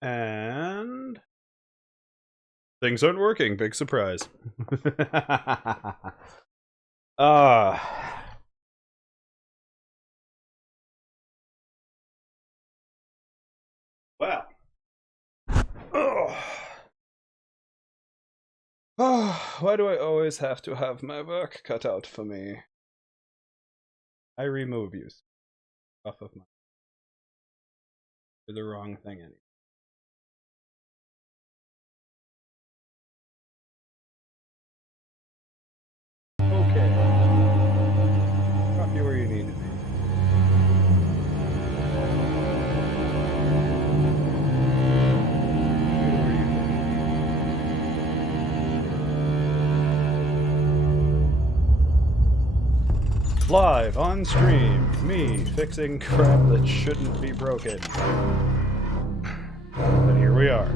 And things aren't working. Big surprise. Ah. Well. Oh. Oh, why do I always have to have my work cut out for me? I remove you off of my. You're the wrong thing anyway. Okay. Drop you where you need to be. Live on stream, me fixing crap that shouldn't be broken. And here we are.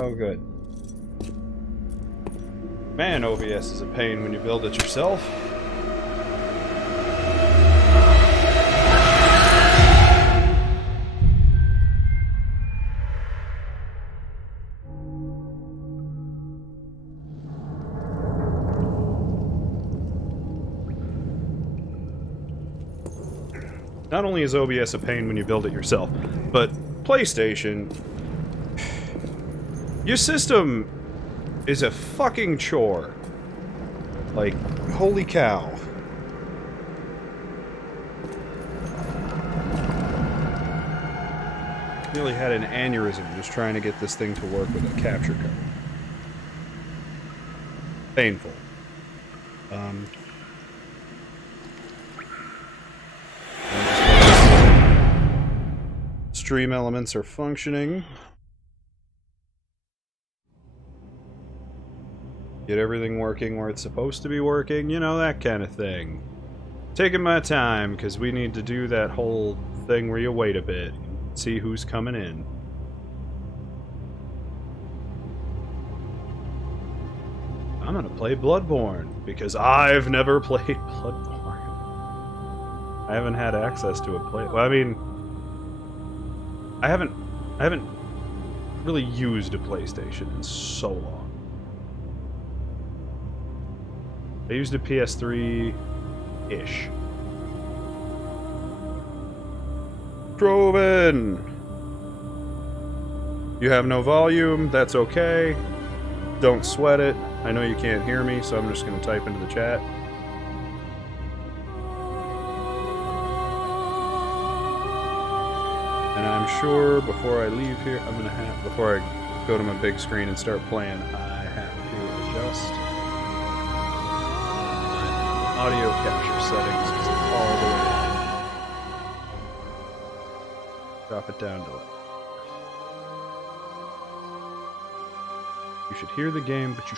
Oh, good. Man, OBS is a pain when you build it yourself. Not only is OBS a pain when you build it yourself, but PlayStation... Your system is a fucking chore. Like, holy cow. Nearly had an aneurysm just trying to get this thing to work with a capture card. Painful. Stream elements are functioning. Get everything working where it's supposed to be working, you know, that kind of thing. Taking my time, because we need to do that whole thing where you wait a bit, see who's coming in. I'm gonna play Bloodborne, because I've never played Bloodborne. I haven't had access to a play. Well, I mean, I haven't really used a PlayStation in so long. I used a PS3-ish. Troven! You have no volume, that's okay. Don't sweat it. I know you can't hear me, so I'm just gonna type into the chat. And I'm sure before I leave here, before I go to my big screen and start playing, I have to adjust audio capture settings because it's all the way down. Drop it down to it. You should hear the game, but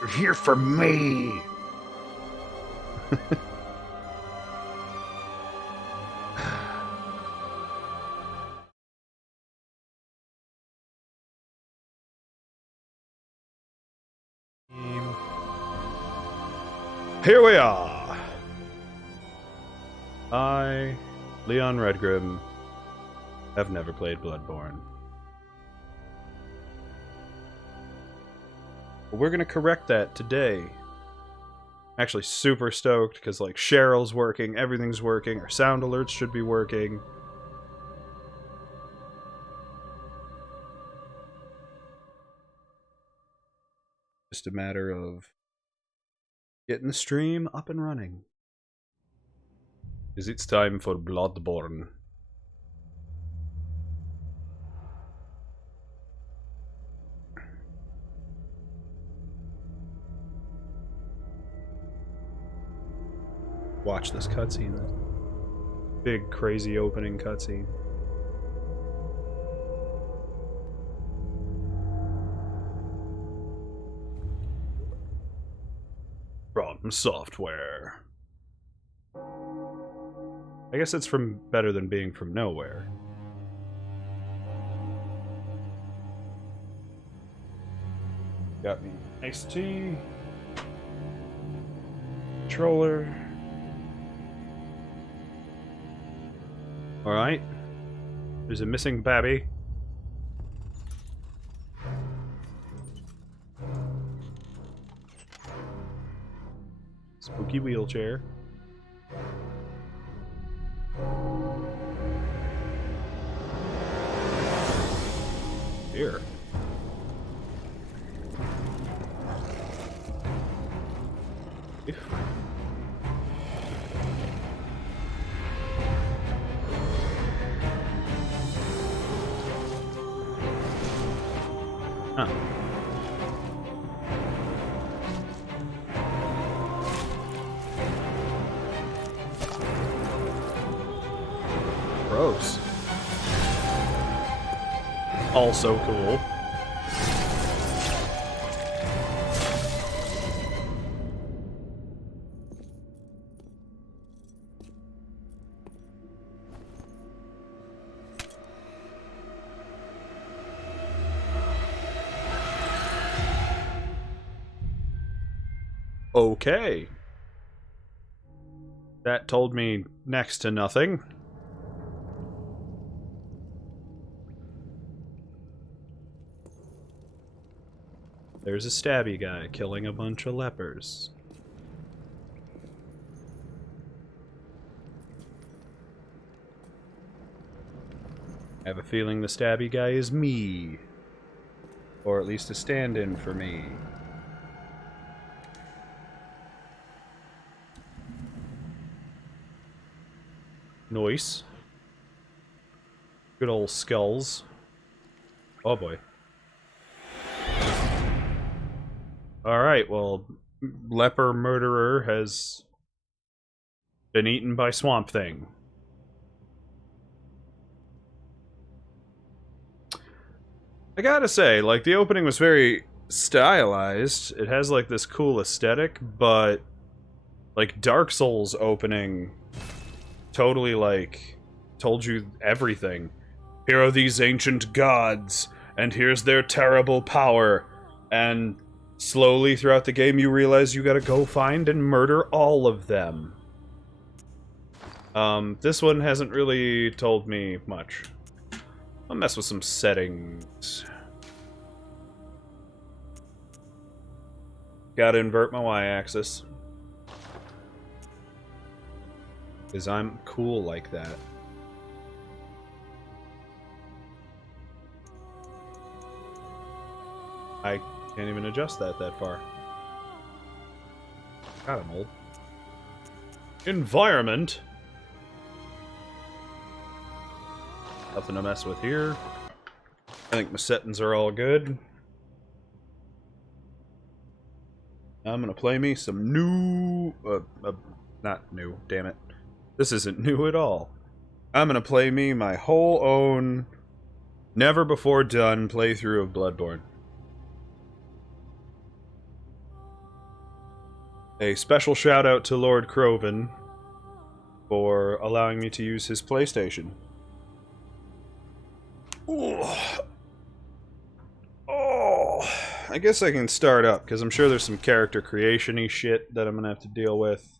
you're here for me. Here we are. I, Leon Redgrim, have never played Bloodborne. But we're gonna correct that today. Actually super stoked, because like Cheryl's working, everything's working, our sound alerts should be working. Just a matter of getting the stream up and running. Because it's time for Bloodborne. watch this cutscene. Big, crazy opening cutscene. From software. I guess it's from better than being from nowhere. Got me iced tea. Controller. Alright. There's a missing babby. Spooky wheelchair. Here. Huh. Gross. Also cool. Okay. That told me next to nothing. There's a stabby guy killing a bunch of lepers. I have a feeling the stabby guy is me. Or at least a stand-in for me. Nice. Good old skulls. Oh boy. Alright, well, leper murderer has been eaten by Swamp Thing. I gotta say, like, the opening was very stylized. It has, like, this cool aesthetic, but, like, Dark Souls opening totally, like, told you everything. Here are these ancient gods, and here's their terrible power, and slowly throughout the game you realize you gotta go find and murder all of them. This one hasn't really told me much. I'll mess with some settings. Gotta invert my y-axis. Because I'm cool like that. I can't even adjust that far. God, I'm old. Environment. Nothing to mess with here. I think my settings are all good. I'm gonna play me some new... not new, damn it. This isn't new at all. I'm gonna play me my whole own, never-before-done playthrough of Bloodborne. A special shout-out to Lord Croven for allowing me to use his PlayStation. Oh, I guess I can start up, because I'm sure there's some character creation-y shit that I'm gonna have to deal with.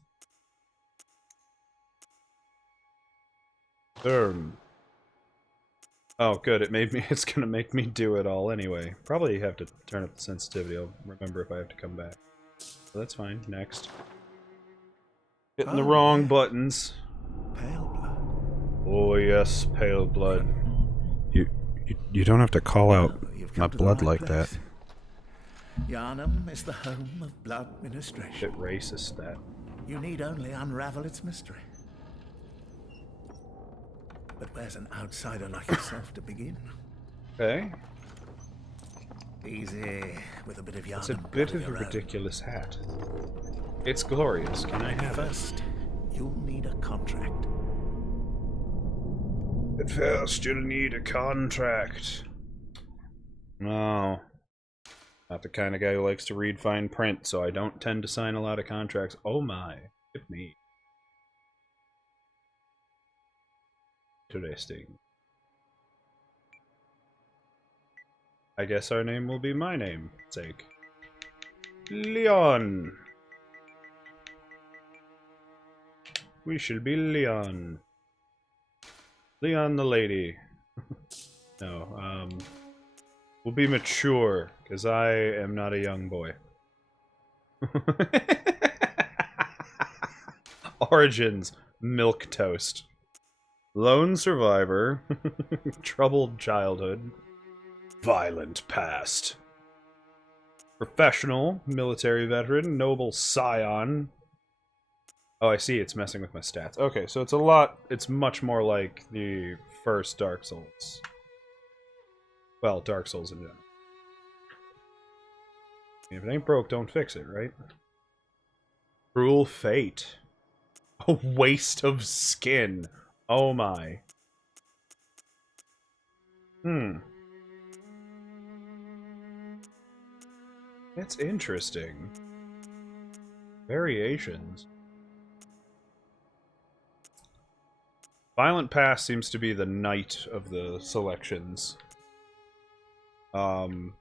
Oh, good, it's gonna make me do it all anyway. Probably have to turn up the sensitivity, I'll remember if I have to come back. So that's fine, next. Hitting the wrong buttons. Pale blood. Oh yes, pale blood. You don't have to call out my blood like that. Yharnam is the home of blood ministration. Bit racist, that. You need only unravel its mystery. But where's an outsider like yourself to begin? Okay. Easy, with a bit of It's a bit of a ridiculous hat. It's glorious. Can I have it? First, you'll need a contract. At first, you'll need a contract. No. Not the kind of guy who likes to read fine print, so I don't tend to sign a lot of contracts. Oh my. Hit me. Interesting. I guess our name will be my name. Sake. Leon. We shall be Leon. Leon the lady. No, we'll be mature, because I am not a young boy. Origins. Milquetoast. Lone survivor. Troubled childhood. Violent past. Professional. Military veteran. Noble scion. Oh, I see. It's messing with my stats. Okay, so it's much more like the first Dark Souls. Well, Dark Souls in general. If it ain't broke, don't fix it, right? Cruel fate. A waste of skin. Oh my. That's interesting. Variations. Violent Past seems to be the knight of the selections. I'm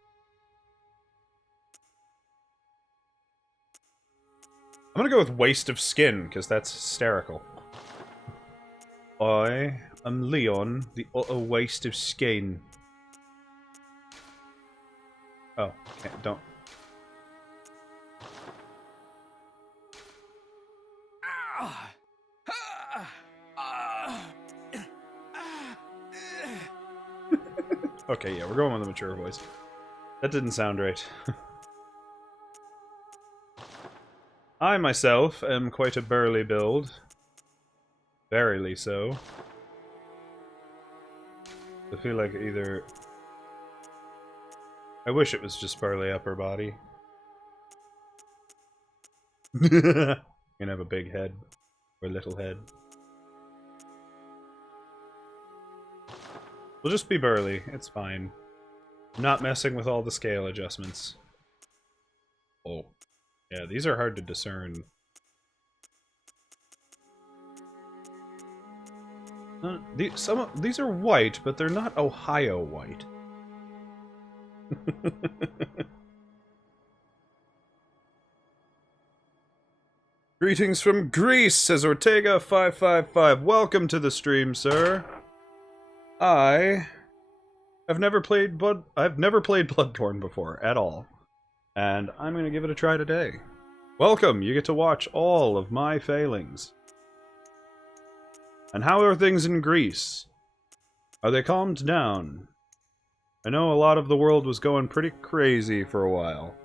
gonna go with Waste of Skin, because that's hysterical. I am Leon, the utter waste of skin. Oh, don't. Okay, yeah, we're going with the mature voice. That didn't sound right. I myself am quite a burly build. Verily so. I feel like either... I wish it was just burly upper body. You can have a big head. Or little head. We'll just be burly. It's fine. I'm not messing with all the scale adjustments. Oh. Yeah, these are hard to discern. These are white, but they're not Ohio white. Greetings from Greece, says Ortega555. Welcome to the stream, sir. I've never played Bloodborne before at all, and I'm gonna give it a try today. Welcome. You get to watch all of my failings. And how are things in Greece? Are they calmed down? I know a lot of the world was going pretty crazy for a while.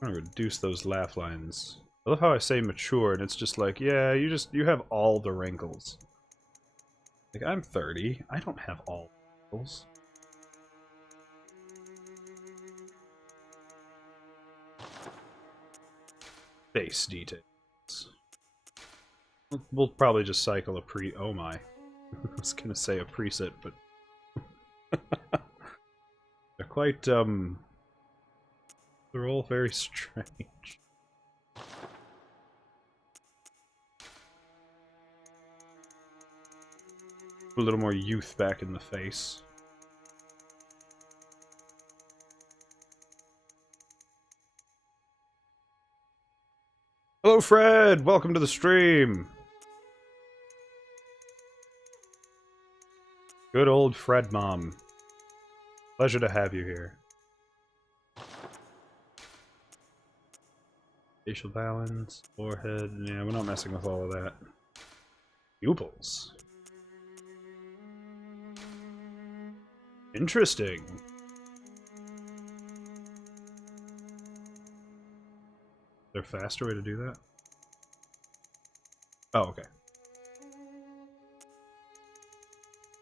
I'm gonna reduce those laugh lines. I love how I say mature, and it's just like, yeah, you have all the wrinkles. Like, I'm 30. I don't have all the wrinkles. Face details. We'll probably just cycle a oh my. I was gonna say a preset, but... They're quite, they're all very strange. A little more youth back in the face. Hello, Fred! Welcome to the stream! Good old Fred Mom. Pleasure to have you here. Facial balance, forehead, yeah, we're not messing with all of that. Pupils. Interesting. Is there a faster way to do that? Oh, okay.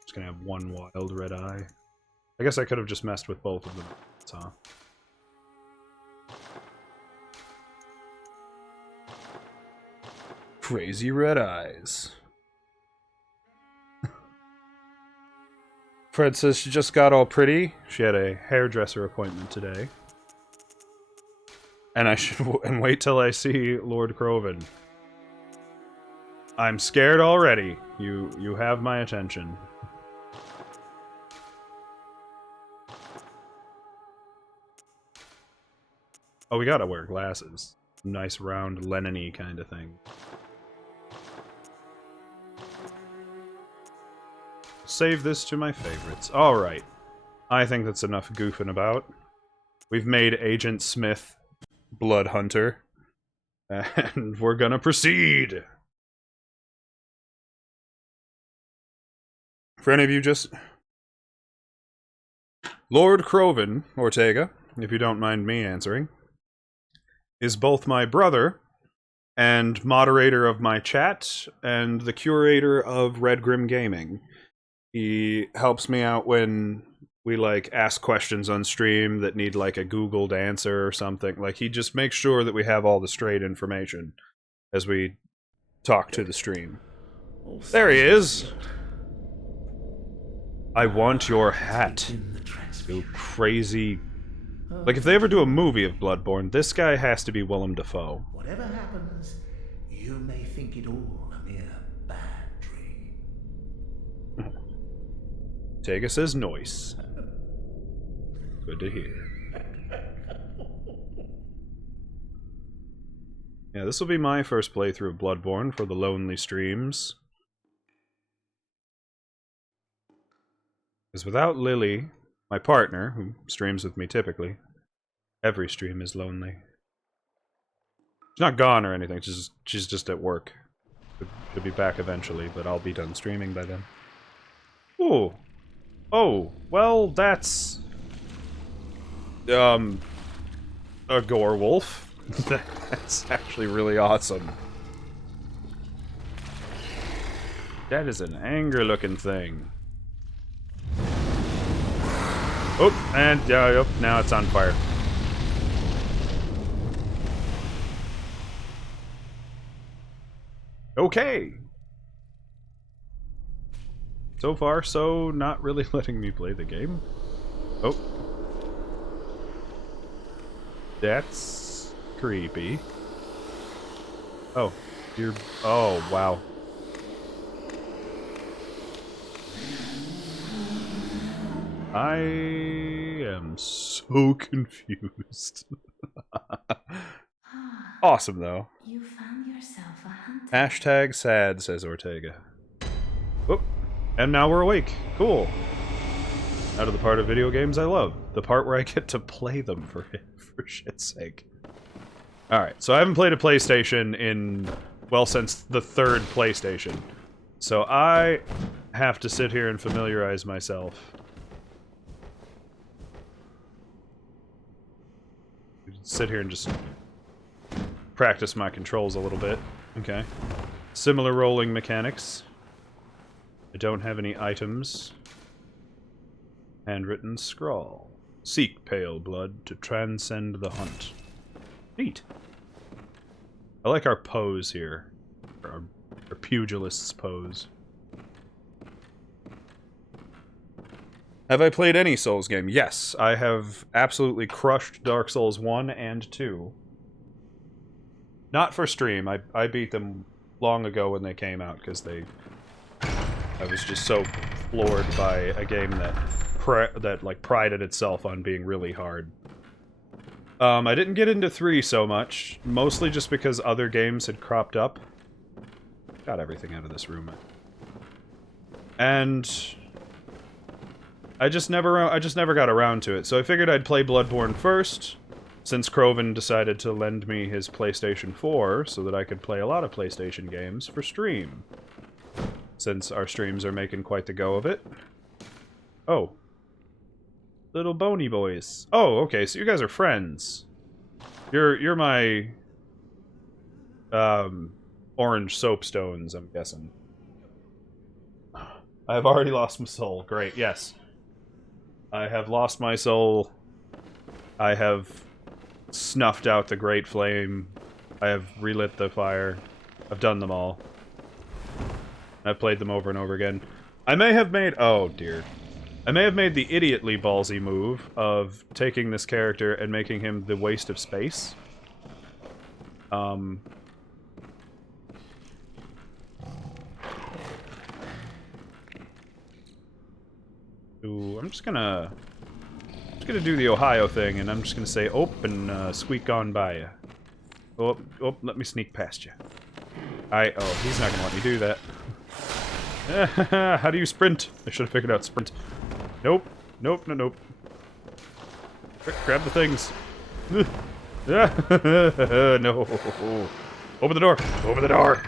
Just gonna have one wild red eye. I guess I could have just messed with both of them. So. crazy red eyes. Fred says she just got all pretty. She had a hairdresser appointment today. And I should wait till I see Lord Croven. I'm scared already. You have my attention. Oh, we gotta wear glasses. Nice round Lennon-y kind of thing. Save this to my favorites. Alright. I think that's enough goofing about. We've made Agent Smith Blood Hunter. And we're gonna proceed! For any of you just... Lord Croven, Ortega, if you don't mind me answering, is both my brother and moderator of my chat and the curator of Redgrim Gaming. He helps me out when we, like, ask questions on stream that need, like, a Googled answer or something. Like, he just makes sure that we have all the straight information as we talk to the stream. There he is! I want your hat. You crazy... Like, if they ever do a movie of Bloodborne, this guy has to be Willem Dafoe. Whatever happens, you may think it all a mere bad dream. Tega says noise. Good to hear. Yeah, this will be my first playthrough of Bloodborne for the lonely streams. Because without Lily, my partner, who streams with me typically, every stream is lonely. She's not gone or anything, she's just at work. She'll be back eventually, but I'll be done streaming by then. Ooh. Oh, well, that's... a gore wolf. That's actually really awesome. That is an angry-looking thing. Oh, and yep, now it's on fire. Okay. So far, so not really letting me play the game. Oh. That's creepy. Oh, you're... Oh, wow. I am so confused. Awesome, though. You found yourself a hunter. Hashtag sad, says Ortega. Whoop. And now we're awake. Cool. Out of the part of video games I love. The part where I get to play them, for shit's sake. Alright, so I haven't played a PlayStation in, well, since the third PlayStation. So I have to sit here and familiarize myself. Sit here and just practice my controls a little bit. Okay. Similar rolling mechanics. I don't have any items. Handwritten scrawl. Seek pale blood to transcend the hunt. Neat. I like our pose here. Our pugilist's pose. Have I played any Souls game? Yes, I have absolutely crushed Dark Souls 1 and 2. Not for stream. I beat them long ago when they came out, because I was just so floored by a game that like prided itself on being really hard. I didn't get into 3 so much, mostly just because other games had cropped up. Got everything out of this room. And I just never got around to it. So I figured I'd play Bloodborne first, since Croven decided to lend me his PlayStation 4 so that I could play a lot of PlayStation games for stream. Since our streams are making quite the go of it. Oh. Little bony boys. Oh, okay, so you guys are friends. You're my orange soapstones, I'm guessing. I've already lost my soul. Great, yes. I have lost my soul. I have snuffed out the great flame. I have relit the fire. I've done them all. I've played them over and over again. I may have made... Oh, dear. I may have made the idiotly ballsy move of taking this character and making him the waste of space. Ooh, I'm just gonna do the Ohio thing, and I'm just gonna say, "Oh," and squeak on by you. Oh, oh, let me sneak past you. Oh, he's not gonna let me do that. How do you sprint? I should have figured out sprint. Nope, nope, no, nope. Quick, grab the things. No. Open the door. Open the door.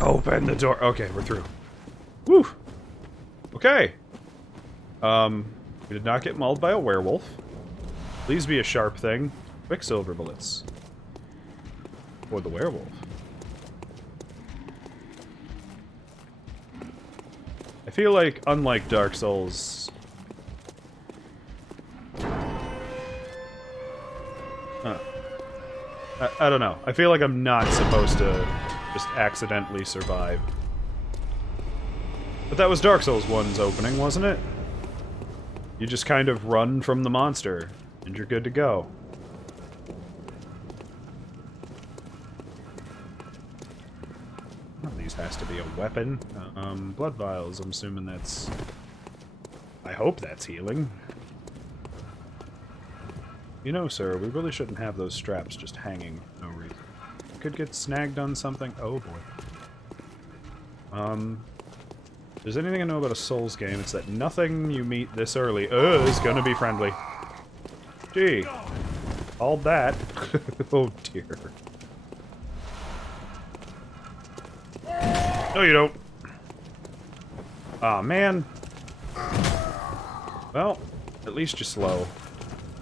Open the door. Okay, we're through. Woo. Okay. We did not get mauled by a werewolf. Please be a sharp thing. Quicksilver bullets. Or the werewolf. I feel like, unlike Dark Souls... Huh. I don't know. I feel like I'm not supposed to just accidentally survive. But that was Dark Souls 1's opening, wasn't it? You just kind of run from the monster, and you're good to go. One of these has to be a weapon. Blood vials, I'm assuming that's... I hope that's healing. You know, sir, we really shouldn't have those straps just hanging for no reason. Could get snagged on something. Oh, boy. If there's anything I know about a Souls game, it's that nothing you meet this early is gonna be friendly. Gee. All that. Oh, dear. No, you don't. Aw, man. Well, at least you're slow.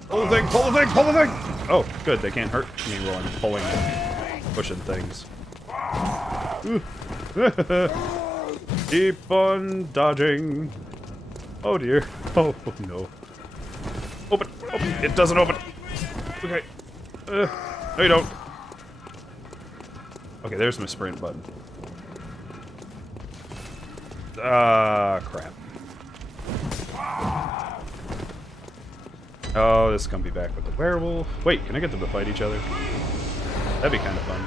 Pull the thing! Pull the thing! Pull the thing! Oh, good. They can't hurt me while I'm pulling and pushing things. Keep on dodging. Oh, dear. Oh, no. Open! Open! It doesn't open! Okay. No, you don't. Okay, there's my sprint button. Crap. Oh, this is gonna be back with the werewolf. Wait, can I get them to fight each other? That'd be kind of fun.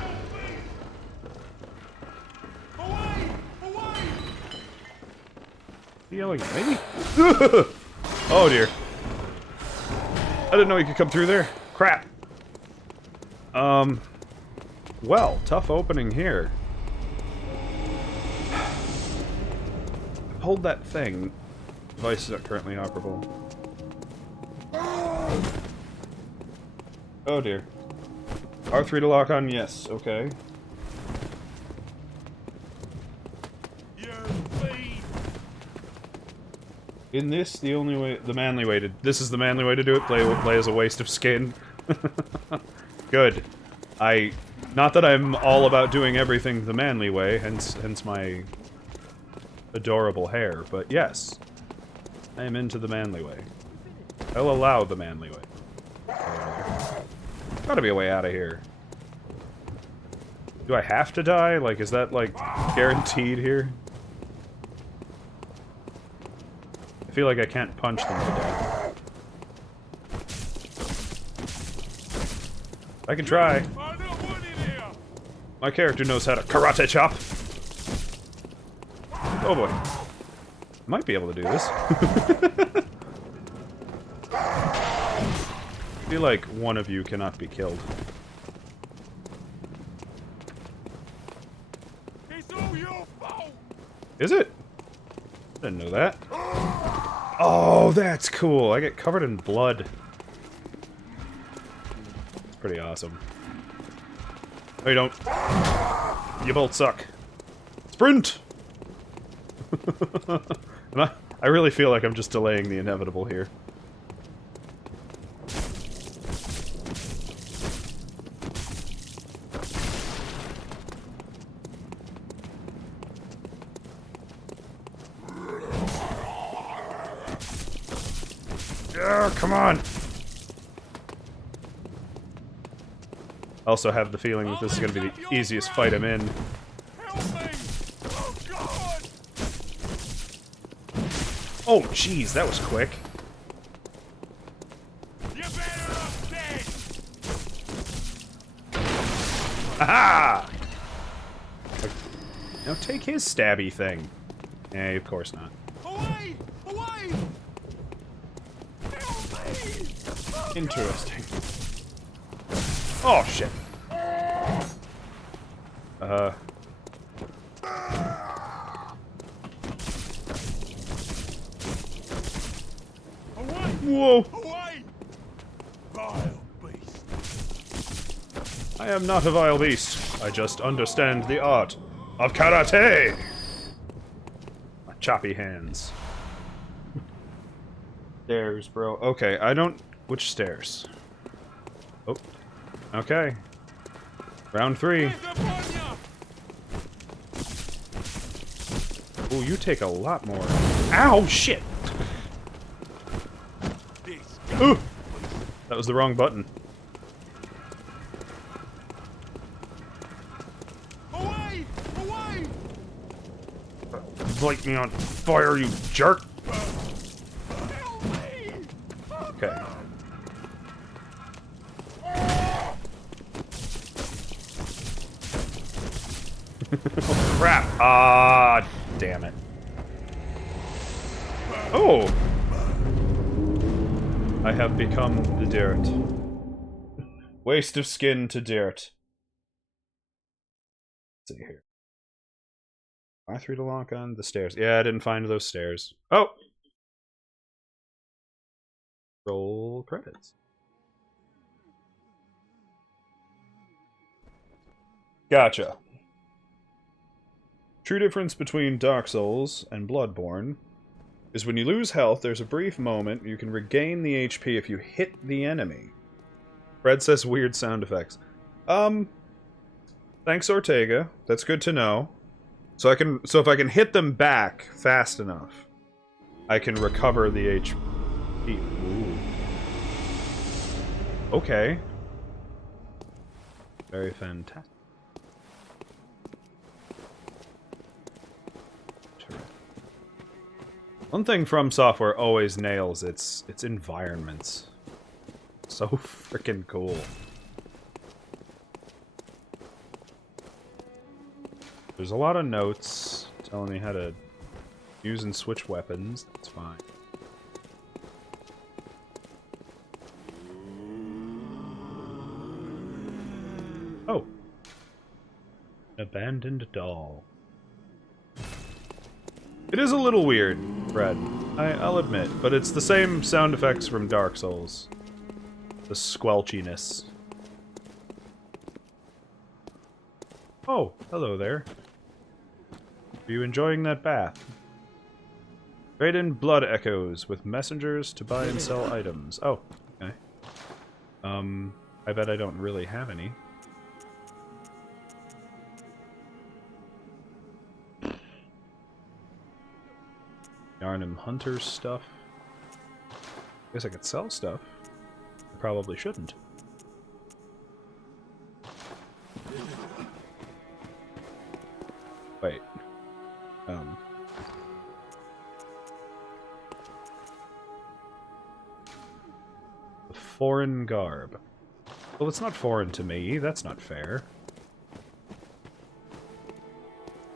Yelling at me? Oh dear. I didn't know you could come through there. Crap. Well, tough opening here. Hold that thing. Device is not currently operable. Oh dear. R3 to lock on, yes, okay. In this, the only way, the manly way to, this is the manly way to do it, play as a waste of skin. Good. Not that I'm all about doing everything the manly way, hence my adorable hair, but yes. I am into the manly way. I'll allow the manly way. Gotta be a way out of here. Do I have to die? Like, is that, like, guaranteed here? I feel like I can't punch them to death. I can try. My character knows how to karate chop. Oh boy. Might be able to do this. I feel like one of you cannot be killed. It's all your fault. Is it? Didn't know that. Oh, that's cool. I get covered in blood. It's pretty awesome. No, you don't. You both suck. Sprint! And I really feel like I'm just delaying the inevitable here. Yeah, come on! I also have the feeling that this is going to be the easiest fight I'm in. Help me! Oh God! Oh, jeez, that was quick. You better off dead! Aha! Now take his stabby thing. Eh, of course not. Away! Away! Help me! Oh, Interesting. Oh, shit. Away! Whoa! Away! Vile beast! I am not a vile beast. I just understand the art of karate! My choppy hands. Stairs, bro. Okay, I don't... Which stairs? Oh. Okay. Round 3. He's upon ya! Ooh, you take a lot more. Ow, shit! This Ooh! That was the wrong button. Away! Away! Light me on fire, you jerk! Help me! Okay. Oh, crap! Ah, damn it. Oh! I have become the dirt. Waste of skin to dirt. Let's see here. I3 to lock on the stairs. Yeah, I didn't find those stairs. Oh! Roll credits. Gotcha. True difference between Dark Souls and Bloodborne is when you lose health, there's a brief moment you can regain the HP if you hit the enemy. Fred says weird sound effects. Thanks, Ortega. That's good to know. So if I can hit them back fast enough, I can recover the HP. Ooh. Okay. Very fantastic. One thing From Software always nails, its environments. So freaking cool. There's a lot of notes telling me how to use and switch weapons. That's fine. Oh. Abandoned doll. It is a little weird, Fred. I'll admit, but it's the same sound effects from Dark Souls. The squelchiness. Oh, hello there. Are you enjoying that bath? Trade in blood echoes with messengers to buy and sell items. Oh, okay. I bet I don't really have any. Yarnum Hunter stuff. Guess I could sell stuff. I probably shouldn't. Wait. The foreign garb. Well, it's not foreign to me. That's not fair.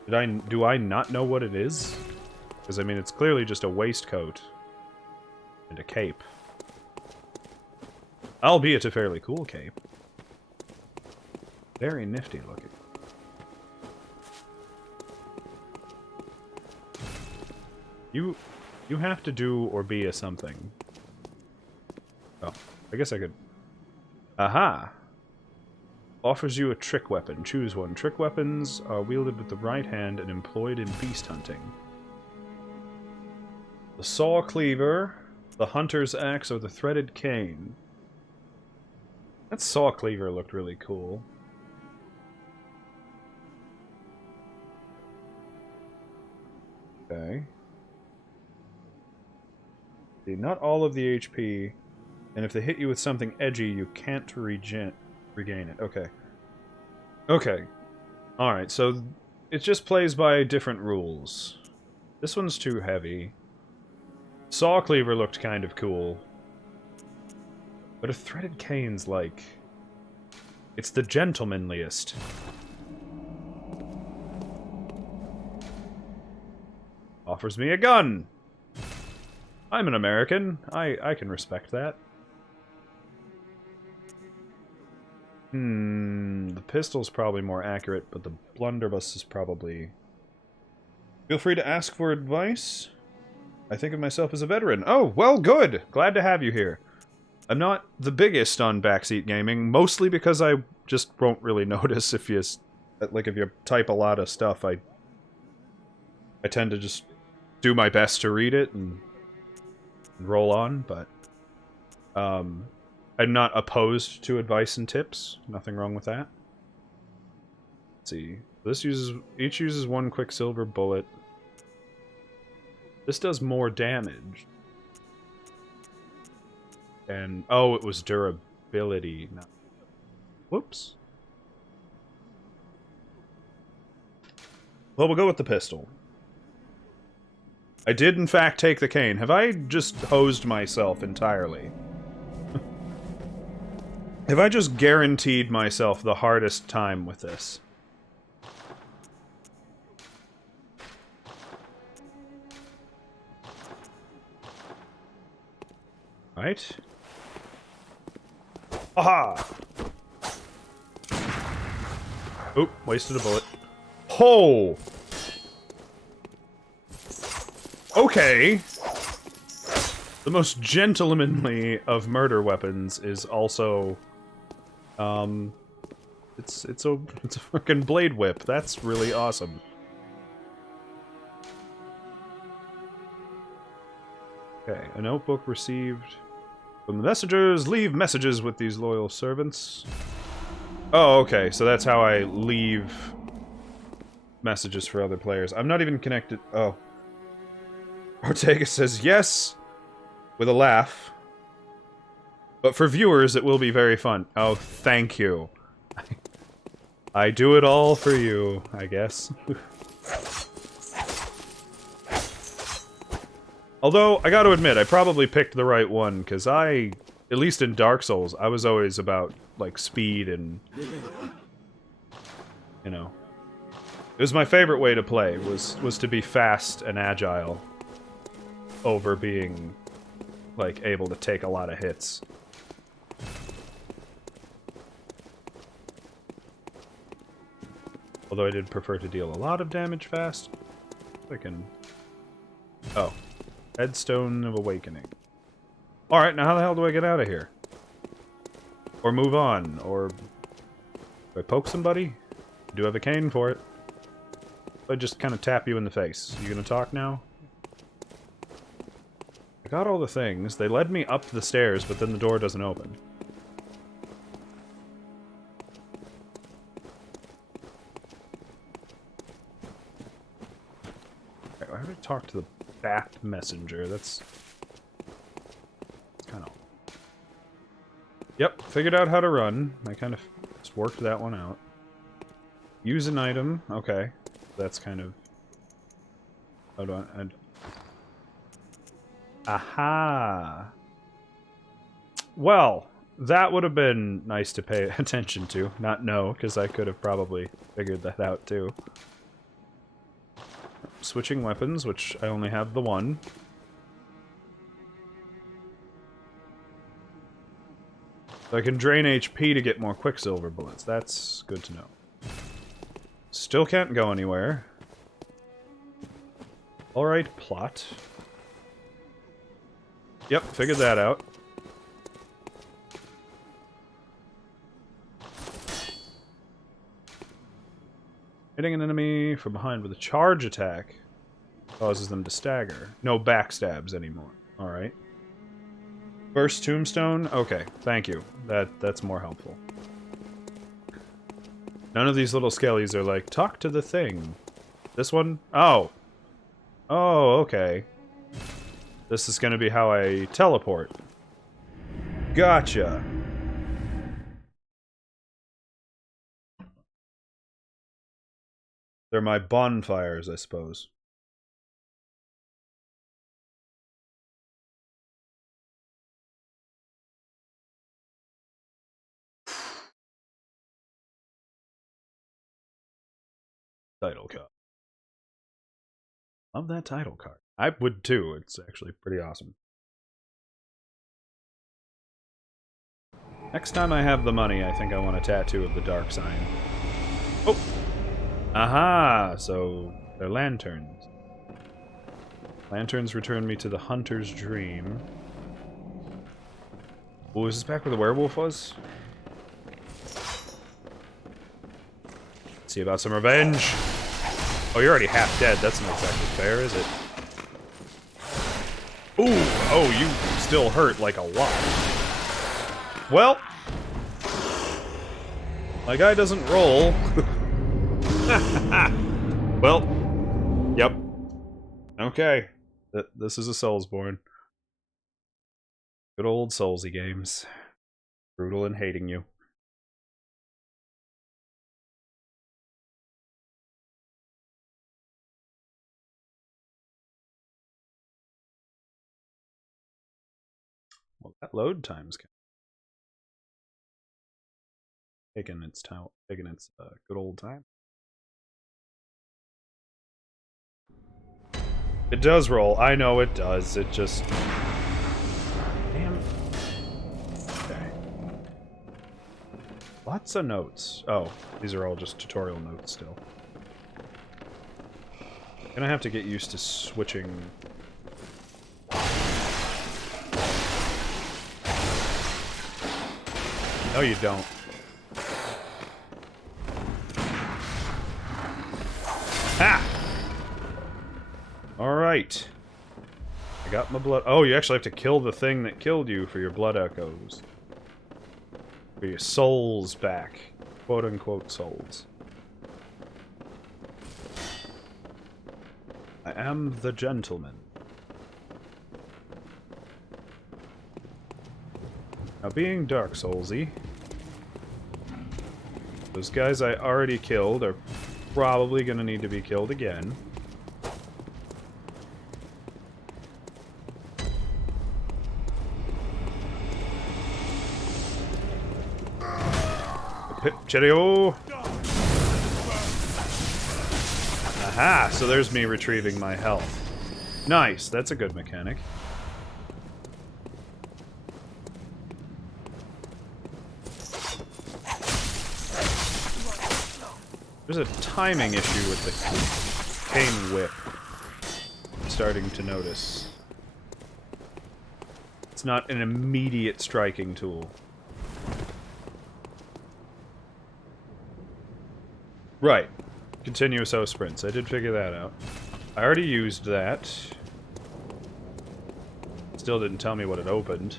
Do I not know what it is? Because, I mean, it's clearly just a waistcoat and a cape. Albeit a fairly cool cape. Very nifty looking. You have to do or be a something. Oh, I guess I could... Aha! Offers you a trick weapon. Choose one. Trick weapons are wielded with the right hand and employed in beast hunting. The saw cleaver, the hunter's axe, or the threaded cane. That saw cleaver looked really cool. Okay. See, not all of the HP, and if they hit you with something edgy, you can't regain it. Okay. Okay. Alright, so it just plays by different rules. This one's too heavy. Saw Cleaver looked kind of cool. But a threaded cane's like... It's the gentlemanliest. Offers me a gun! I'm an American. I can respect that. The pistol's probably more accurate, but the blunderbuss is probably... Feel free to ask for advice. I think of myself as a veteran. Oh, well, good! Glad to have you here. I'm not the biggest on backseat gaming, mostly because I just won't really notice if you... Like, if you type a lot of stuff, I tend to just do my best to read it and roll on, but... I'm not opposed to advice and tips. Nothing wrong with that. Let's see. Each uses one quicksilver bullet. This does more damage. And oh, it was durability. No. Whoops. Well, we'll go with the pistol. I did in fact take the cane. Have I just hosed myself entirely? Have I just guaranteed myself the hardest time with this? Right? Aha! Oop, wasted a bullet. Ho! Okay. The most gentlemanly of murder weapons is also... It's a fucking blade whip. That's really awesome. Okay, a notebook received from the messengers. Leave messages with these loyal servants. Oh, okay, so that's how I leave messages for other players. I'm not even connected. Oh. Ortega says yes, with a laugh. But for viewers, it will be very fun. Oh, thank you. I do it all for you, I guess. Although, I gotta admit, I probably picked the right one, because at least in Dark Souls, I was always about, like, speed and... You know. It was my favorite way to play, was to be fast and agile. Over being, like, able to take a lot of hits. Although I did prefer to deal a lot of damage fast. I can... Oh. Headstone of Awakening. Alright, now how the hell do I get out of here? Or move on? Or... Do I poke somebody? I do have a cane for it. I just kind of tap you in the face. You gonna talk now? I got all the things. They led me up the stairs, but then the door doesn't open. I already talked to the Bat Messenger. That's kind of... Yep, figured out how to run. I kind of just worked that one out. Use an item. Okay. That's kind of... How do I... Aha! Well, that would have been nice to pay attention to. Not know, because I could have probably figured that out too. Switching weapons, which I only have the one. So I can drain HP to get more Quicksilver bullets. That's good to know. Still can't go anywhere. Alright, plot. Yep, figured that out. Hitting an enemy from behind with a charge attack causes them to stagger. No backstabs anymore. Alright. First tombstone? Okay, thank you. That's more helpful. None of these little skellies are like, talk to the thing. This one? Oh. Oh, okay. This is gonna be how I teleport. Gotcha. They're my bonfires, I suppose. Title card. Love that title card. I would too. It's actually pretty awesome. Next time I have the money, I think I want a tattoo of the dark sign. Oh! Aha! So, they're lanterns. Lanterns return me to the hunter's dream. Oh, is this back where the werewolf was? Let's see about some revenge. Oh, you're already half dead. That's not exactly fair, is it? Ooh! Oh, you still hurt like a lot. Well, my guy doesn't roll. Well, yep. Okay. This is a Soulsborne. Good old Soulsy games. Brutal and hating you. Well, that load time's taking its time, taking its good old time. It does roll. I know it does. It just... Damn. Okay. Lots of notes. Oh, these are all just tutorial notes still. Gonna have to get used to switching... No, you don't. Ha! Alright. I got my blood... Oh, you actually have to kill the thing that killed you for your blood echoes. For your souls back. Quote-unquote souls. I am the gentleman. Now, being Dark Soulsy, those guys I already killed are probably gonna need to be killed again. Cheerio! Aha! So there's me retrieving my health. Nice, that's a good mechanic. There's a timing issue with the cane whip. I'm starting to notice. It's not an immediate striking tool. Right. Continuous O sprints. I did figure that out. I already used that. Still didn't tell me what it opened.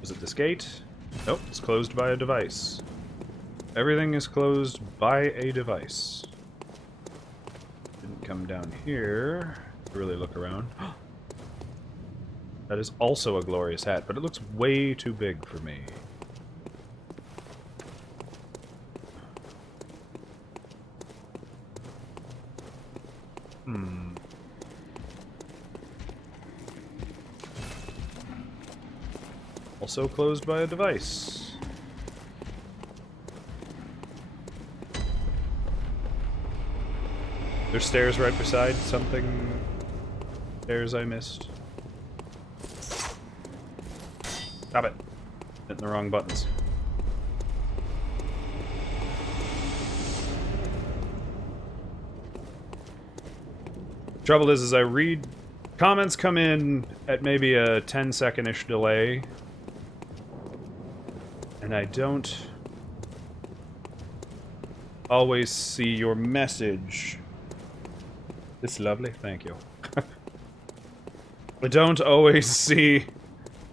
Was it this gate? Nope, it's closed by a device. Everything is closed by a device. Didn't come down here to really look around. That is also a glorious hat, but it looks way too big for me. Also closed by a device. There's stairs right beside something. Stairs I missed. Stop it. Hitting the wrong buttons. Trouble is I read... Comments come in at maybe a 10-second-ish delay. And I don't always see your message. It's lovely, thank you. I don't always see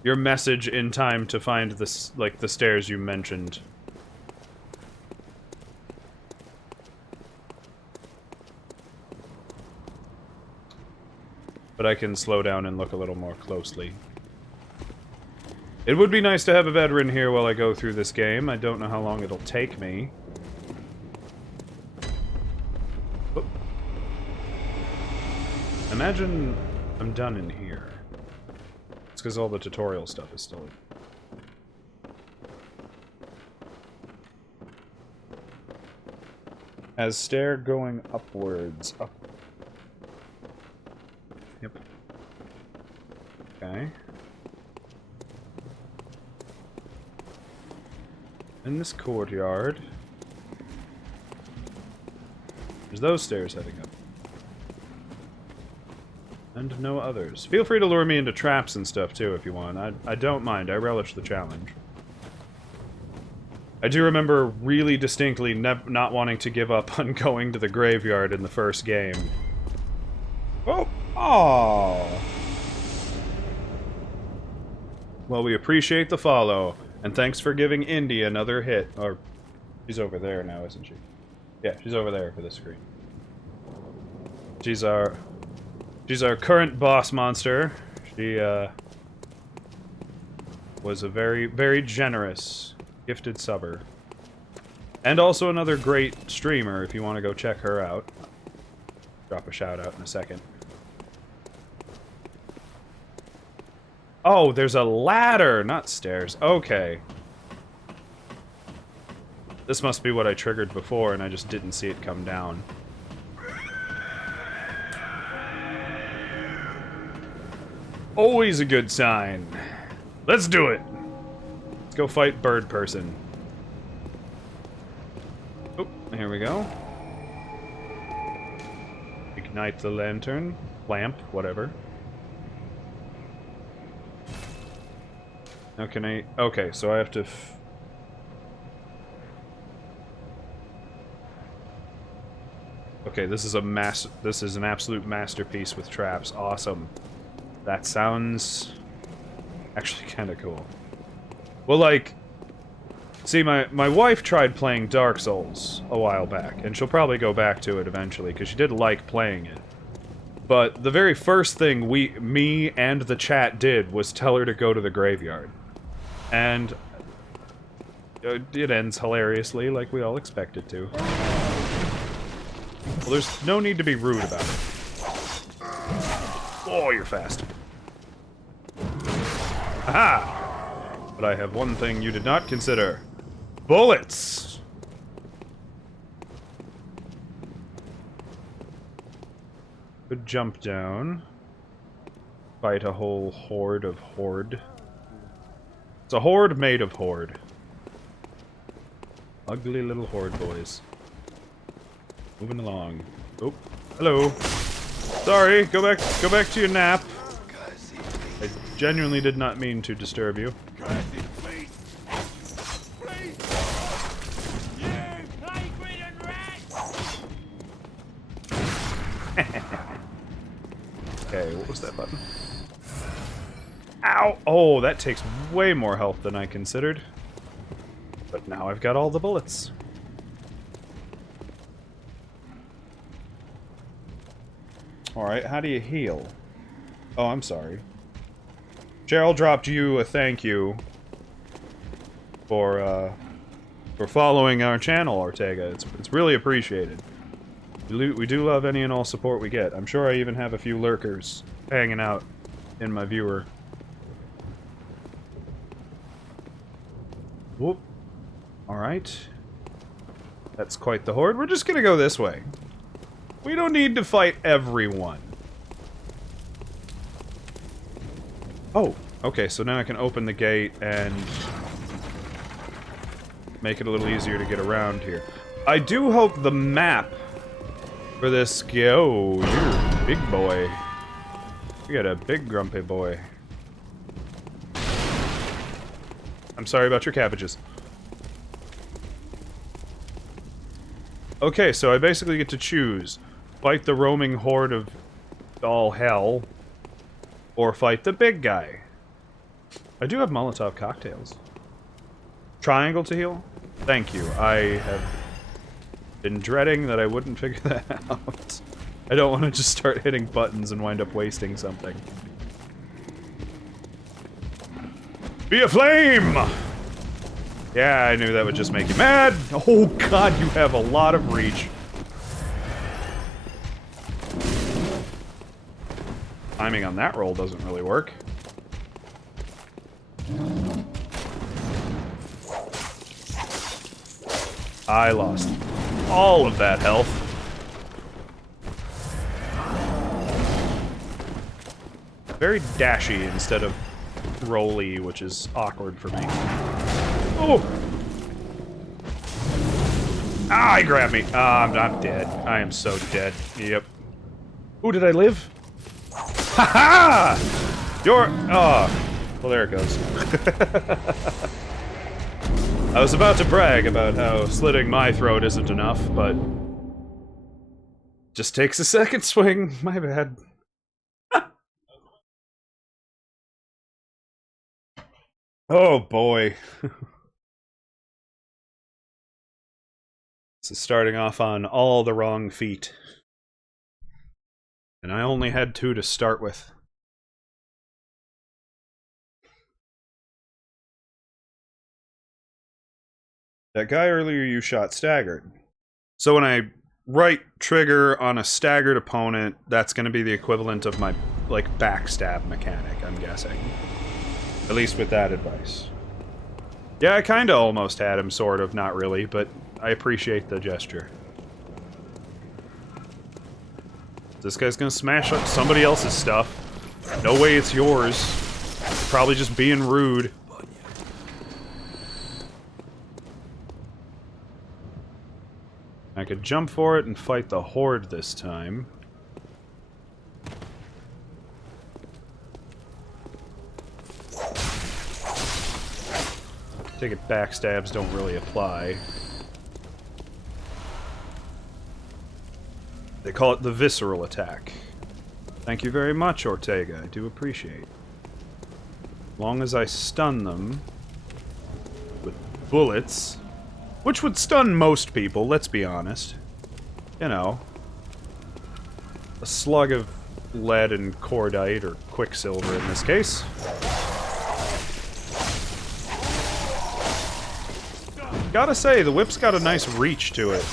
your message in time to find this, like, the stairs you mentioned. But I can slow down and look a little more closely. It would be nice to have a veteran here while I go through this game. I don't know how long it'll take me. Oh. Imagine I'm done in here. It's because all the tutorial stuff is still in. As stair going upwards. Up. Yep. Okay. In this courtyard. There's those stairs heading up. And no others. Feel free to lure me into traps and stuff too if you want. I don't mind. I relish the challenge. I do remember really distinctly not wanting to give up on going to the graveyard in the first game. Oh! Aww! Well, we appreciate the follow, and thanks for giving Indy another hit. Or, she's over there now, isn't she? Yeah, she's over there for the screen. She's our current boss monster. She, was a very, very generous gifted subber. And also another great streamer if you want to go check her out. Drop a shout out in a second. Oh, there's a ladder, not stairs. Okay. This must be what I triggered before and I just didn't see it come down. Always a good sign. Let's do it. Let's go fight Bird Person. Oh, here we go. Ignite the lantern. Lamp, whatever. Now can I... Okay, so I have to... Okay, this is an absolute masterpiece with traps. Awesome. That sounds... actually kind of cool. Well, like... See, my wife tried playing Dark Souls a while back, and she'll probably go back to it eventually, because she did like playing it. But the very first thing me and the chat did was tell her to go to the graveyard. And... it ends hilariously, like we all expect it to. Well, there's no need to be rude about it. Oh, you're fast. Aha! But I have one thing you did not consider. Bullets! Could jump down. Fight a whole horde of horde. It's a horde made of horde. Ugly little horde boys. Moving along. Oh, hello. Sorry, go back to your nap. I genuinely did not mean to disturb you. Okay, what was that button? Ow! Oh, that takes way more health than I considered. But now I've got all the bullets. Alright, how do you heal? Oh, I'm sorry. Cheryl dropped you a thank you for following our channel, Ortega. It's really appreciated. We do love any and all support we get. I'm sure I even have a few lurkers hanging out in my viewer. Whoop. Alright. That's quite the horde. We're just gonna go this way. We don't need to fight everyone. Oh, okay, so now I can open the gate and make it a little easier to get around here. I do hope the map for this... Oh, you're a big boy. You got a big grumpy boy. I'm sorry about your cabbages. Okay, so I basically get to choose. Fight the roaming horde of all hell, or fight the big guy. I do have Molotov cocktails. Triangle to heal? Thank you. I have been dreading that I wouldn't figure that out. I don't want to just start hitting buttons and wind up wasting something. Be a flame! Yeah, I knew that would just make you mad! Oh god, you have a lot of reach. timing on that roll doesn't really work. I lost all of that health. Very dashy instead of rolly, which is awkward for me. Oh! Ah, he grabbed me. I'm dead. I am so dead. Yep. Ooh, did I live? Ha ha! You're... Oh. Well, there it goes. I was about to brag about how slitting my throat isn't enough, but... Just takes a second swing. My bad. Oh, boy. This is starting off on all the wrong feet. And I only had 2 to start with. That guy earlier you shot staggered. So when I right trigger on a staggered opponent, that's going to be the equivalent of my, like, backstab mechanic, I'm guessing. At least with that advice. Yeah, I kinda almost had him, sort of, not really, but I appreciate the gesture. This guy's gonna smash up somebody else's stuff. No way it's yours. You're probably just being rude. I could jump for it and fight the horde this time. Take it, backstabs don't really apply. They call it the visceral attack. Thank you very much, Ortega. I do appreciate. As long as I stun them with bullets, which would stun most people, let's be honest. You know, a slug of lead and cordite, or quicksilver in this case. Gotta say, the whip's got a nice reach to it.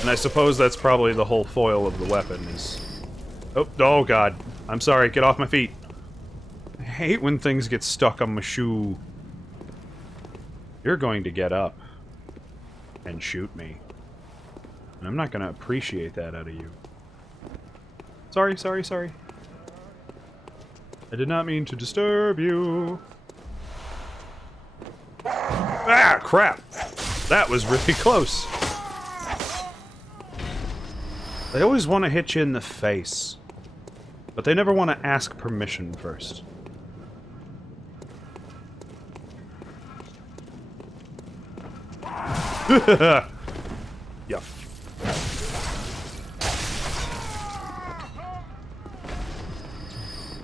And I suppose that's probably the whole foil of the weapon is... Oh god. I'm sorry, get off my feet. I hate when things get stuck on my shoe. You're going to get up and shoot me. And I'm not gonna appreciate that out of you. Sorry. I did not mean to disturb you. Ah, crap! That was really close. They always want to hit you in the face. But they never want to ask permission first. Yup.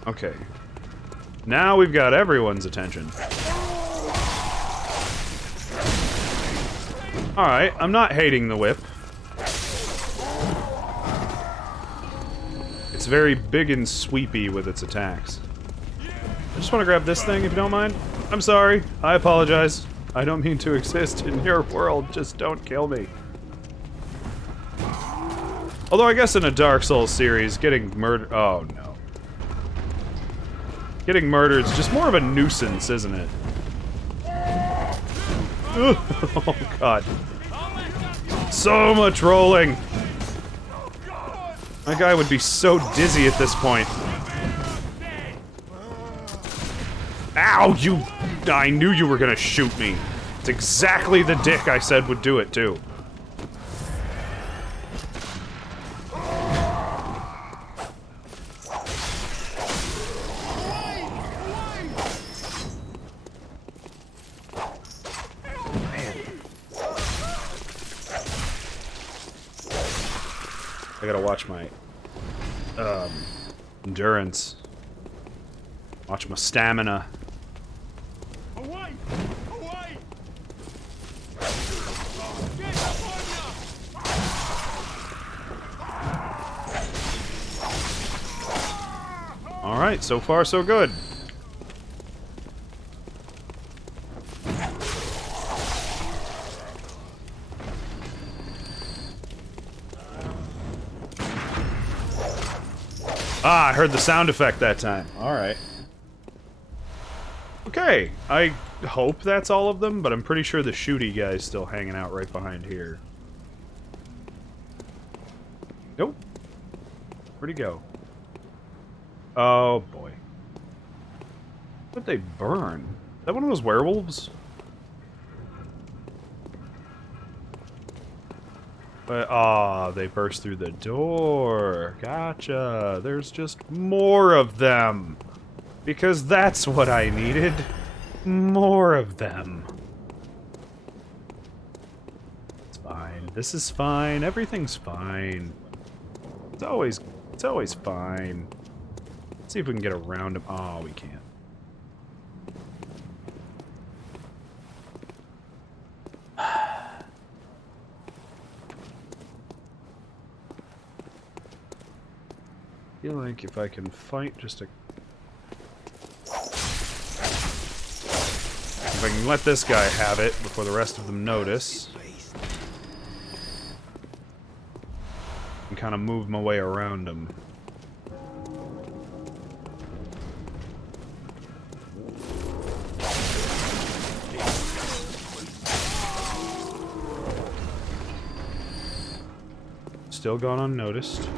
Okay. Now we've got everyone's attention. Alright, I'm not hating the whip. It's very big and sweepy with its attacks. I just want to grab this thing, if you don't mind. I'm sorry. I apologize. I don't mean to exist in your world. Just don't kill me. Although I guess in a Dark Souls series, getting murdered... Oh, no. Getting murdered is just more of a nuisance, isn't it? Oh, God. So much rolling! My guy would be so dizzy at this point. Ow, you... I knew you were gonna shoot me. It's exactly the dick I said would do it, too. I gotta watch my, endurance. Watch my stamina. Away! Away! Alright, so far so good. Ah, I heard the sound effect that time. Alright. Okay, I hope that's all of them, but I'm pretty sure the shooty guy's still hanging out right behind here. Nope. Where'd he go? Oh, boy. What'd they burn? Is that one of those werewolves? But, ah, they burst through the door. Gotcha. There's just more of them. Because that's what I needed. More of them. It's fine. This is fine. Everything's fine. It's always fine. Let's see if we can get around him. Oh, we can't. I feel like if I can fight just a... If I can let this guy have it before the rest of them notice. And kind of move my way around him. Still gone unnoticed.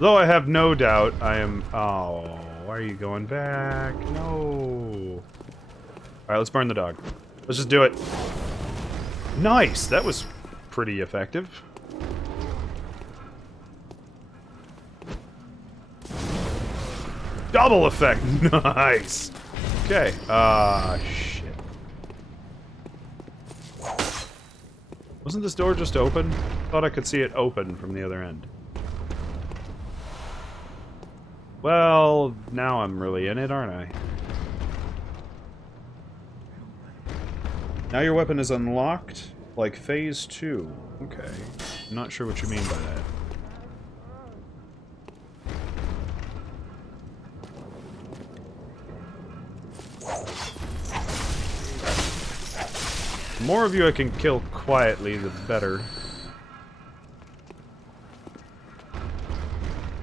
Though I have no doubt I am... Oh, why are you going back? No. Alright, let's burn the dog. Let's just do it. Nice! That was pretty effective. Double effect! Nice! Okay, shit. Wasn't this door just open? Thought I could see it open from the other end. Well, now I'm really in it, aren't I? Now your weapon is unlocked, like phase 2. Okay. I'm not sure what you mean by that. The more of you I can kill quietly, the better.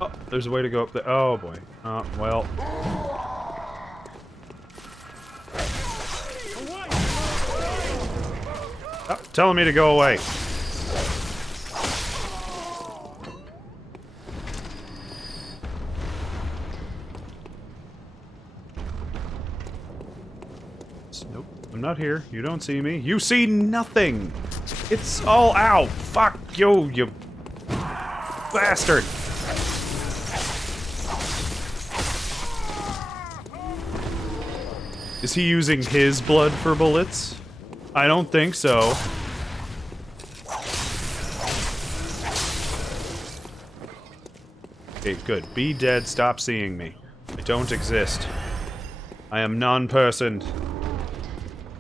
Oh, there's a way to go up there. Oh, boy. Well. Oh, telling me to go away. Nope, I'm not here. You don't see me. You see nothing! It's all out! Fuck you, you bastard! Is he using his blood for bullets? I don't think so. Okay, good. Be dead, stop seeing me. I don't exist. I am non-person.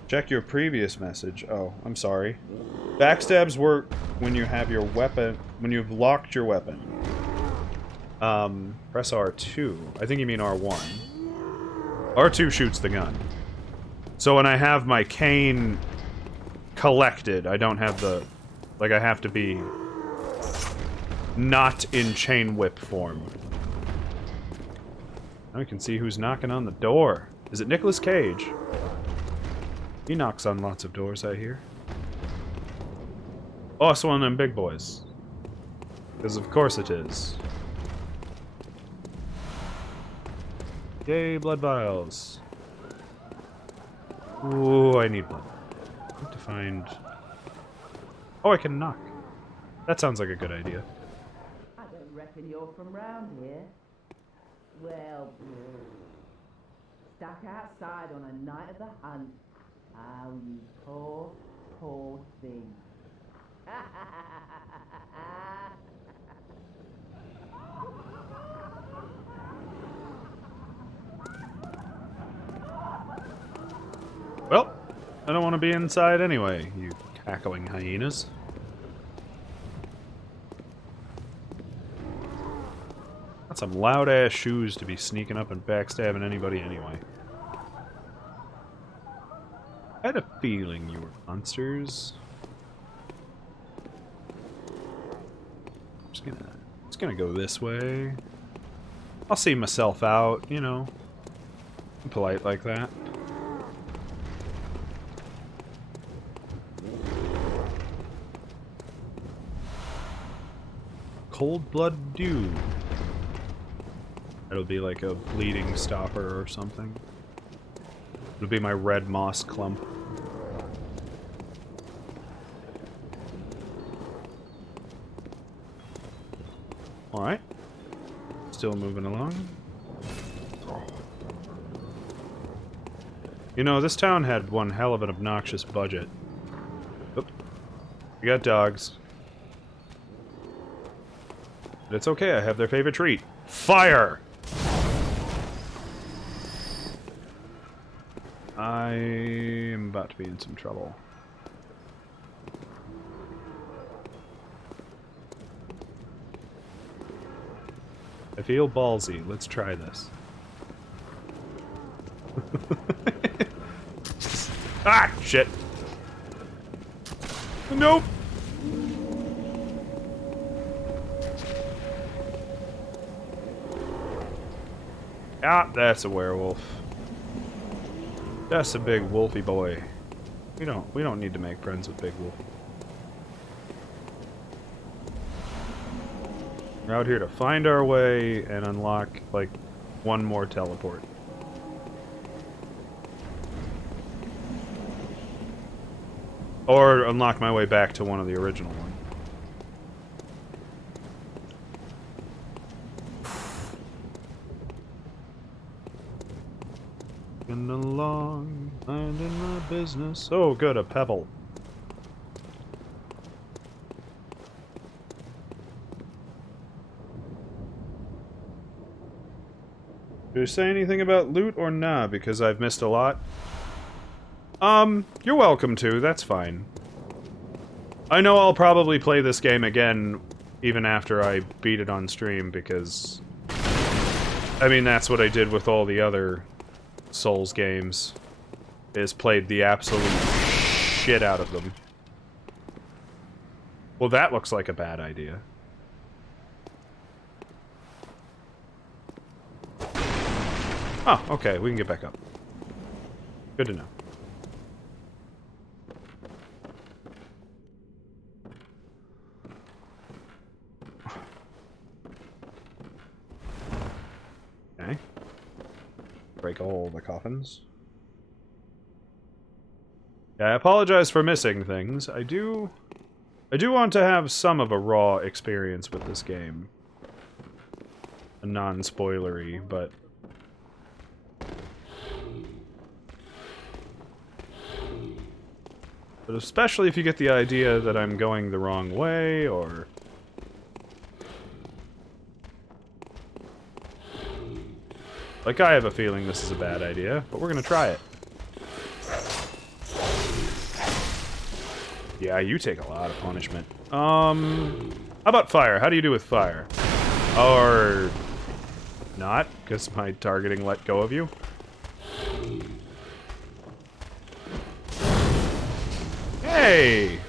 Check your previous message. Oh, I'm sorry. Backstabs work when you have your weapon... when you've locked your weapon. Press R2. I think you mean R1. R2 shoots the gun. So when I have my cane collected, I don't have the... like, I have to be not in chain whip form. Now we can see who's knocking on the door. Is it Nicolas Cage? He knocks on lots of doors, I hear. Oh, it's one of them big boys. Because of course it is. Yay, blood vials. Ooh, I need blood. I need to find... Oh, I can knock. That sounds like a good idea. I don't reckon you're from round here. Well, stuck outside on a night of the hunt. How you poor, poor thing. Well, I don't want to be inside anyway, you cackling hyenas. Got some loud-ass shoes to be sneaking up and backstabbing anybody anyway. I had a feeling you were monsters. It's gonna go this way. I'll see myself out, you know. I'm polite like that. Cold Blood Dew. It'll be like a bleeding stopper or something. It'll be my red moss clump. Alright. Still moving along. You know, this town had one hell of an obnoxious budget. Oop. We got dogs. But it's okay, I have their favorite treat. Fire! I am about to be in some trouble. I feel ballsy. Let's try this. Ah, shit. Nope. Ah, that's a werewolf. That's a big wolfy boy. We don't need to make friends with big wolf. We're out here to find our way and unlock, like, one more teleport. Or unlock my way back to one of the original ones. Getting along, minding my business. Oh, good, a pebble. Did you say anything about loot or nah? Because I've missed a lot. You're welcome to. That's fine. I know I'll probably play this game again even after I beat it on stream because... I mean, that's what I did with all the other Souls games. Is played the absolute shit out of them. Well, that looks like a bad idea. Oh, okay, we can get back up. Good to know. Okay. Break all the coffins. Yeah, I apologize for missing things. I do want to have some of a raw experience with this game. A non-spoilery, but... But especially if you get the idea that I'm going the wrong way, or... Like, I have a feeling this is a bad idea, but we're gonna try it. Yeah, you take a lot of punishment. How about fire? How do you do with fire? Or... not, because my targeting let go of you? Hey!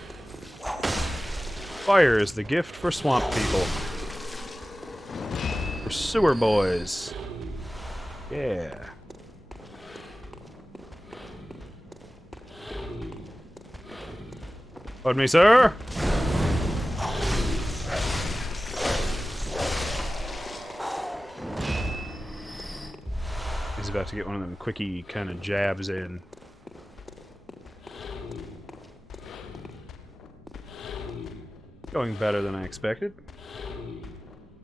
Fire is the gift for swamp people. For sewer boys. Yeah. Pardon me, sir? He's about to get one of them quickie kind of jabs in. Going better than I expected.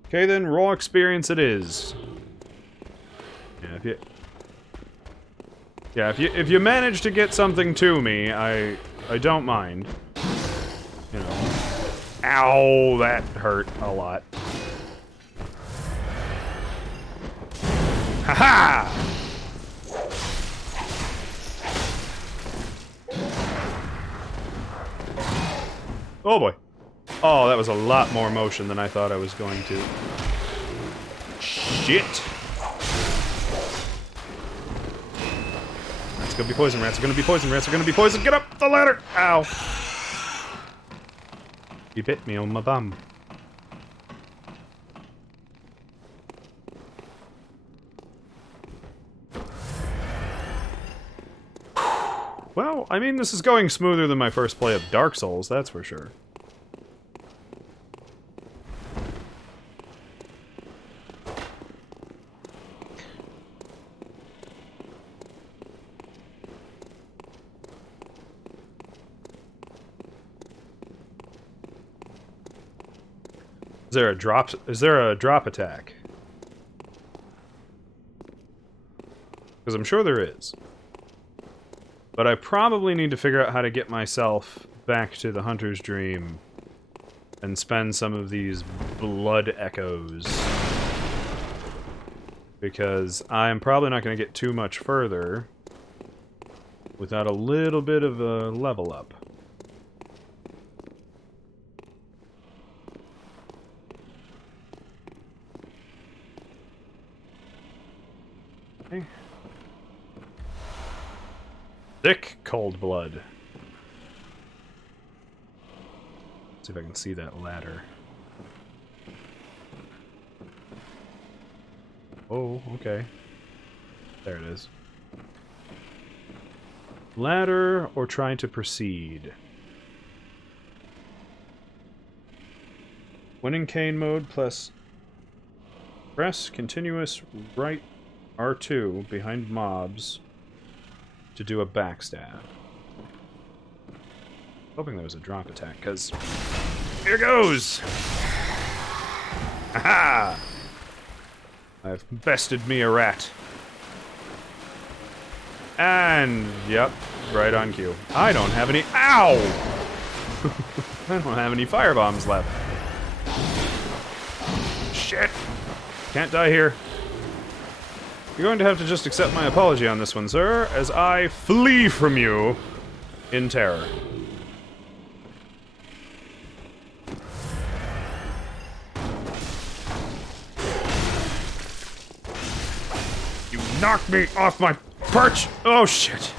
Okay then, raw experience it is. Yeah, if you manage to get something to me, I don't mind. You know. Ow, that hurt a lot. Haha! Oh boy. Oh, that was a lot more motion than I thought I was going to. Shit! Rats are gonna be poison, rats are gonna be poison, rats are gonna be poison! Get up the ladder! Ow! You bit me on my bum. I mean, this is going smoother than my first play of Dark Souls, that's for sure. Is there a drop attack? Because I'm sure there is. But I probably need to figure out how to get myself back to the Hunter's Dream and spend some of these blood echoes. Because I'm probably not going to get too much further without a little bit of a level up. Okay. Thick cold blood. Let's see if I can see that ladder. Oh, okay. There it is. Ladder or trying to proceed? When in cane mode, plus press continuous right R2 behind mobs to do a backstab. Hoping there was a drop attack, because here goes! Aha! I've bested me a rat. And, yep, right on cue. I don't have any— ow! I don't have any firebombs left. Shit! Can't die here. You're going to have to just accept my apology on this one, sir, as I flee from you in terror. You knocked me off my perch! Oh, shit.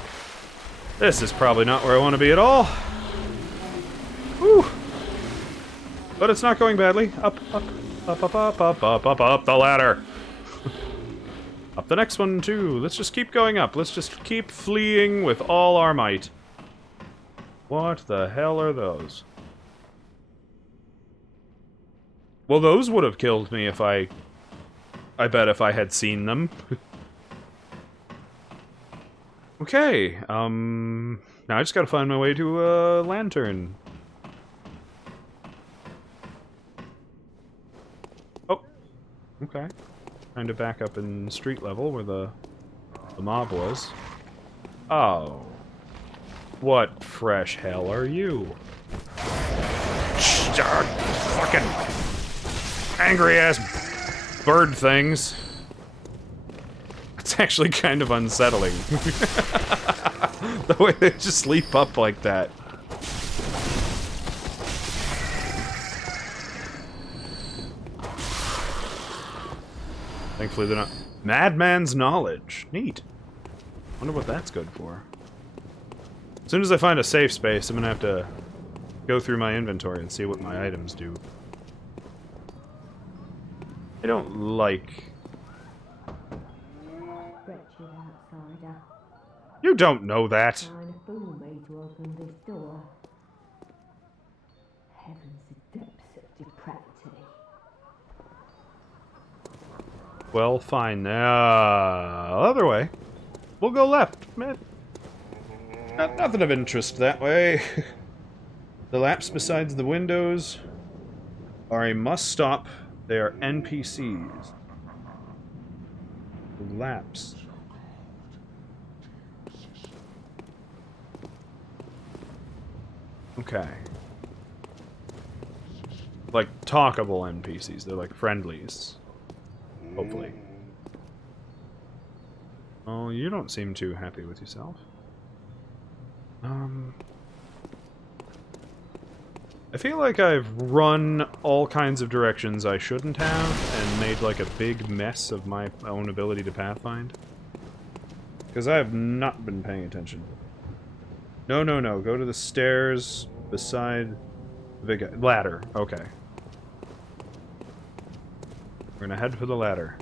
This is probably not where I want to be at all. Whew. But it's not going badly. Up, up, up, up, up, up, up, up, up the ladder. Up the next one, too. Let's just keep going up. Let's just keep fleeing with all our might. What the hell are those? Well, those would have killed me if I bet if I had seen them. Okay, now I just gotta find my way to a lantern. Oh, okay. Trying to back up in street level where the mob was. Oh. What fresh hell are you? Fucking angry-ass bird things. It's actually kind of unsettling. The way they just leap up like that. Thankfully they're not. Madman's knowledge. Neat. Wonder what that's good for. As soon as I find a safe space, I'm gonna have to go through my inventory and see what my items do. I don't like... Wretched outsider. You don't know that. Find a fool made to open this door. Heavens, the depths of depravity. Well, fine. Other way. We'll go left, man. Nothing of interest that way. The lamps beside the windows are a must-stop. They are NPCs. The lamps. Okay. Like, talkable NPCs. They're like friendlies. Hopefully. Oh, you don't seem too happy with yourself. I feel like I've run all kinds of directions I shouldn't have and made like a big mess of my own ability to pathfind. Because I have not been paying attention. No, no, no. Go to the stairs beside the big ladder. Okay. We're gonna head for the ladder.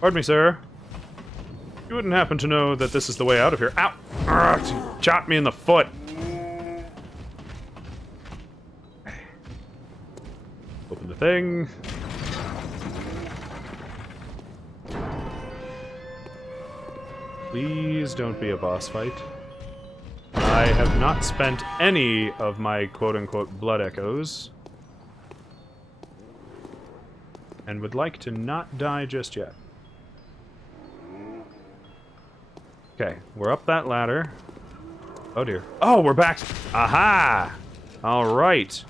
Pardon me, sir. You wouldn't happen to know that this is the way out of here. Ow! Arrgh, she chopped me in the foot. Open the thing. Please don't be a boss fight. I have not spent any of my quote-unquote blood echoes. And would like to not die just yet. Okay, we're up that ladder. Oh dear. Oh, we're back! Aha! Alright.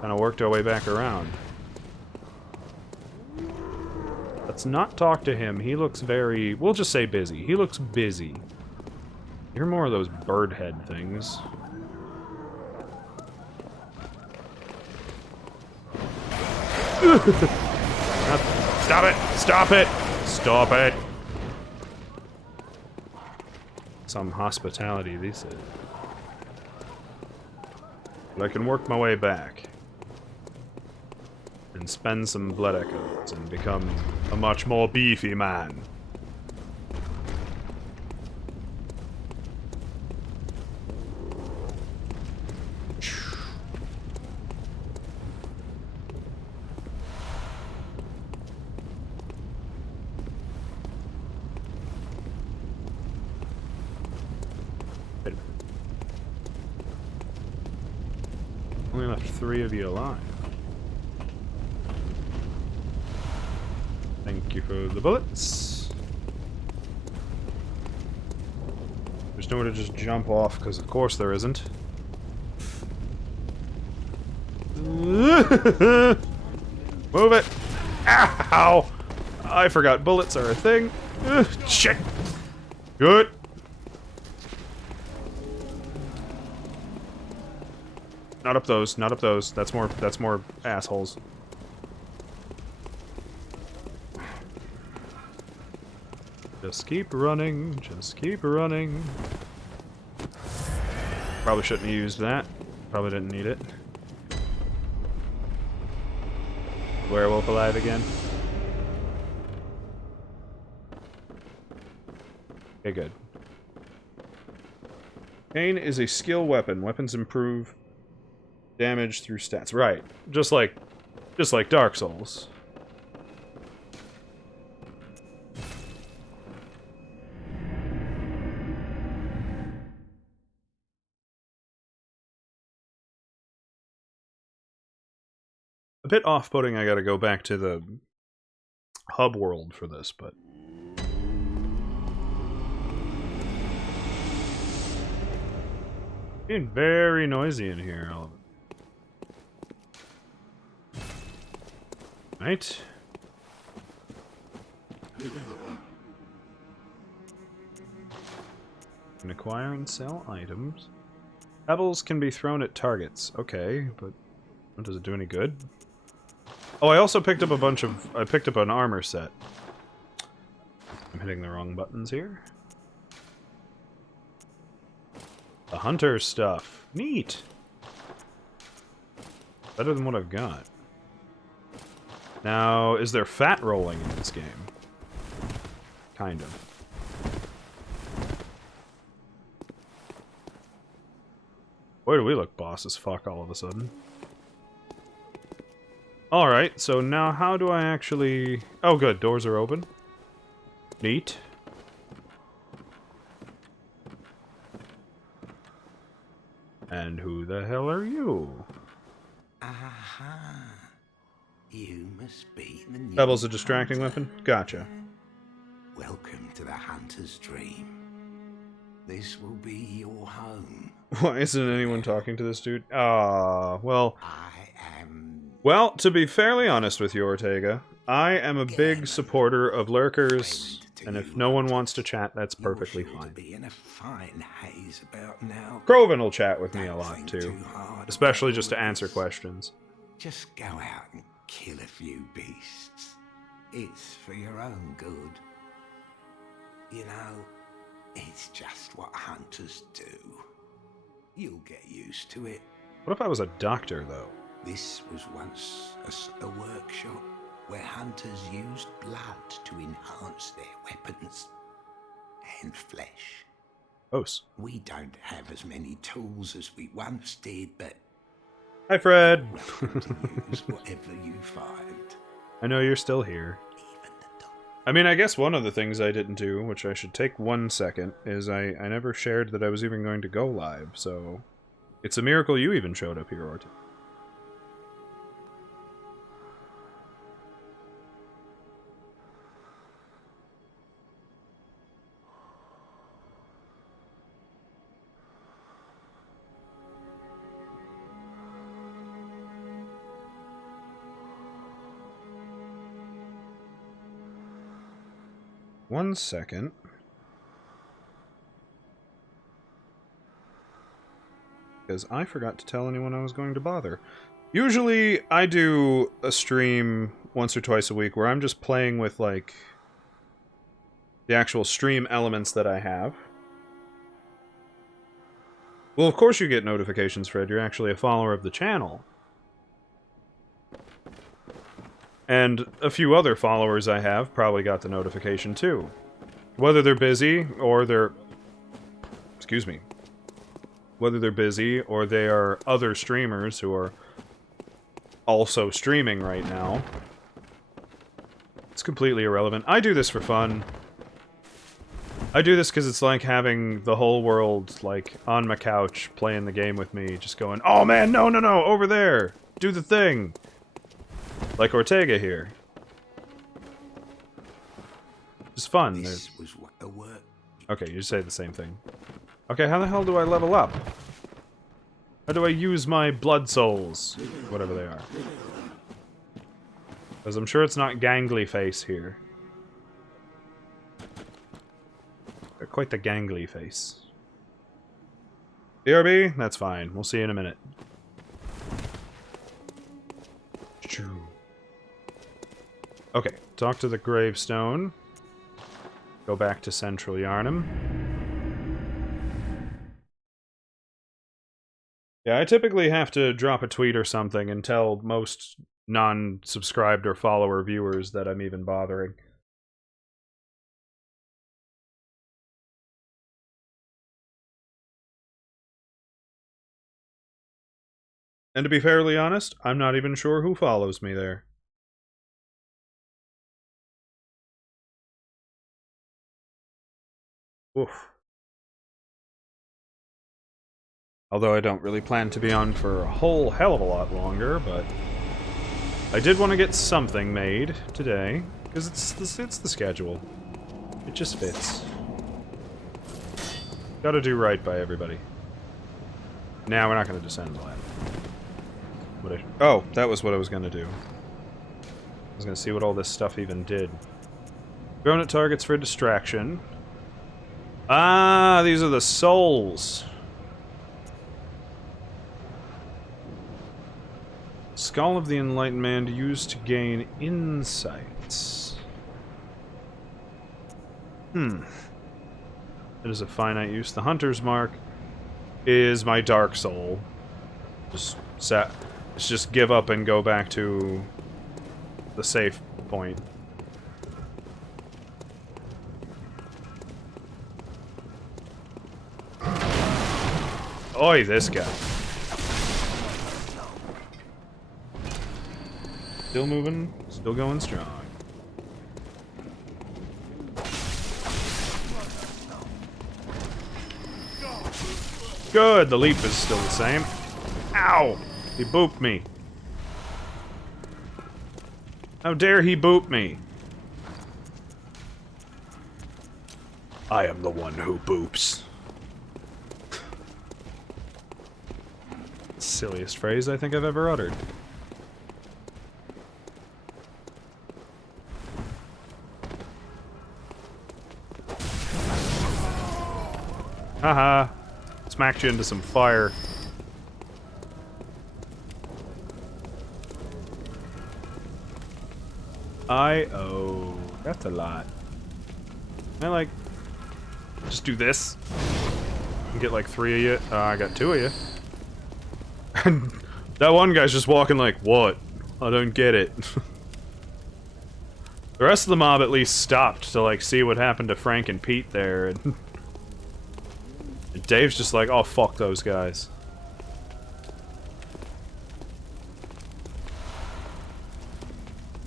Kinda worked our way back around. Let's not talk to him. He looks very... we'll just say busy. He looks busy. You're more of those bird head things. Stop it! Stop it! Stop it! Some hospitality, these days. But I can work my way back. And spend some blood echoes and become a much more beefy man. Only left 3 of you alive. Thank you for the bullets. There's nowhere to just jump off, because of course there isn't. Move it! Ow! I forgot bullets are a thing. Shit! Good. Not up those, not up those. That's more assholes. Just keep running, just keep running. Probably shouldn't have used that. Probably didn't need it. Werewolf alive again? Okay, good. Pain is a skill weapon. Weapons improve damage through stats. Right. Just like Dark Souls. A bit off-putting, I gotta go back to the hub world for this, but... being very noisy in here, all of it. Right? Can acquire and sell items. Pebbles can be thrown at targets. Okay, but does it do any good? Oh, I also picked up a bunch of... I picked up an armor set. I'm hitting the wrong buttons here. The hunter stuff. Neat! Better than what I've got. Now, is there fat rolling in this game? Kind of. Boy, do we look boss as fuck all of a sudden. Alright, so now how do I actually... oh good, doors are open. Neat. And who the hell are you? Aha. You must be the new Pebble's a distracting weapon? Gotcha. Welcome to the Hunter's Dream. This will be your home. Why isn't anyone talking to this dude? Ah, well... I am... well, to be fairly honest with you, Ortega, I am a big supporter of lurkers, and if no one wants to chat, that's perfectly fine. Be in a fine haze about now. Croven will chat with me a Don't lot, think too. too hard Especially about just to all answer this. questions. Just go out and kill a few beasts. It's for your own good. You know, it's just what hunters do. You'll get used to it. What if I was a doctor, though? This was once a workshop where hunters used blood to enhance their weapons. and flesh. Gross. We don't have as many tools as we once did, but Hi, Fred. welcome to use whatever you find. I know you're still here. Even the dark. I mean, I guess one of the things I didn't do, which I should take 1 second, is I never shared that I was even going to go live, so it's a miracle you even showed up here, Orton. One second. Because I forgot to tell anyone I was going to bother. Usually, I do a stream once or twice a week where I'm just playing with, like, the actual stream elements that I have. Well, of course you get notifications, Fred. You're actually a follower of the channel. And a few other followers I have probably got the notification too. Whether they're busy or they're... Excuse me. Whether they're busy or they are other streamers who are also streaming right now. It's completely irrelevant. I do this for fun. I do this because it's like having the whole world, like, on my couch playing the game with me, just going, "Oh man, no, no, no, over there! Do the thing!" Like Ortega here. It's fun. This was what the work. Okay, you say the same thing. Okay, how the hell do I level up? How do I use my blood souls? Whatever they are. Because I'm sure it's not gangly face here. They're quite the gangly face. BRB? That's fine. We'll see you in a minute. Choo. Okay, talk to the gravestone. Go back to Central Yarnum. Yeah, I typically have to drop a tweet or something and tell most non-subscribed or follower viewers that I'm even bothering. And to be fairly honest, I'm not even sure who follows me there. Oof. Although I don't really plan to be on for a whole hell of a lot longer, but I did want to get something made today, because it's the schedule. It just fits. Gotta do right by everybody. Now we're not going to descend the ladder. Oh, that was what I was going to do. I was going to see what all this stuff even did. Thrown at targets for distraction. Ah, these are the souls. Skull of the Enlightened Man used to gain insights. It is a finite use. The Hunter's Mark is my Dark Soul. Let's just give up and go back to the safe point. Oi, this guy. Still moving, still going strong. Good, the leap is still the same. Ow! He booped me. How dare he boop me? I am the one who boops. Silliest phrase I think I've ever uttered. Haha. Smacked you into some fire. I-oh. That's a lot. Can I, like, just do this? And get, like, 3 of you? I got 2 of you. And that one guy's just walking like, what? I don't get it. The rest of the mob at least stopped to, like, see what happened to Frank and Pete there, and Dave's just like, oh, fuck those guys.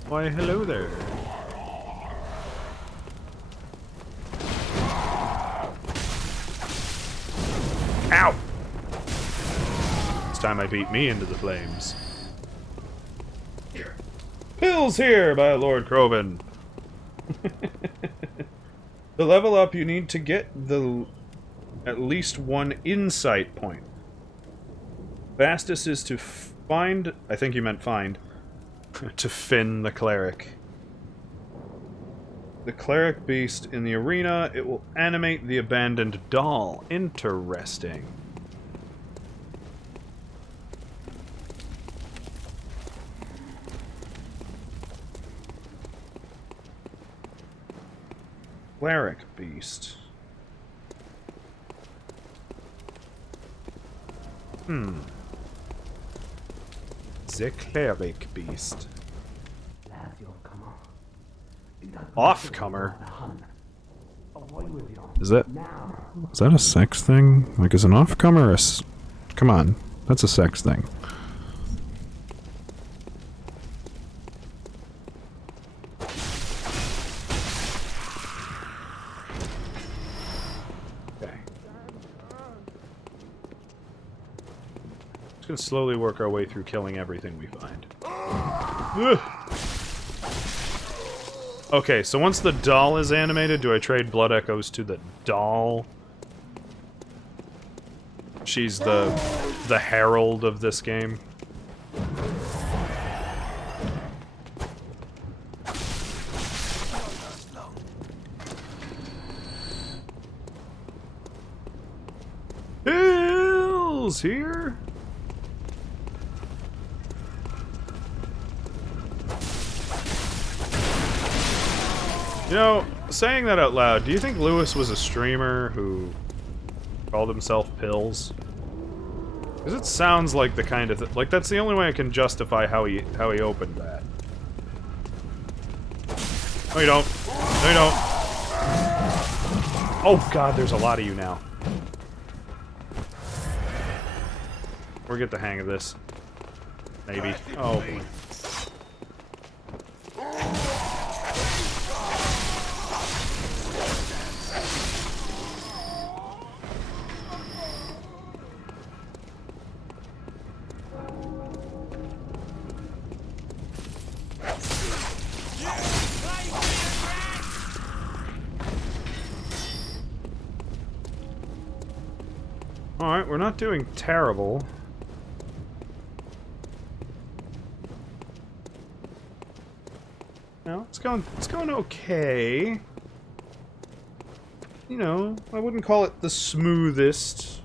Why, hello there. Ow! This time I beat me into the flames. Pills here by Lord Crobin. To level up, you need to get the at least one insight point. Fastest is to find... I think you meant find. To Finn the cleric. The cleric beast in the arena, it will animate the abandoned doll. Interesting. Cleric beast. The cleric beast. Off-comer? Is that a sex thing? Like, is an off-comer a come on, that's a sex thing. Okay. Just gonna slowly work our way through killing everything we find. Ugh. Okay, so once the doll is animated, do I trade blood echoes to the doll? She's the herald of this game. Hills here. You know, saying that out loud, do you think Lewis was a streamer who called himself Pills? Because it sounds like the kind of like that's the only way I can justify how he opened that. No, you don't. No, you don't. Oh God, there's a lot of you now. We'll get the hang of this. Maybe. Oh boy. Alright, we're not doing terrible. No, it's going okay. You know, I wouldn't call it the smoothest.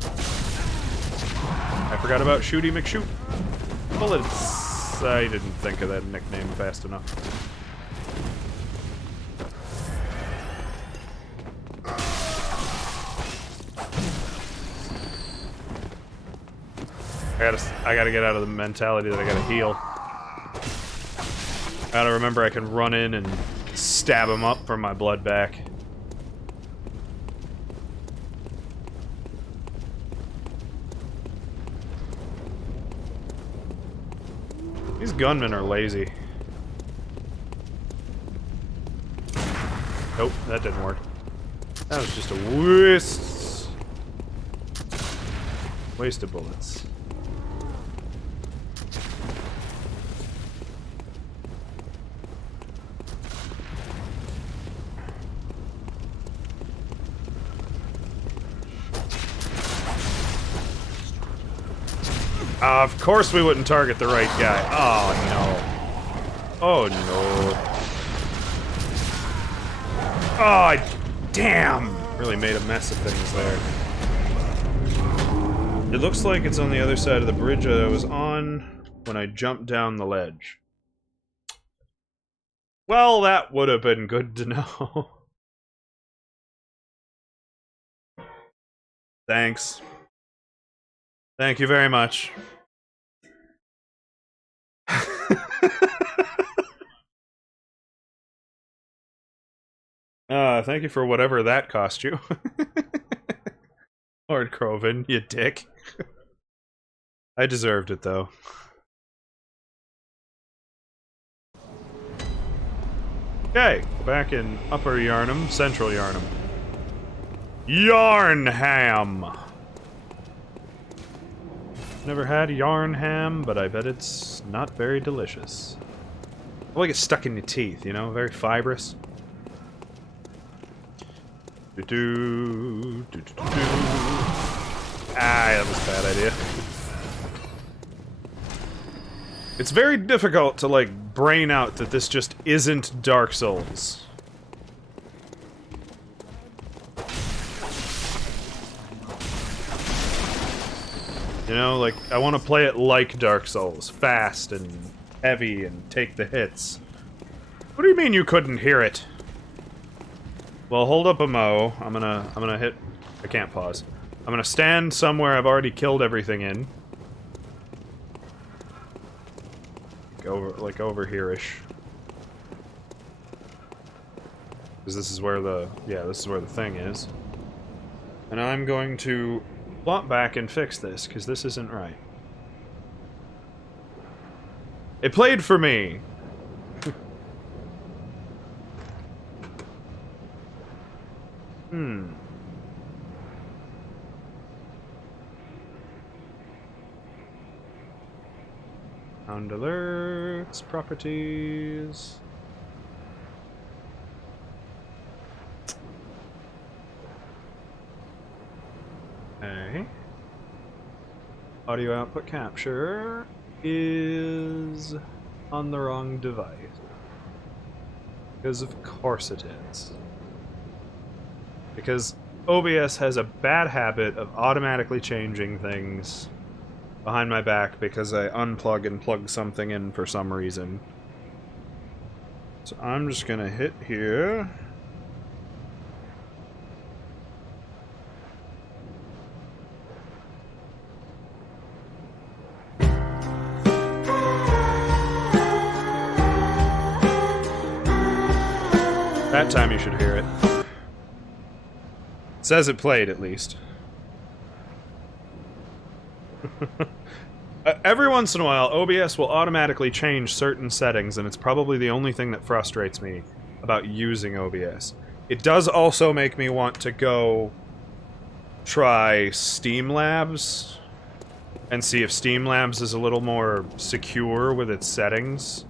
I forgot about Shooty McShoot. Bullets. I didn't think of that nickname fast enough. I gotta get out of the mentality that I gotta heal. I gotta remember I can run in and stab him up for my blood back. These gunmen are lazy. Nope, that didn't work. That was just a waste of bullets. Of course we wouldn't target the right guy. Oh, no. Oh, no. Oh, damn! Really made a mess of things there. It looks like it's on the other side of the bridge that I was on when I jumped down the ledge. Well, that would have been good to know. Thanks. Thank you very much. Thank you for whatever that cost you. Lord Croven, you dick. I deserved it, though. Okay, back in Upper Yarnham, Central Yarnham. Yarnham! Never had yarn ham, but I bet it's not very delicious. I like it stuck in your teeth, you know? Very fibrous. Ah, that was a bad idea. It's very difficult to, like, brain out that this just isn't Dark Souls. You know, like, I want to play it like Dark Souls. Fast and heavy and take the hits. What do you mean you couldn't hear it? Well, hold up a mo. I'm gonna hit... I can't pause. I'm gonna stand somewhere I've already killed everything in. Like over here-ish. Because this is where the... yeah, this is where the thing is. And I'm going to plot back and fix this, because this isn't right. It played for me! Sound alerts, properties... Okay. Audio output capture is on the wrong device. Because of course it is. Because OBS has a bad habit of automatically changing things behind my back because I unplug and plug something in for some reason. So I'm just gonna hit here. That time you should hear it. It says it played, at least. Every once in a while, OBS will automatically change certain settings, and it's probably the only thing that frustrates me about using OBS. It does also make me want to go try Steam Labs and see if Steam Labs is a little more secure with its settings.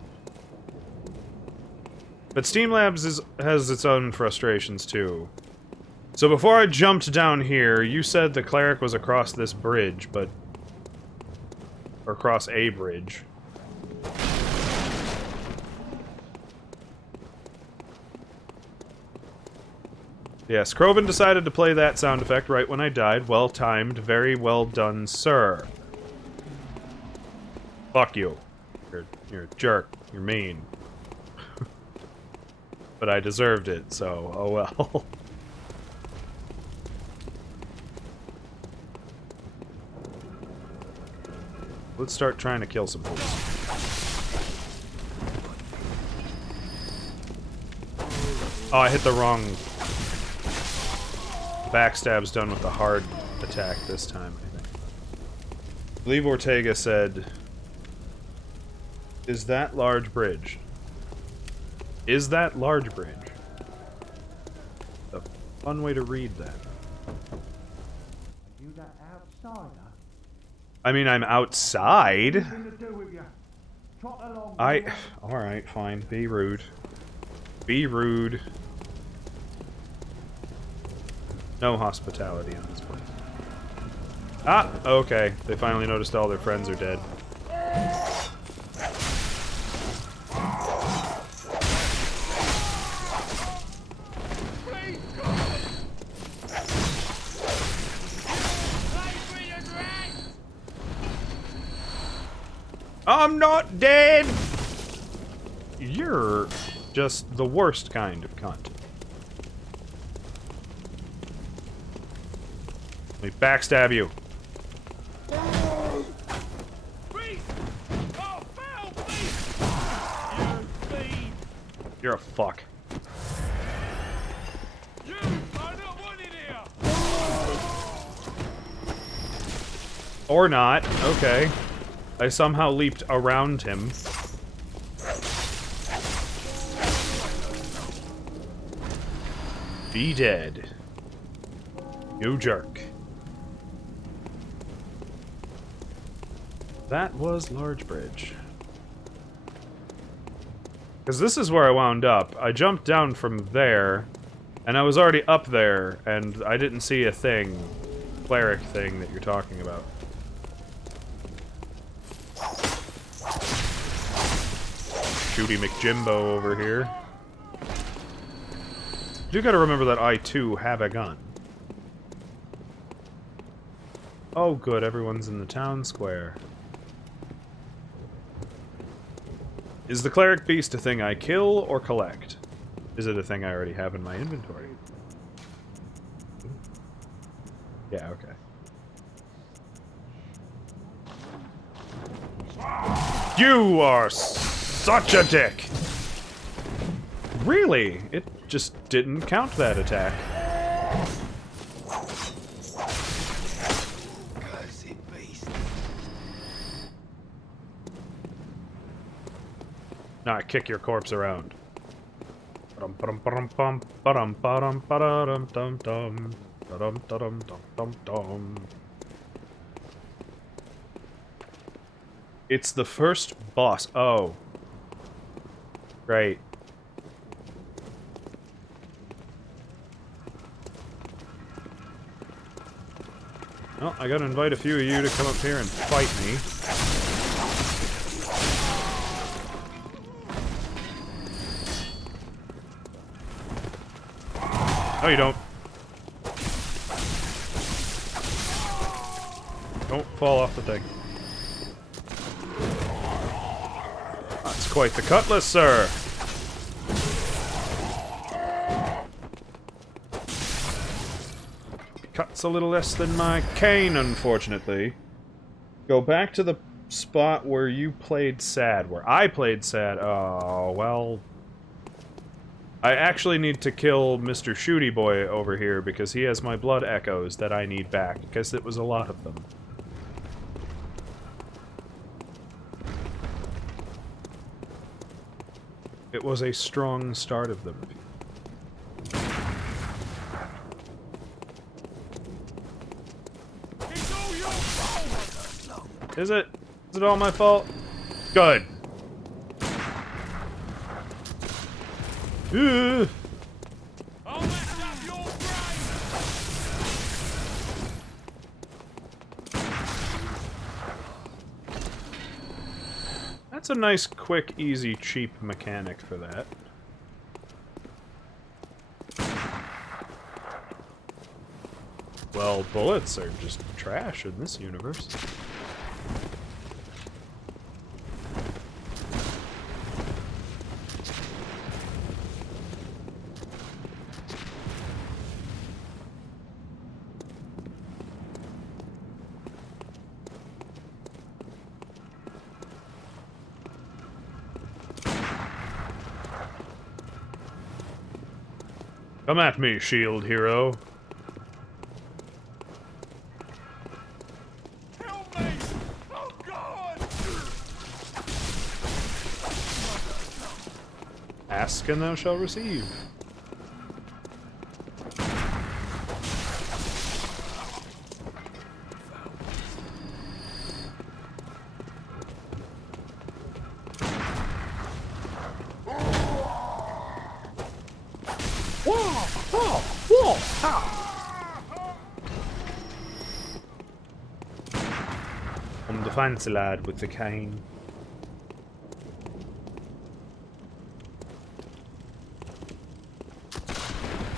But Steam Labs has its own frustrations, too. So before I jumped down here, you said the cleric was across this bridge, but... or across a bridge. Yes, Croven decided to play that sound effect right when I died. Well timed. Very well done, sir. Fuck you. You're a jerk. You're mean. But I deserved it, so oh well. Let's start trying to kill some fools. Oh, I hit the wrong... Backstab's done with the hard attack this time, I think. I believe Ortega said... Is that large bridge? Is that large bridge? A fun way to read that. You that outsider? I mean, I'm outside. Nothing to do with you. Trot along. Alright, fine. Be rude. Be rude. No hospitality in this place. Ah! Okay. They finally noticed all their friends are dead. I'm not dead! You're just the worst kind of cunt. Let me backstab you. You're a fuck. Or not. Okay. I somehow leaped around him. Be dead. You jerk. That was Large Bridge. Because this is where I wound up. I jumped down from there, and I was already up there, and I didn't see a thing. Cleric thing that you're talking about. Shooty McJimbo over here. You gotta remember that I, too, have a gun. Oh, good, everyone's in the town square. Is the cleric beast a thing I kill or collect? Is it a thing I already have in my inventory? Yeah, okay. You are such a dick! Really? It just didn't count that attack. Cursed beast. Now I kick your corpse around. It's the first boss. Oh. Right. Well, I gotta invite a few of you to come up here and fight me. No, you don't. Don't fall off the thing. That's quite the cutlass, sir. Cuts a little less than my cane, unfortunately. Go back to the spot where you played sad, where I played sad. Oh, well... I actually need to kill Mr. Shooty Boy over here because he has my blood echoes that I need back, because it was a lot of them. It was a strong start of the review. Is it? Is it all my fault? Good. That's a nice, quick, easy, cheap mechanic for that. Well, bullets are just trash in this universe. Come at me, shield hero. Help me! Oh God! Ask and thou shalt receive. I'm the fancy lad with the cane.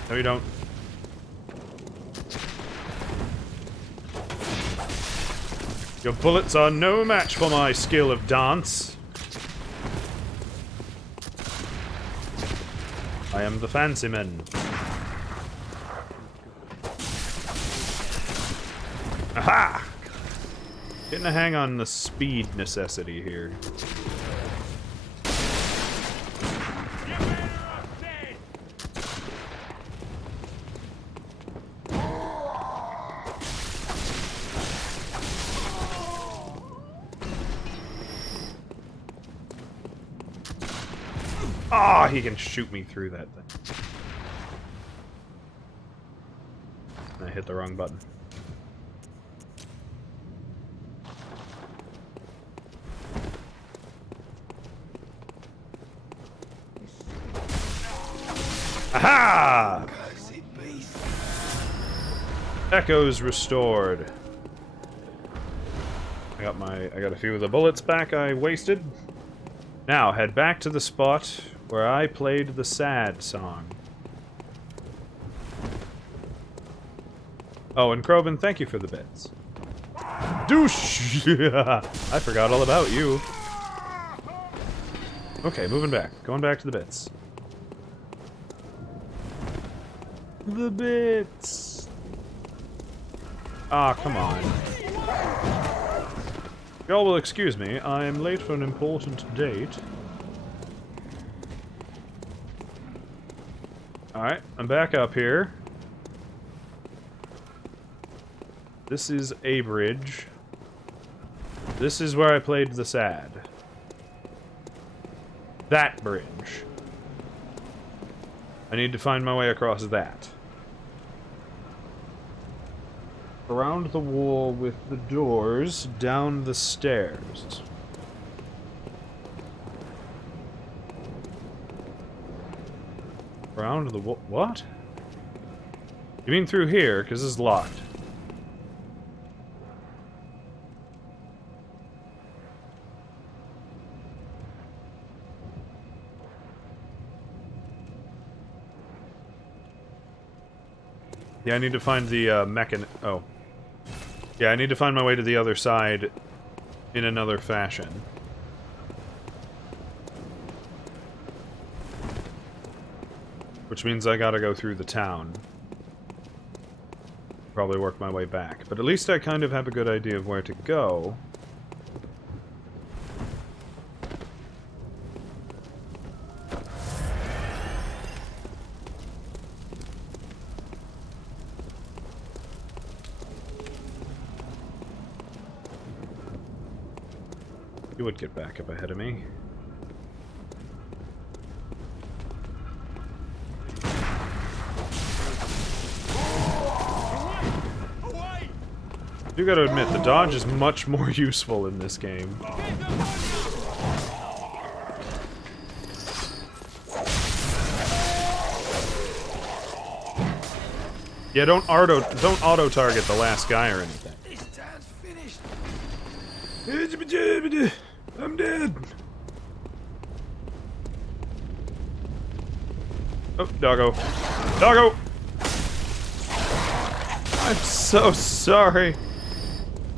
No, you don't. Your bullets are no match for my skill of dance. I am the fancy man. Aha! Getting a hang on the speed necessity here. Ah, he can shoot me through that thing. I hit the wrong button. Aha! Echoes restored. I got a few of the bullets back I wasted. Now head back to the spot where I played the sad song. Oh, and Krobin, thank you for the bits. Douche! I forgot all about you. Okay, moving back. Going back to the bits. The bits! Ah, come on. Y'all will excuse me, I am late for an important date. Alright, I'm back up here. This is a bridge. This is where I played the sad. That bridge. I need to find my way across that. Around the wall with the doors, down the stairs. Around the wall. What? You mean through here? Because this is locked. Yeah, I need to find the Oh. Yeah, I need to find my way to the other side in another fashion. Which means I gotta go through the town. Probably work my way back. But at least I kind of have a good idea of where to go. You would get back up ahead of me. You gotta admit, the dodge is much more useful in this game. Yeah, don't auto target the last guy or anything. This town's finished. I'm dead. Oh, doggo. Doggo! I'm so sorry.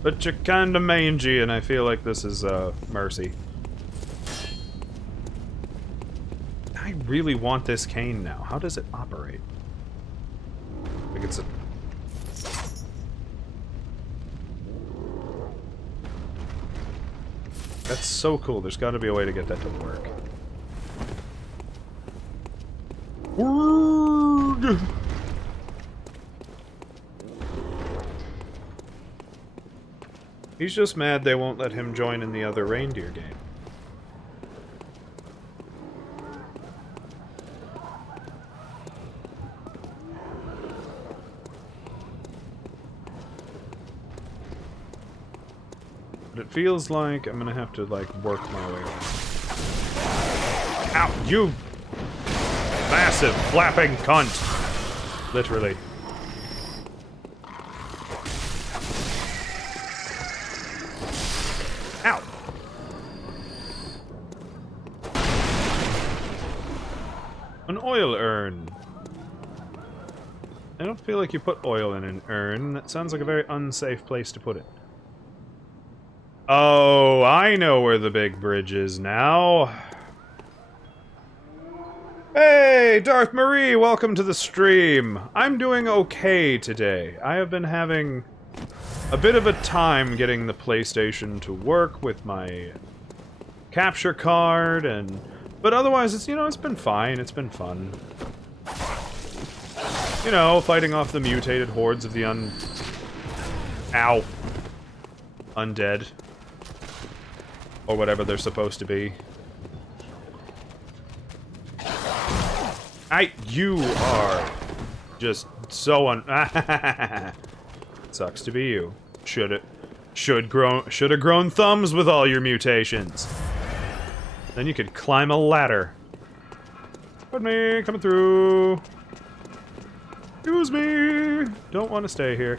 But you're kinda mangy, and I feel like this is, mercy. I really want this cane now. How does it operate? Like it's a... That's so cool. There's gotta be a way to get that to work. Word! He's just mad they won't let him join in the other reindeer game. But it feels like I'm gonna have to, like, work my way around. Ow! You massive flapping cunt! Literally. Ow! An oil urn. I don't feel like you put oil in an urn. That sounds like a very unsafe place to put it. Oh, I know where the big bridge is now. Hey, Darth Marie, welcome to the stream. I'm doing okay today. I have been having a bit of a time getting the PlayStation to work with my capture card, but otherwise it's, you know, it's been fine. It's been fun. You know, fighting off the mutated hordes of the undead. Or whatever they're supposed to be. You are just so Sucks to be you. Should have grown thumbs with all your mutations. Then you could climb a ladder. Pardon me, coming through. Excuse me. Don't want to stay here.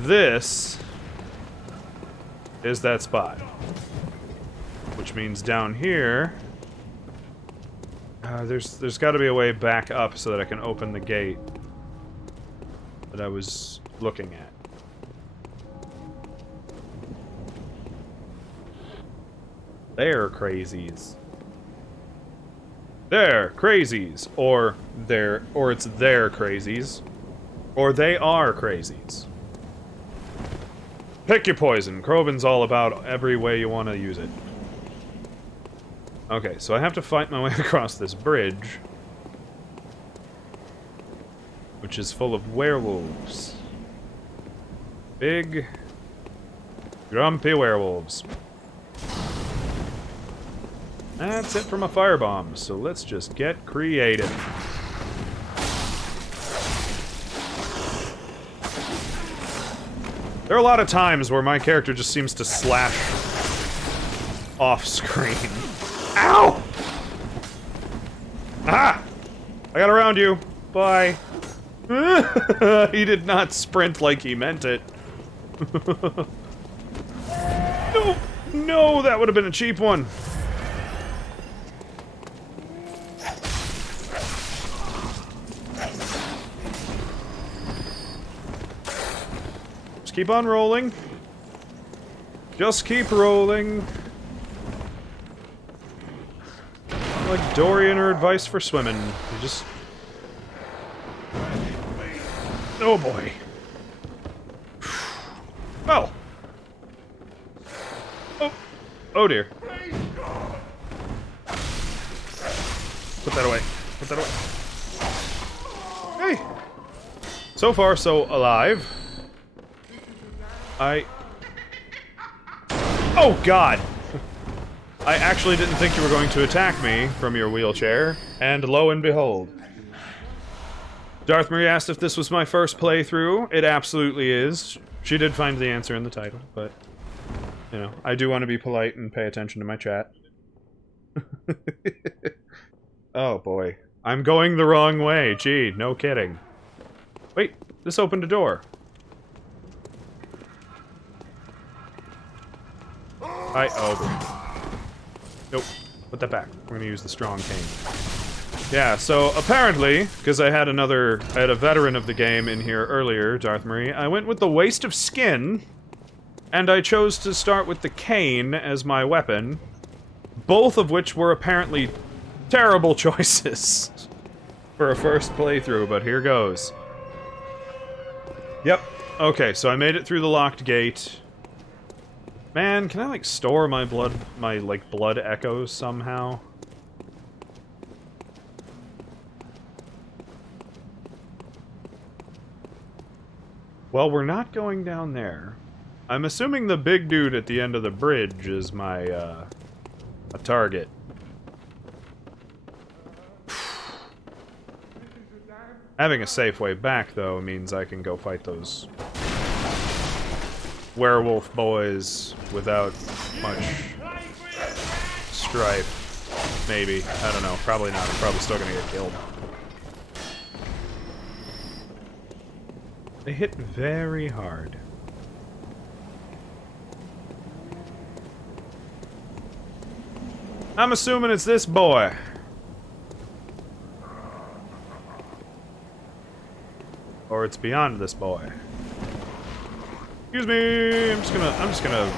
This is that spot. Which means down here, there's got to be a way back up so that I can open the gate that I was looking at. They're crazies. They're crazies, or it's their crazies, or they are crazies. Pick your poison. Krobin's all about every way you want to use it. Okay, so I have to fight my way across this bridge, which is full of werewolves. Big, grumpy werewolves. That's it for my firebomb, so let's just get creative. There are a lot of times where my character just seems to slash off screen. Ow! Ah! I got around you. Bye. He did not sprint like he meant it. No! No, that would have been a cheap one. Just keep on rolling. Just keep rolling. Like Dorian or advice for swimming. You just... Oh boy. Well. Oh. Oh dear. Put that away. Put that away. Hey. So far, so alive. Oh god! I actually didn't think you were going to attack me from your wheelchair, and lo and behold. Darth Marie asked if this was my first playthrough. It absolutely is. She did find the answer in the title, but, you know, I do want to be polite and pay attention to my chat. Oh boy. I'm going the wrong way. Gee, no kidding. Wait, this opened a door. Oh. Nope. Put that back. We're gonna use the strong cane. Yeah, so apparently, because I had a veteran of the game in here earlier, Darth Marie, I went with the Waste of Skin, and I chose to start with the cane as my weapon, both of which were apparently terrible choices for a first playthrough, but here goes. Yep. Okay, so I made it through the locked gate. Man, can I, like, store my blood echoes somehow? Well, we're not going down there. I'm assuming the big dude at the end of the bridge is my, a target. Having a safe way back, though, means I can go fight those werewolf boys without much strife. Maybe. I don't know. Probably not. I'm probably still gonna get killed. They hit very hard. I'm assuming it's this boy. Or it's beyond this boy. Excuse me, I'm just gonna,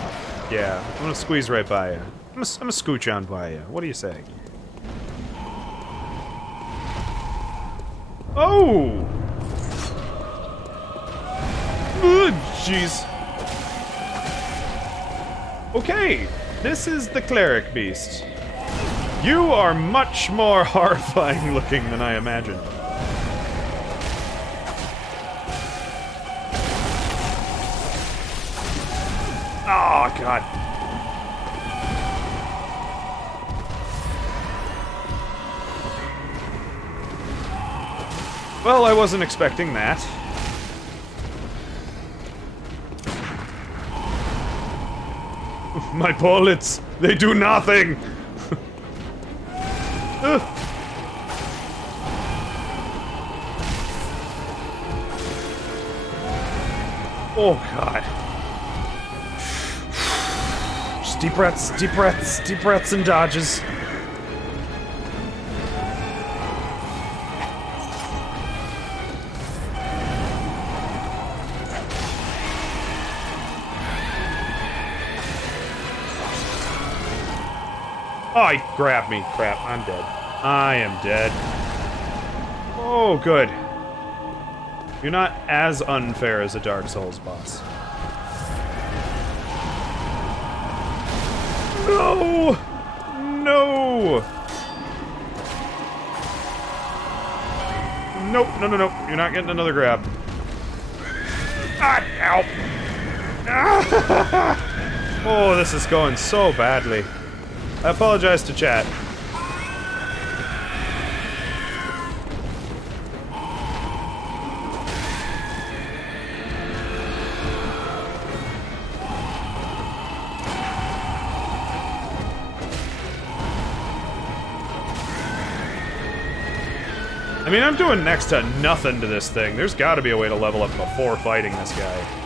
yeah, I'm gonna squeeze right by you. I'm gonna scooch on by you. What do you say? Oh! Jeez. Okay, this is the cleric beast. You are much more horrifying looking than I imagined. Oh, God. Well, I wasn't expecting that. My bullets, they do nothing! Oh, God. Just deep breaths, deep breaths, deep breaths and dodges. Oh, he grabbed me. Crap, I'm dead. I am dead. Oh, good. You're not as unfair as a Dark Souls boss. No! No! Nope, no, no, no. You're not getting another grab. Ah, ow! Ah! Oh, this is going so badly. I apologize to chat. I mean, I'm doing next to nothing to this thing. There's gotta be a way to level up before fighting this guy.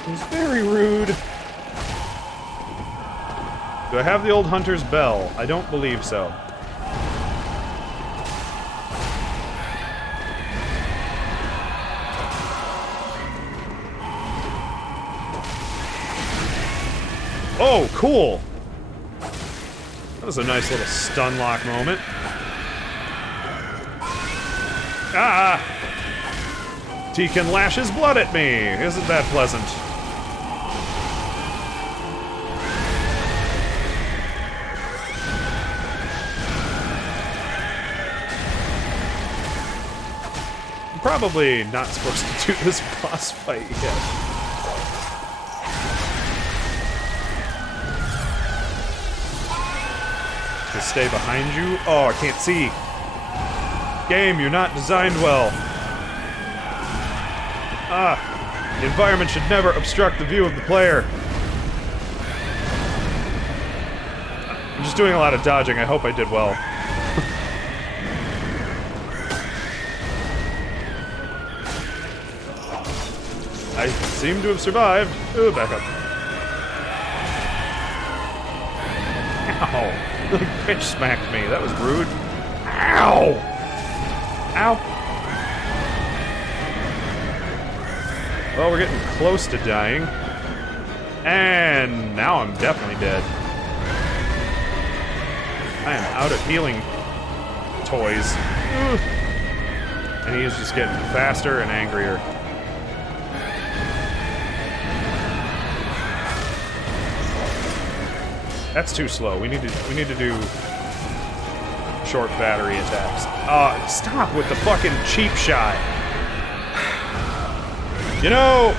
It was very rude. Do I have the old hunter's bell? I don't believe so. Oh, cool! That was a nice little stun lock moment. Ah! He can lash his blood at me! Isn't that pleasant? I'm probably not supposed to do this boss fight yet. To stay behind you? Oh, I can't see. Game, you're not designed well. Ah, the environment should never obstruct the view of the player. I'm just doing a lot of dodging. I hope I did well. I seem to have survived. Ooh, back up. Ow. The bitch smacked me. That was rude. Ow! Ow. Well, we're getting close to dying. And now I'm definitely dead. I am out of healing toys. And he is just getting faster and angrier. That's too slow. We need to do short battery attacks. Stop with the fucking cheap shot. You know,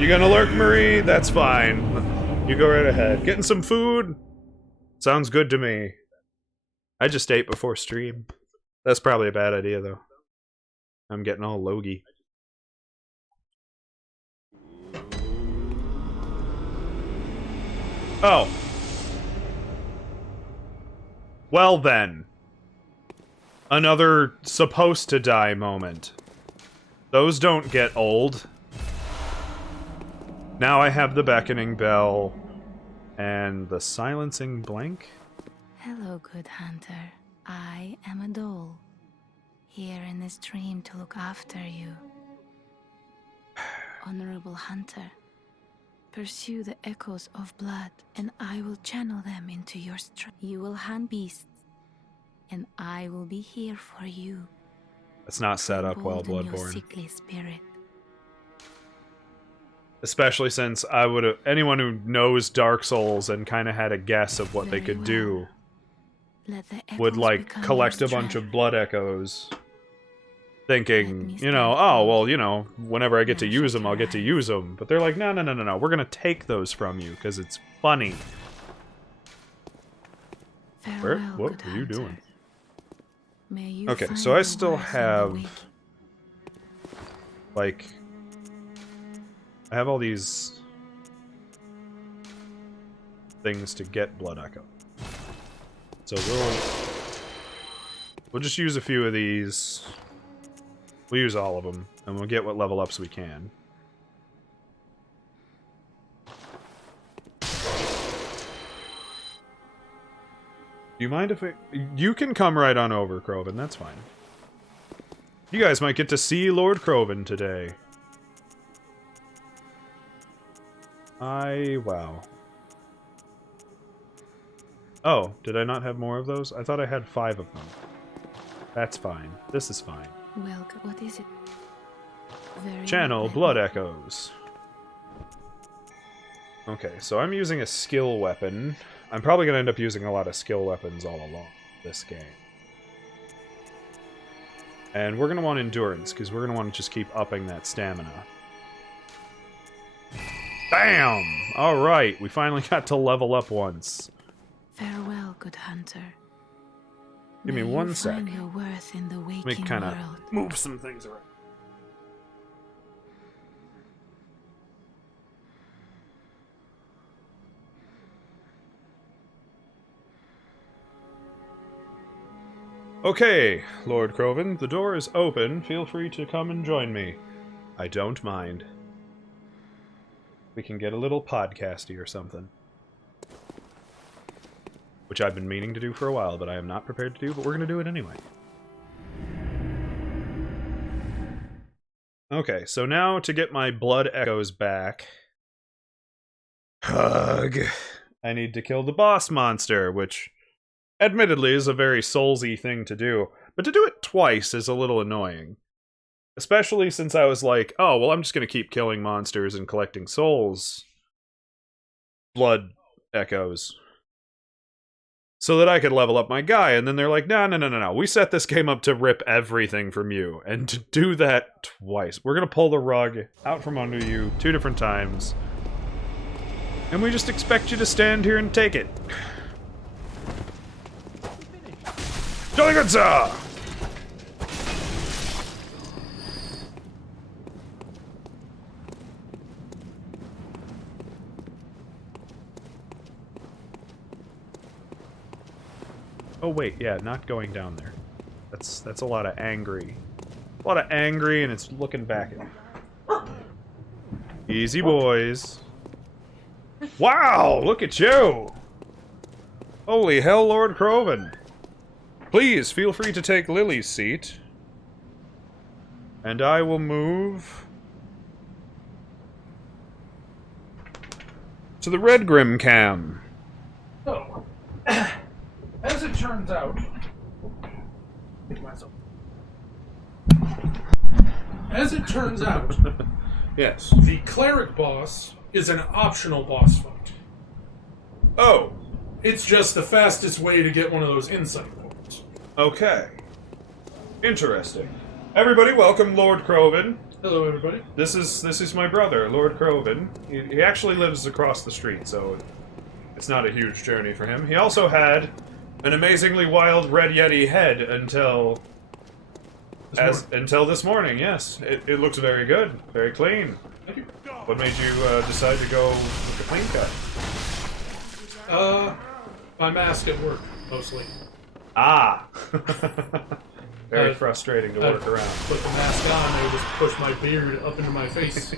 you gonna lurk, Marie? That's fine. You go right ahead. Getting some food? Sounds good to me. I just ate before stream. That's probably a bad idea, though. I'm getting all logy. Oh. Well then. Another supposed to die moment. Those don't get old. Now I have the beckoning bell and the silencing blank. Hello, good hunter. I am a doll, here in this dream to look after you. Honorable hunter, pursue the echoes of blood, and I will channel them into your strength. You will hunt beasts, and I will be here for you. That's not set up well, Embolden your Bloodborne. sickly spirit. Especially since I would have... Anyone who knows Dark Souls and kind of had a guess of what they Very could well. do Let the would, echoes like, become collect your a bunch strength. of blood echoes thinking, you know, oh, well, you know, whenever I get to use them, I'll get to use them. But they're like, no, no, no, no, no, we're gonna take those from you, because it's funny. What are you doing? Okay, so I still have... like... I have all these... things to get Blood Echo. So we'll just use a few of these. We'll use all of them, and we'll get what level ups we can. Do you mind if you can come right on over, Croven, that's fine. You guys might get to see Lord Croven today. Wow. Oh, did I not have more of those? I thought I had 5 of them. That's fine. This is fine. Welcome. What is it? Channel Blood Echoes. Okay, so I'm using a skill weapon. I'm probably going to end up using a lot of skill weapons all along this game. And we're going to want endurance, because we're going to want to just keep upping that stamina. Bam! Alright, we finally got to level up once. Farewell, good hunter. Give me one sec. Find your worth in the waking Let me kind of world. move some things around. Okay, Lord Croven, the door is open. Feel free to come and join me. I don't mind. We can get a little podcasty or something. Which I've been meaning to do for a while, but I am not prepared to do, but we're going to do it anyway. Okay, so now to get my blood echoes back... Hug! I need to kill the boss monster, which... admittedly is a very soulsy thing to do, but to do it twice is a little annoying. Especially since I was like, oh, well, I'm just going to keep killing monsters and collecting souls. Blood echoes. So that I could level up my guy, and then they're like, no, no, no, no, no, we set this game up to rip everything from you, and to do that twice. We're going to pull the rug out from under you 2 different times, and we just expect you to stand here and take it. Jolly good, sir! Oh wait, yeah, not going down there. That's a lot of angry. A lot of angry, and it's looking back at me. Easy, boys. Wow, look at you! Holy hell, Lord Croven. Please, feel free to take Lily's seat. And I will move... to the Redgrim cam. So, as it turns out... As it turns out, Yes. the cleric boss is an optional boss fight. Oh, It's just the fastest way to get one of those insight points. okay. Interesting. Everybody, welcome Lord Croven. Hello, everybody. This is my brother, Lord Croven. He actually lives across the street, so it's not a huge journey for him. He also had an amazingly wild red yeti head until this morning. Yes, it looks very good, very clean. Thank you. What made you decide to go with the clean cut? My mask at work, mostly. Ah, very frustrating to work around. Put the mask on, I just push my beard up into my face.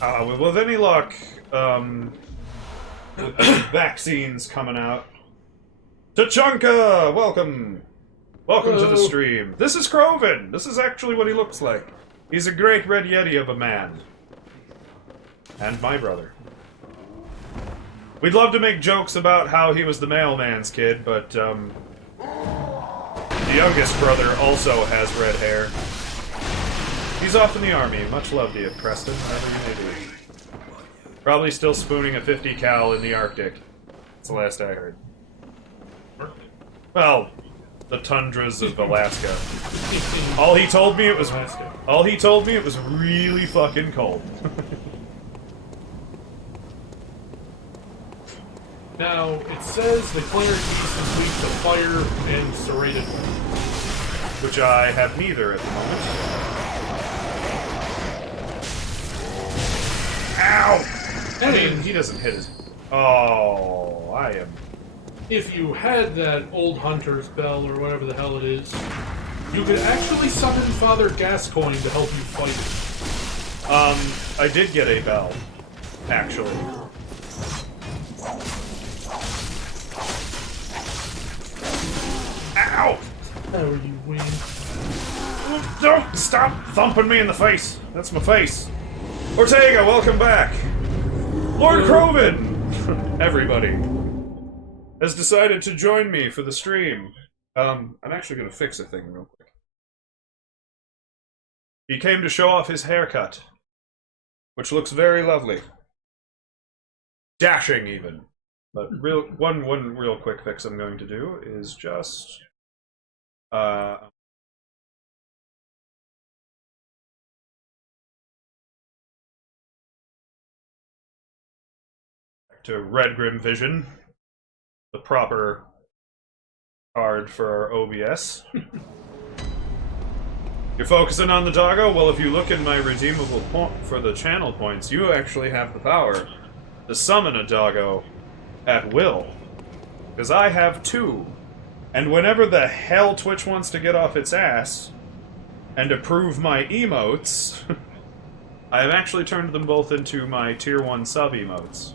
With any luck, with vaccines coming out. Tachanka, welcome. Welcome to the stream. This is Croven. This is actually what he looks like. He's a great red yeti of a man. And my brother. We'd love to make jokes about how he was the mailman's kid, but, the youngest brother also has red hair. He's off in the army. Much love to you, Preston, whatever you may do. Probably still spooning a 50 cal in the Arctic. That's the last I heard. Well, the tundras of Alaska. All he told me it was really fucking cold. Now, it says the cleric beast is weak to fire and serrated weapons. Which I have neither at the moment. Ow! I mean, he doesn't hit his... Oh, I am... If you had that old hunter's bell or whatever the hell it is, you could actually summon Father Gascoigne to help you fight it. I did get a bell, actually. Ow! How are you win? Don't stop thumping me in the face. That's my face. Ortega, welcome back. Lord Croven, everybody, has decided to join me for the stream. I'm actually going to fix a thing real quick. He came to show off his haircut, which looks very lovely. Dashing, even. But one real quick fix I'm going to do is just... to Redgrim Vision, the proper card for our OBS. You're focusing on the doggo? Well, if you look in my redeemable point for the channel points, you actually have the power to summon a doggo at will. Because I have 2. And whenever the hell Twitch wants to get off its ass and approve my emotes, I have actually turned them both into my tier 1 sub emotes.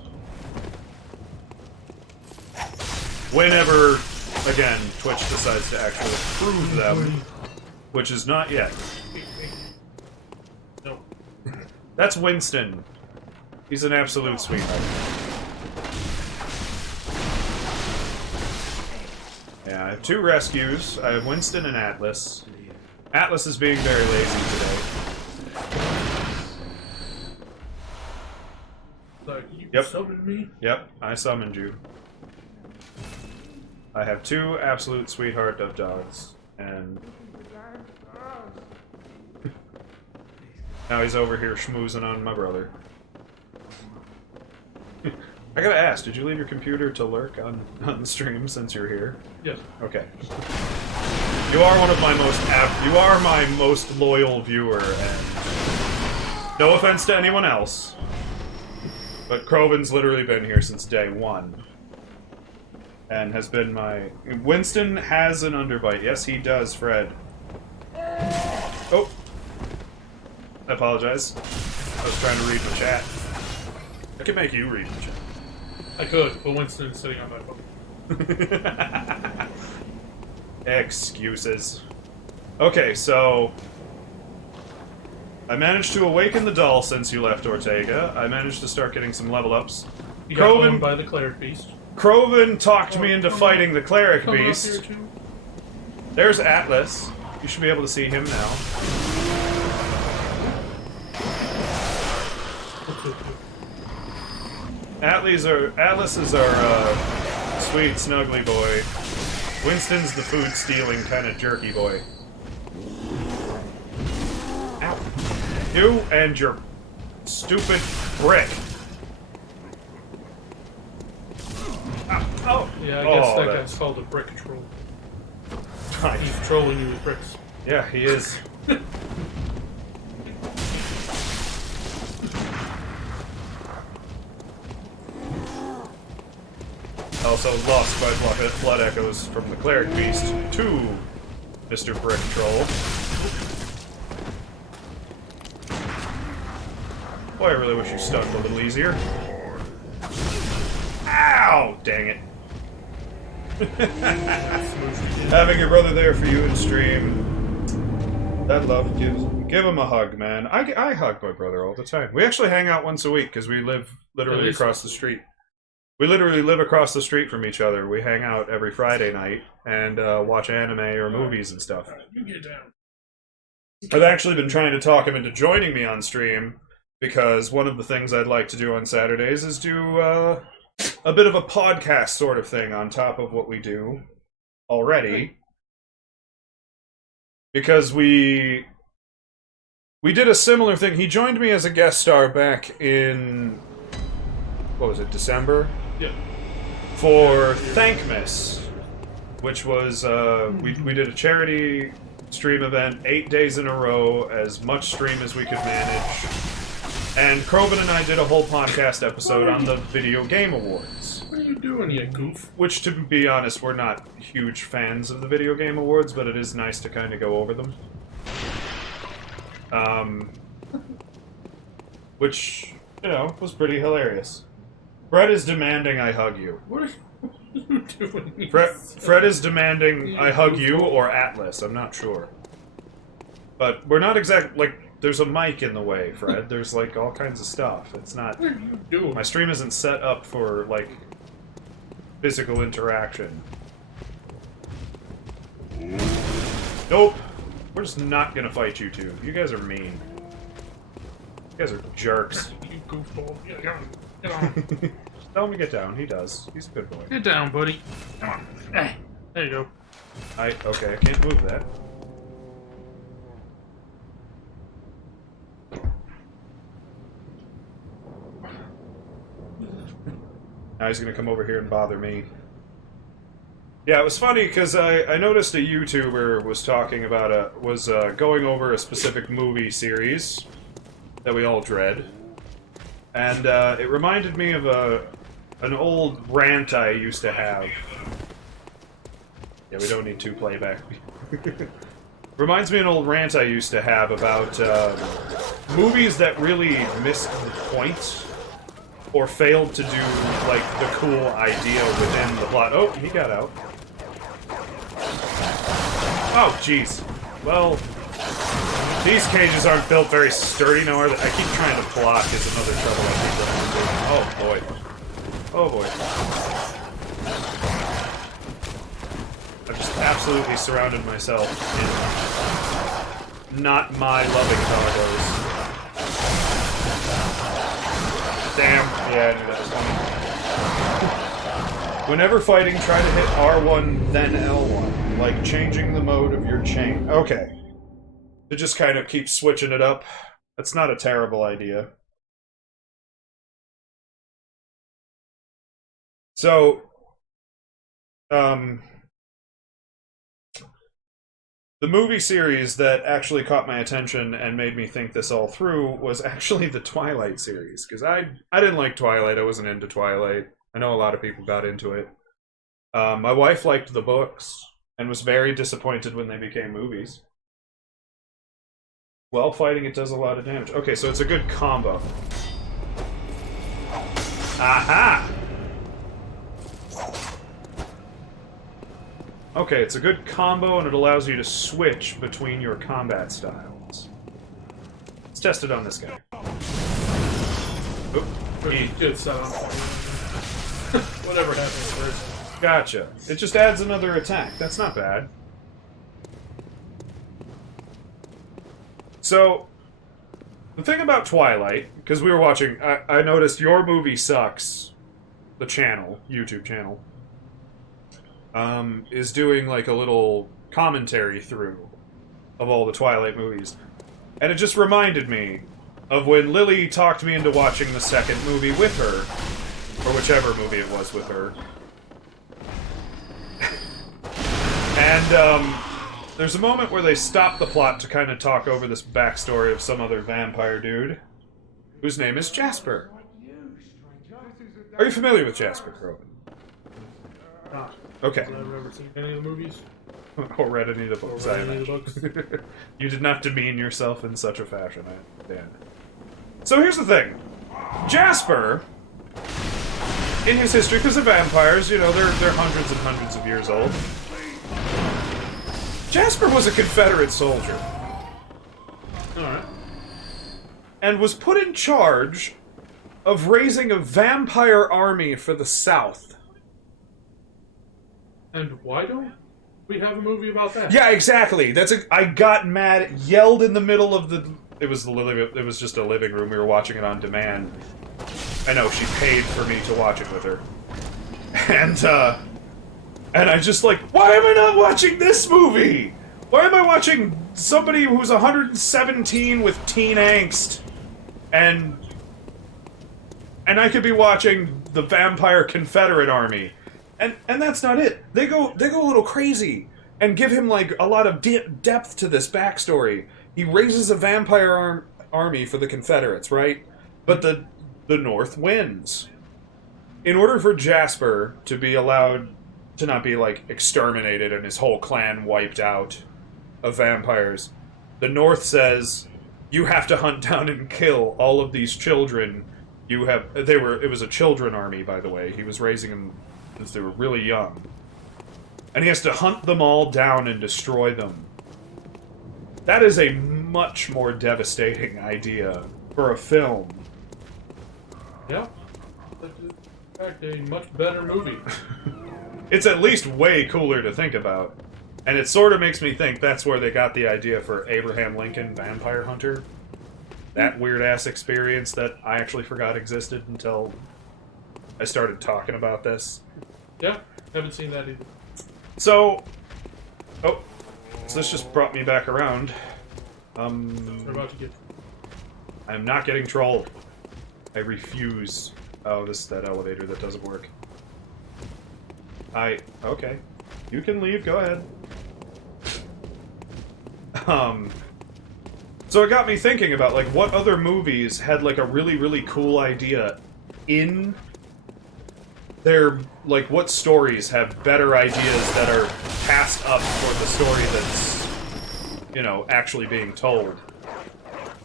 Whenever, again, Twitch decides to actually approve them, which is not yet. No. That's Winston. He's an absolute sweetheart. Yeah, I have 2 rescues. I have Winston and Atlas. Atlas is being very lazy today. You summoned me? Yep, I summoned you. I have 2 absolute sweetheart of dogs, and now he's over here schmoozing on my brother. I gotta ask, did you leave your computer to lurk on the stream since you're here? Yes. Okay. You are one of my you are my most loyal viewer, and no offense to anyone else, but Croven's literally been here since day 1. And has been my... Winston has an underbite. Yes, he does, Fred. Oh. I apologize. I was trying to read the chat. I can make you read the chat. I could, but Winston's sitting on my phone. Excuses. Okay, so... I managed to awaken the doll since you left, Ortega. I managed to start getting some level ups. You got one by the cleric beast. Croven talked me into fighting the cleric beast. There's Atlas. You should be able to see him now. Atlas is our sweet snuggly boy. Winston's the food stealing kind of jerky boy. Ow. You and your stupid brick. Oh. Yeah, I guess that guy's called a brick troll. He's trolling you with bricks. Yeah, he is. Also lost by blood echoes from the cleric beast to Mr. Brick Troll. Boy, I really wish you stuck a little easier. Ow! Dang it. Having your brother there for you in stream. That love give him a hug, man. I hug my brother all the time. We actually hang out once a week because we live literally across the street. We literally live across the street from each other. We hang out every Friday night and watch anime or movies and stuff. You get down. I've actually been trying to talk him into joining me on stream because one of the things I'd like to do on Saturdays is do a bit of a podcast sort of thing on top of what we do already. because we did a similar thing. He joined me as a guest star back in, what was it, December? Yeah. For Thankmas, which was, we did a charity stream event 8 days in a row, as much stream as we could manage. And Kroven and I did a whole podcast episode on the Video Game Awards. What are you doing, you goof? Which, to be honest, we're not huge fans of the Video Game Awards, but it is nice to kind of go over them. Which, you know, was pretty hilarious. Fred is demanding I hug you. What are you doing? Fred is demanding I hug you or Atlas, I'm not sure. But we're not exactly, like, there's a mic in the way, Fred. There's, like, all kinds of stuff. It's not... What are you doing? My stream isn't set up for, like, physical interaction. Nope. We're just not gonna fight you two. You guys are mean. You guys are jerks. You goofball. Get on. Just tell him to get down. He does. He's a good boy. Get down, buddy. Come on. There you go. Okay, I can't move that. Now he's gonna come over here and bother me. Yeah, it was funny because I noticed a YouTuber was talking about going over a specific movie series that we all dread, and it reminded me of an old rant I used to have. Yeah, we don't need to playback. Reminds me of an old rant I used to have about movies that really missed the point. Or failed to do, like, the cool idea within the plot. Oh, he got out. Oh, jeez. Well, these cages aren't built very sturdy, now are they? I keep trying to block is another trouble I keep running into. Oh, boy. Oh, boy. I've just absolutely surrounded myself in not my loving doggos. Damn. Yeah, I knew that was coming. Whenever fighting, try to hit R1, then L1. Like changing the mode of your chain. Okay. To just kind of keep switching it up. That's not a terrible idea. So, the movie series that actually caught my attention and made me think this all through was actually the Twilight series. Because I didn't like Twilight, I wasn't into Twilight. I know a lot of people got into it. My wife liked the books and was very disappointed when they became movies. While fighting, it does a lot of damage. Okay, so it's a good combo. Aha! Okay, it's a good combo, and it allows you to switch between your combat styles. Let's test it on this guy. Oop. Good setup. Whatever happens first. Gotcha. It just adds another attack. That's not bad. So, the thing about Twilight, because we were watching, I noticed Your Movie Sucks, the channel, YouTube channel, is doing like a little commentary through of all the Twilight movies. And it just reminded me of when Lily talked me into watching the second movie with her, or whichever movie it was with her. And, there's a moment where they stop the plot to kind of talk over this backstory of some other vampire dude, whose name is Jasper. Are you familiar with Jasper, Groban? Okay. Have I ever seen any of the movies? Or read any of the books, I Any of the imagine. books? You did not demean yourself in such a fashion, I understand. So here's the thing. Jasper, in his history, because of vampires, you know, they're hundreds and hundreds of years old. Jasper was a Confederate soldier. Alright. And was put in charge of raising a vampire army for the South. And why don't we have a movie about that? Yeah, exactly. I got mad, yelled in the middle of the... It was just a living room. We were watching it on demand. I know, she paid for me to watch it with her. And I just like, why am I not watching this movie? Why am I watching somebody who's 117 with teen angst, and I could be watching the Vampire Confederate Army, and that's not it. They go a little crazy and give him like a lot of depth to this backstory. He raises a vampire army for the Confederates, right? But the North wins. In order for Jasper to be allowed to not be like exterminated and his whole clan wiped out of vampires, the North says, you have to hunt down and kill all of these children. It was a children army, by the way. He was raising them because they were really young. And he has to hunt them all down and destroy them. That is a much more devastating idea for a film. Yeah. That's in fact a much better movie. It's at least way cooler to think about. And it sort of makes me think that's where they got the idea for Abraham Lincoln Vampire Hunter. That weird-ass experience that I actually forgot existed until I started talking about this. Yeah, haven't seen that either. So this just brought me back around. We're about to get... I'm not getting trolled. I refuse. Oh, this is that elevator that doesn't work. Okay. You can leave, go ahead. So it got me thinking about, like, what other movies had, like, a really, really cool idea in their, like, what stories have better ideas that are passed up for the story that's, you know, actually being told.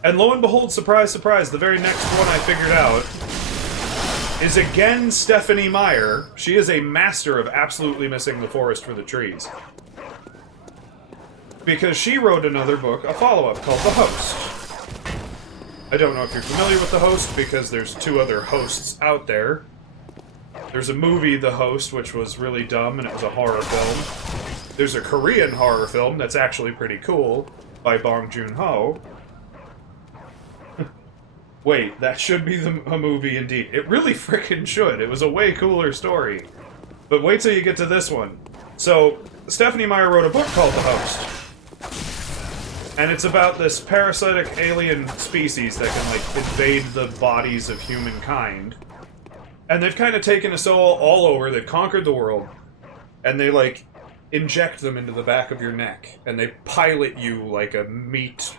And lo and behold, surprise, surprise, the very next one I figured out is again Stephenie Meyer. She is a master of absolutely missing the forest for the trees. Because she wrote another book, a follow-up, called The Host. I don't know if you're familiar with The Host, because there's two other hosts out there. There's a movie, The Host, which was really dumb, and it was a horror film. There's a Korean horror film that's actually pretty cool, by Bong Joon-ho. Wait, that should be a movie indeed. It really frickin' should. It was a way cooler story. But wait till you get to this one. So, Stephenie Meyer wrote a book called The Host. And it's about this parasitic alien species that can, like, invade the bodies of humankind. And they've kind of taken us all over. They've conquered the world. And they, like, inject them into the back of your neck. And they pilot you like a meat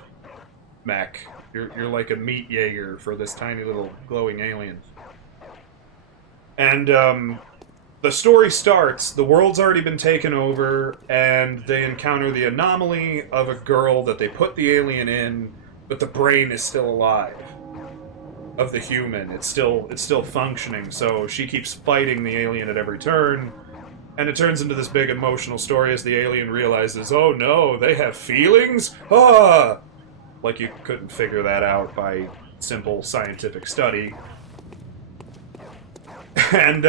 mech. You're like a meat Jaeger for this tiny little glowing alien. And, the story starts, the world's already been taken over, and they encounter the anomaly of a girl that they put the alien in, but the brain is still alive. Of the human. It's still functioning, so she keeps fighting the alien at every turn, and it turns into this big emotional story as the alien realizes, oh no, they have feelings? Ah! Like you couldn't figure that out by simple scientific study. And,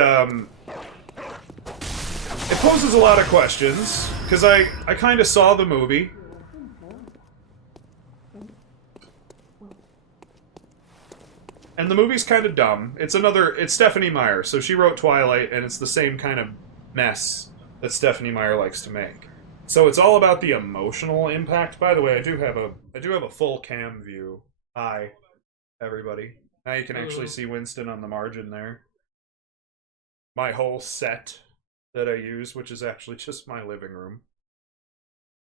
it poses a lot of questions, because I kind of saw the movie. And the movie's kind of dumb. It's Stephenie Meyer, so she wrote Twilight, and it's the same kind of mess that Stephenie Meyer likes to make. So it's all about the emotional impact. By the way, I do have a full cam view. Hi, everybody. Now you can actually see Winston on the margin there. My whole set that I use, which is actually just my living room.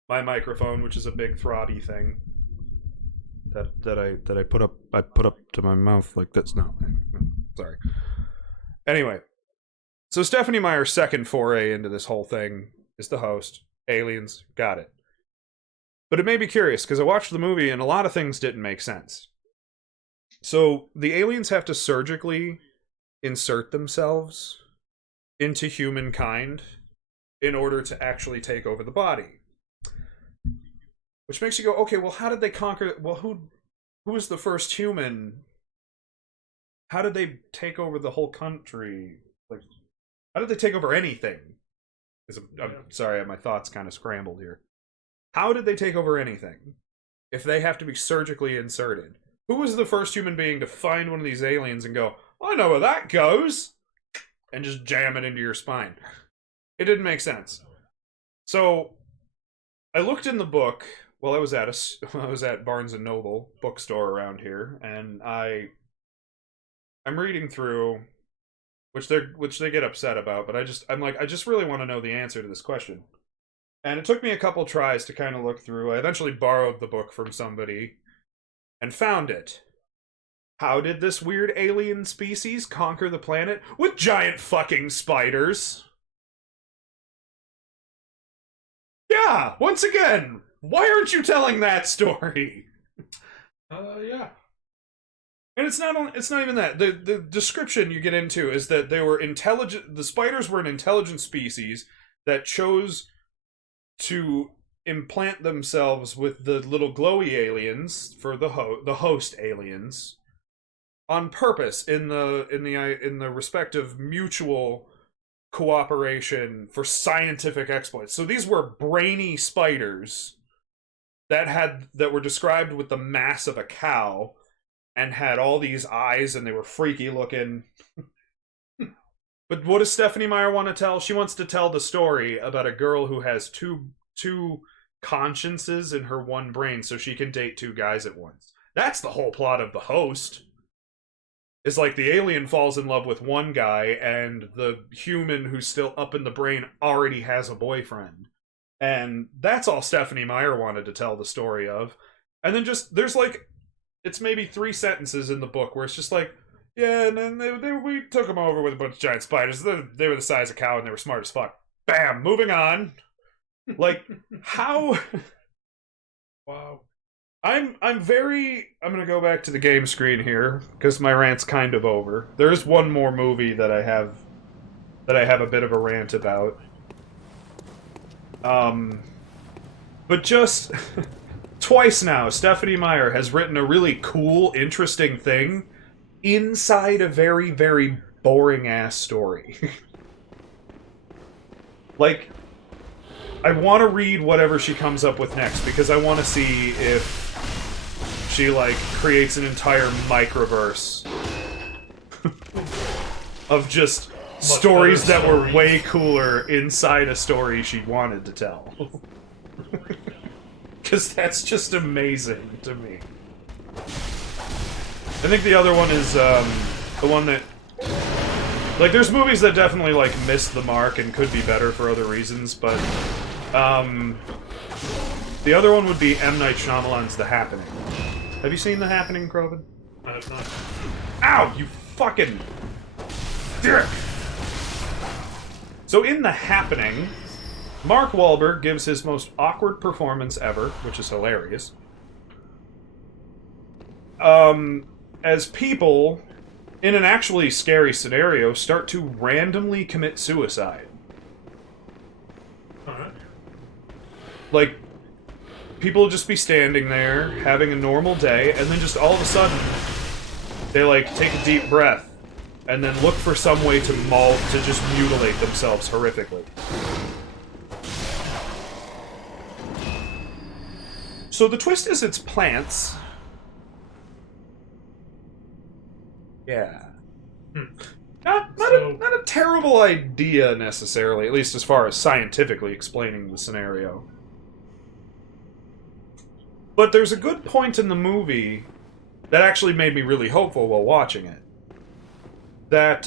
My microphone, which is a big throtty thing that I put up to my mouth like this. No, sorry. Anyway, so Stephenie Meyer's second foray into this whole thing is The Host. Aliens, got it. But it made me curious because I watched the movie and a lot of things didn't make sense. So the aliens have to surgically insert themselves into humankind in order to actually take over the body. Which makes you go, okay, well, how did they conquer... Well, who was the first human? How did they take over the whole country? Like, how did they take over anything? I'm sorry, my thoughts kind of scrambled here. How did they take over anything if they have to be surgically inserted? Who was the first human being to find one of these aliens and go, I know where that goes? And just jam it into your spine. It didn't make sense. So, I looked in the book, well, I was at I was at Barnes and Noble bookstore around here, and I'm reading through, which they get upset about, but I'm like, I just really want to know the answer to this question. And it took me a couple tries to kind of look through. I eventually borrowed the book from somebody and found it. How did this weird alien species conquer the planet? With giant fucking spiders. Yeah, once again, why aren't you telling that story? Yeah. And it's not even that. The description you get into is that they were intelligent. The spiders were an intelligent species that chose to implant themselves with the little glowy aliens for the host aliens on purpose in the respective mutual cooperation for scientific exploits. So these were brainy spiders that were described with the mass of a cow and had all these eyes, and they were freaky looking. But what does Stephanie Meyer want to tell? She wants to tell the story about a girl who has two consciences in her one brain, so she can date two guys at once. That's the whole plot of The Host. It's like the alien falls in love with one guy, and the human who's still up in the brain already has a boyfriend. And that's all Stephanie Meyer wanted to tell the story of. And then there's like, it's maybe 3 sentences in the book where it's just like, yeah, and then we took them over with a bunch of giant spiders. They were the size of a cow, and they were smart as fuck. Bam! Moving on. Like, how... Wow. I'm gonna go back to the game screen here, because my rant's kind of over. There's one more movie that I have a bit of a rant about. But just twice now, Stephanie Meyer has written a really cool, interesting thing inside a very, very boring-ass story. Like, I want to read whatever she comes up with next, because I want to see if she, like, creates an entire microverse of just stories that were way cooler inside a story she wanted to tell. Because that's just amazing to me. I think the other one is the one that... Like, there's movies that definitely, like, missed the mark and could be better for other reasons, but... the other one would be M. Night Shyamalan's The Happening. Have you seen The Happening, Kroven? I have not. Ow! You fucking... dick! So in The Happening, Mark Wahlberg gives his most awkward performance ever, which is hilarious. As people, in an actually scary scenario, start to randomly commit suicide. Alright. Like, people will just be standing there, having a normal day, and then just all of a sudden, they, like, take a deep breath, and then look for some way to just mutilate themselves horrifically. So the twist is it's plants. Yeah. Not a terrible idea, necessarily, at least as far as scientifically explaining the scenario. But there's a good point in the movie that actually made me really hopeful while watching it. That,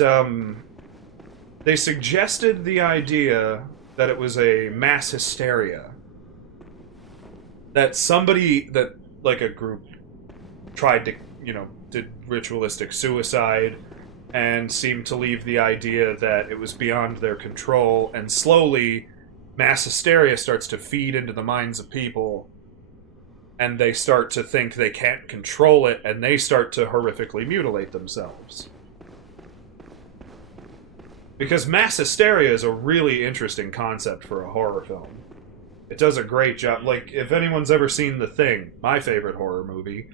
they suggested the idea that it was a mass hysteria. That like a group, tried to, did ritualistic suicide, and seemed to leave the idea that it was beyond their control, and slowly, mass hysteria starts to feed into the minds of people, and they start to think they can't control it, and they start to horrifically mutilate themselves. Because mass hysteria is a really interesting concept for a horror film. It does a great job. Like, if anyone's ever seen The Thing, my favorite horror movie,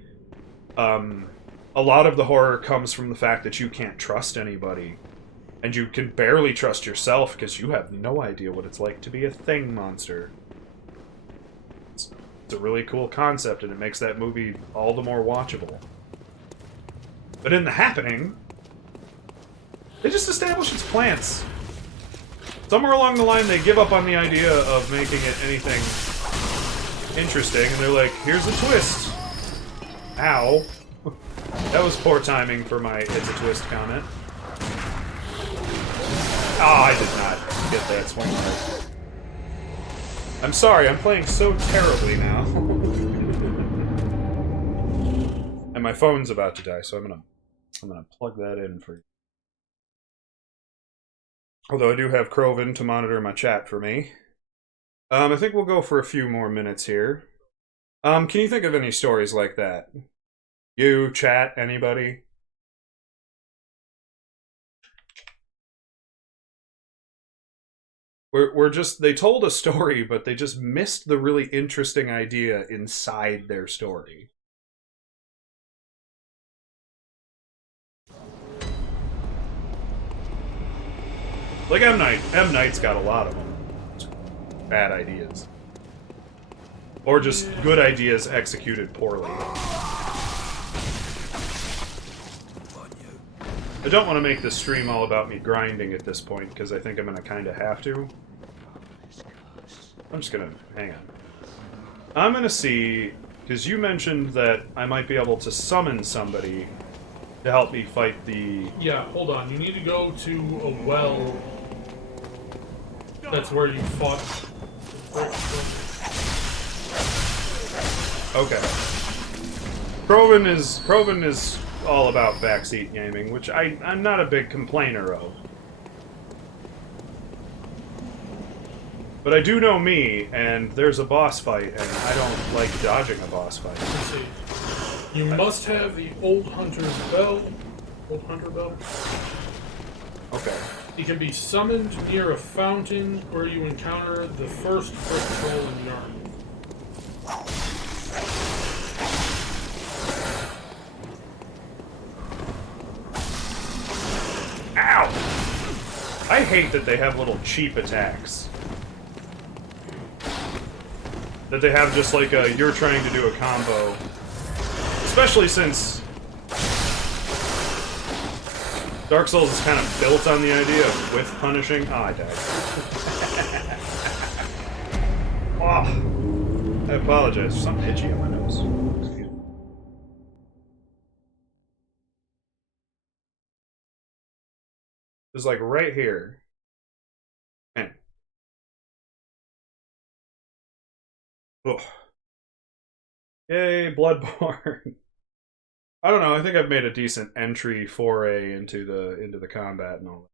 a lot of the horror comes from the fact that you can't trust anybody. And you can barely trust yourself because you have no idea what it's like to be a thing monster. It's a really cool concept, and it makes that movie all the more watchable. But in The Happening, they just establish it's plants. Somewhere along the line, they give up on the idea of making it anything interesting, and they're like, here's a twist. Ow. That was poor timing for my it's a twist comment. Ah, I did not get that swing right. I'm sorry, I'm playing so terribly now. And my phone's about to die, so I'm gonna plug that in for you. Although I do have Kroven to monitor my chat for me. I think we'll go for a few more minutes here. Can you think of any stories like that? You, chat, anybody? We're just, they told a story, but they just missed the really interesting idea inside their story. Like M. Night. M. Night's got a lot of them. Bad ideas. Or just good ideas executed poorly. I don't want to make this stream all about me grinding at this point, because I think I'm going to kind of have to. I'm just going to... hang on. I'm going to see... because you mentioned that I might be able to summon somebody to help me fight the... Yeah, hold on. You need to go to a well. That's where you fought. Okay. Kroven is all about backseat gaming, which I'm not a big complainer of. But I do know me, and there's a boss fight, and I don't like dodging a boss fight. Let's see. You must have the Old Hunter's Bell. Old Hunter Bell. Okay. It can be summoned near a fountain where you encounter the first patrol in the army. Ow! I hate that they have little cheap attacks. That they have just like a, you're trying to do a combo. Especially since Dark Souls is kind of built on the idea of whiff punishing. Oh, I died. Oh, I apologize. There's something itchy on my nose. Excuse me. It's like right here. Man. Ugh. Yay, Bloodborne. I don't know, I think I've made a decent entry foray into the combat and all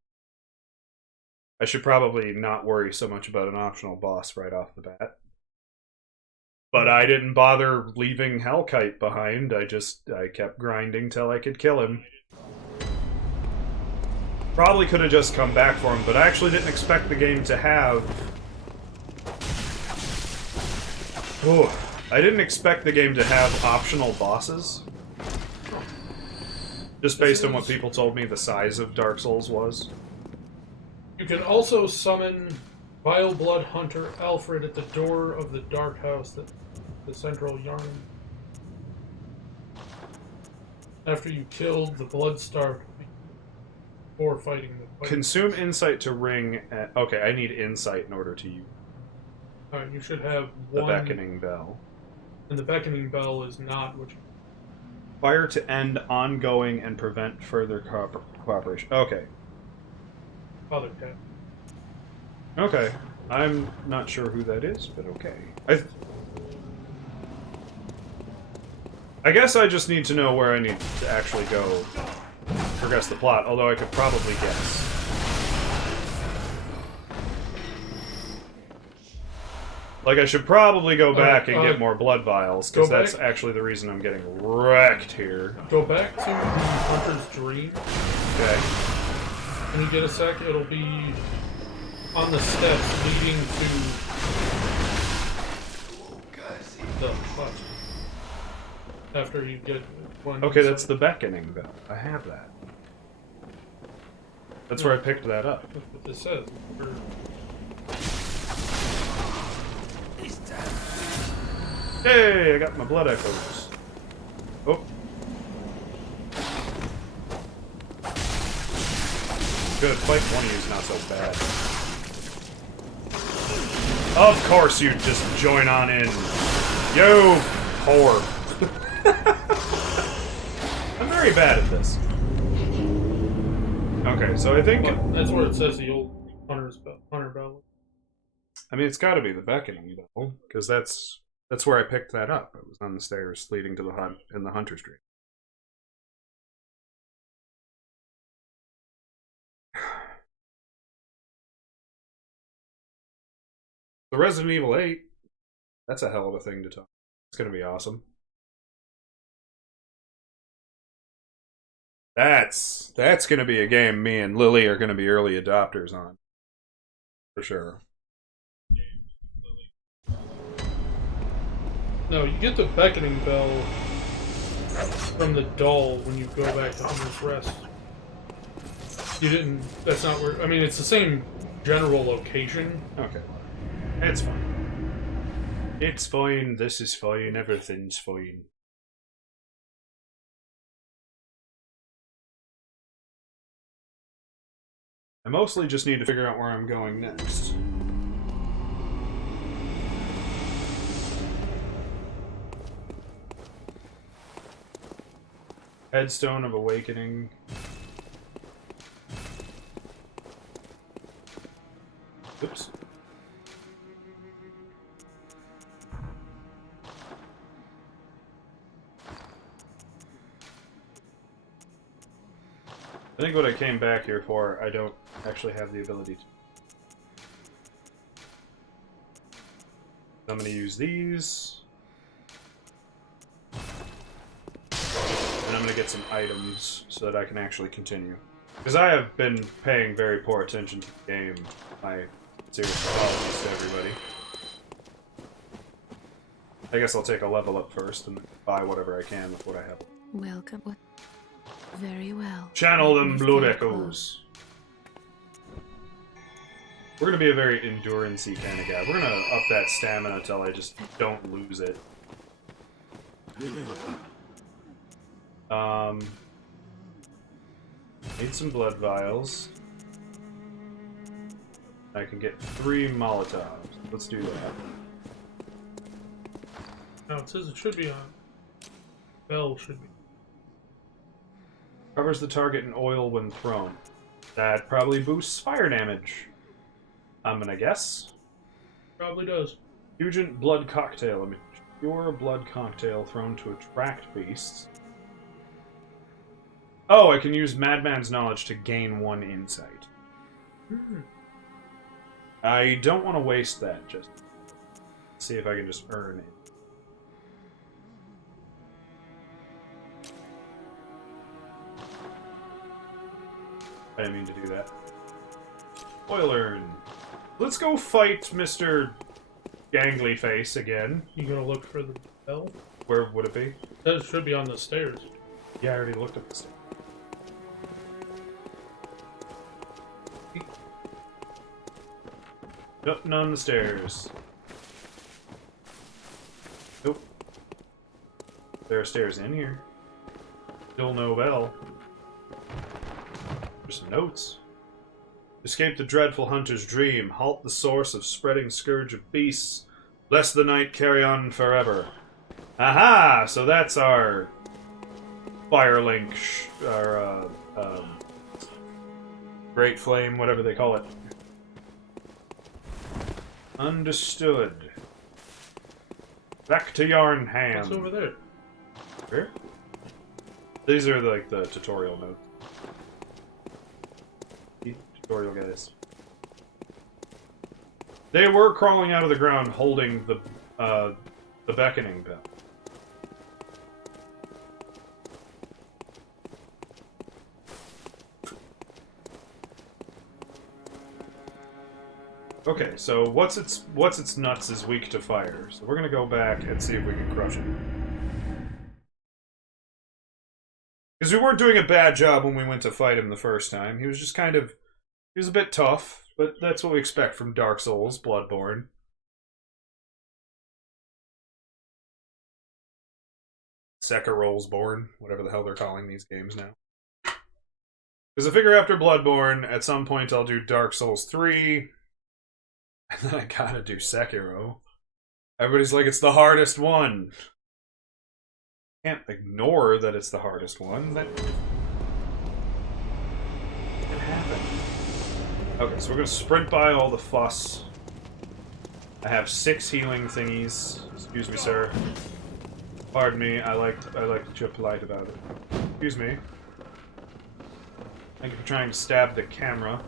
that. I should probably not worry so much about an optional boss right off the bat. But I didn't bother leaving Hellkite behind, I kept grinding till I could kill him. Probably could have just come back for him, but I actually didn't expect the game to have... Ooh, I didn't expect the game to have optional bosses. Just based on what people told me the size of Dark Souls was. You can also summon Vile Blood Hunter Alfred at the door of the Dark House, the central yarn. After you killed the Bloodstarved before fighting the fight. Consume insight to ring at... Okay, I need insight in order to use Alright, you should have the one... beckoning bell. And the beckoning bell is not what you... Fire to end ongoing and prevent further cooperation. Okay. Father Cat. Okay. I'm not sure who that is, but okay. I guess I just need to know where I need to actually go progress the plot, although I could probably guess. Like, I should probably go back and get more blood vials, because that's actually the reason I'm getting wrecked here. Go back to the Hunter's Dream. Okay. When you get a sec, it'll be on the steps leading to the hut. After you get one. Okay, that's the beckoning bell. I have that. That's where I picked that up. That's what this says. Hey, I got my blood echoes. Oh. Good, fight 20 is not so bad. Of course you just join on in. Yo, whore. I'm very bad at this. Okay, so I think... But that's where it says the old hunter bell. I mean, it's got to be the beckoning bell, because that's where I picked that up. It was on the stairs leading to the hut in the Hunter Street. The Resident Evil 8, that's a hell of a thing to talk. It's going to be awesome. That's going to be a game me and Lily are going to be early adopters on. For sure. No, you get the beckoning bell from the doll when you go back to Hunter's Rest. You didn't... That's not where... I mean, it's the same general location. Okay. It's fine. It's fine, this is fine, everything's fine. I mostly just need to figure out where I'm going next. Headstone of Awakening. Oops. I think what I came back here for, I don't actually have the ability to. I'm going to use these. And I'm going to get some items so that I can actually continue. Because I have been paying very poor attention to the game. My serious apologies to everybody. I guess I'll take a level up first and buy whatever I can with what I have. Welcome. Very well. Channel them Stay blood close. echoes. We're gonna be a very endurance-y kind of guy. We're gonna up that stamina till I just don't lose it. Need some blood vials. I can get 3 Molotovs. Let's do that. No, it says it should be on. Bell should be. Covers the target in oil when thrown. That probably boosts fire damage. I'm gonna guess. Probably does. Fugent Blood Cocktail. A mature blood cocktail thrown to attract beasts. Oh, I can use Madman's Knowledge to gain 1 insight. I don't want to waste that, just see if I can just earn it. I didn't mean to do that. Oil earn. Let's go fight Mr. Gangly Face again. You gonna look for the bell? Where would it be? That should be on the stairs. Yeah, I already looked at the stairs. Nope, not on the stairs. Nope. There are stairs in here. Still no bell. There's some notes. Escape the dreadful hunter's dream. Halt the source of spreading scourge of beasts. Bless the night, carry on forever. Aha! So that's our Firelink, our Great Flame, whatever they call it. Understood. Back to Yarnham. What's over there? Where? These are like the tutorial notes. Tutorial guys. They were crawling out of the ground holding the beckoning bell. Okay, so what's its nuts is weak to fire. So we're gonna go back and see if we can crush it. Because we weren't doing a bad job when we went to fight him the first time. He was just kind of... He was a bit tough, but that's what we expect from Dark Souls, Bloodborne. Sekirolsborn, whatever the hell they're calling these games now. Because I figure after Bloodborne, at some point I'll do Dark Souls 3, and then I gotta do Sekiro. Everybody's like, it's the hardest one. Can't ignore that it's the hardest one. That can happen. Okay, so we're gonna sprint by all the fuss. I have 6 healing thingies. Excuse me, sir. Pardon me. I like that you're polite about it. Excuse me. Thank you for trying to stab the camera.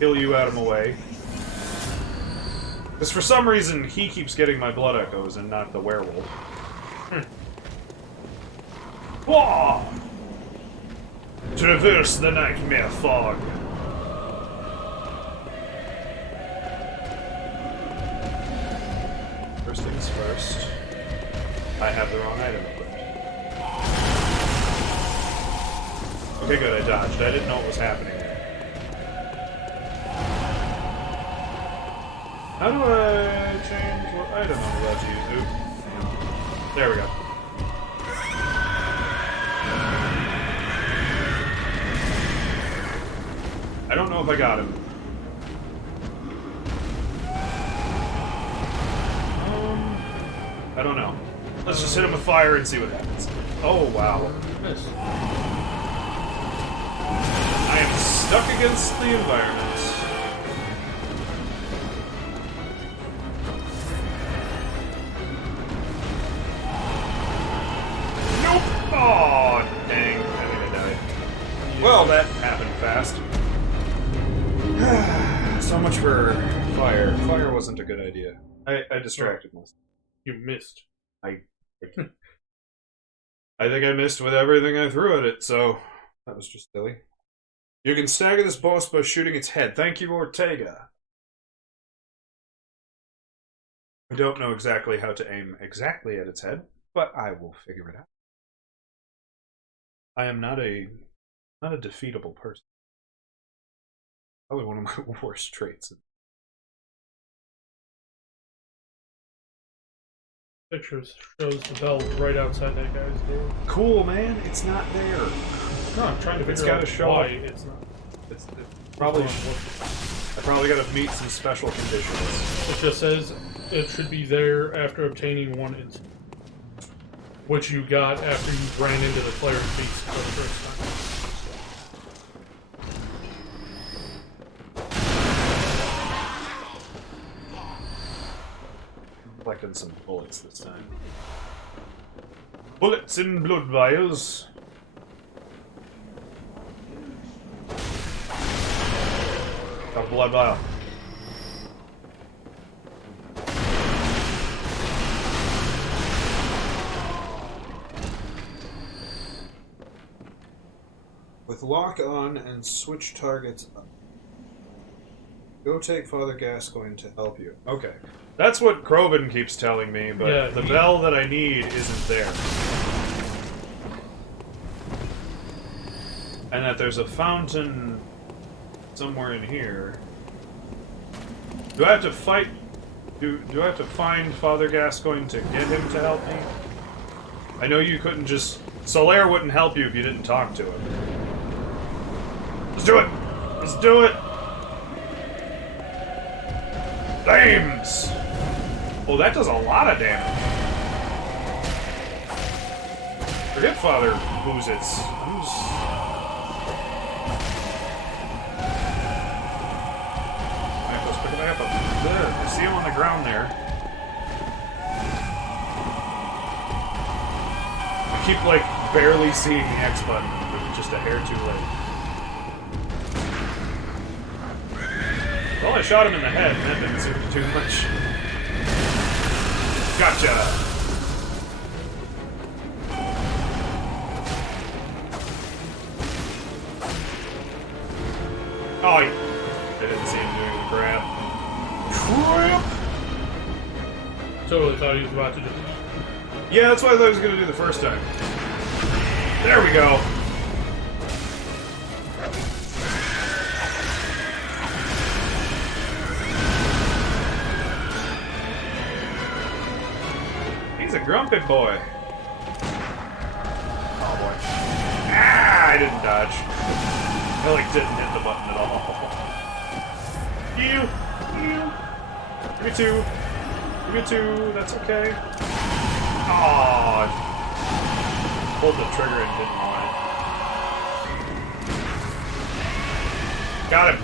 Kill you out of my way. Because for some reason, he keeps getting my blood echoes and not the werewolf. Whoa! Traverse the nightmare fog. First things first. I have the wrong item equipped. Okay, good, I dodged. I didn't know what was happening there. How do I change what item I'm allowed to use? Oops. There we go. I don't know if I got him. I don't know. Let's just hit him with fire and see what happens. Oh, wow. Miss. I am stuck against the environment. Nope! Oh, dang. I think I died. Well, that happened fast. So much for fire. Fire wasn't a good idea. I distracted myself. You missed. I think I missed with everything I threw at it, so that was just silly. You can stagger this boss by shooting its head. Thank you, Ortega. I don't know exactly how to aim exactly at its head, but I will figure it out. I am not a defeatable person. Probably one of my worst traits. Pictures shows the bell right outside that guy's door. Cool, man. It's not there. No, I'm trying to It's figure gotta out show why up. it's not. It's probably. I probably got to meet some special conditions. It just says it should be there after obtaining 1 instant, which you got after you ran into the Cleric Beast for the first time. Collecting some bullets this time. Bullets in blood vials. A blood vial. With lock on and switch targets up. Go take Father Gascoigne to help you. Okay. That's what Krobin keeps telling me, but Yeah, the bell that I need isn't there. And that there's a fountain somewhere in here. Do I have to fight? Do I have to find Father Gascoigne to get him to help me? I know you couldn't just... Solaire wouldn't help you if you didn't talk to him. Let's do it! Let's do it! Flames! Oh, that does a lot of damage. Forget Father Boozits. I'm just... Let's pick it back up. There. I see him on the ground there. I keep, like, barely seeing the X button, but just a hair too late. Well, I shot him in the head, and that didn't seem to do much. Gotcha! Oh, I didn't see him doing the grab. Crap! Totally thought he was about to do. Yeah, that's what I thought I was going to do the first time. There we go. He's a grumpy boy. Oh boy. Ah, I didn't dodge. I like didn't hit the button at all. Heal! Heal! Give me 2. Give me 2. That's okay. Aww. Pulled the trigger and didn't want it. Got him.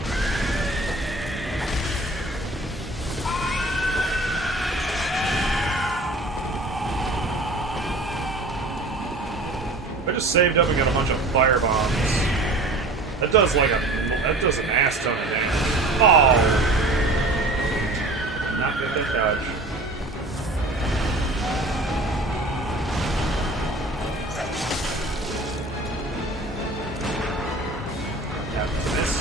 I just saved up and got a bunch of fire bombs. That does an ass ton of damage. Oh! Not get that dodge. After this.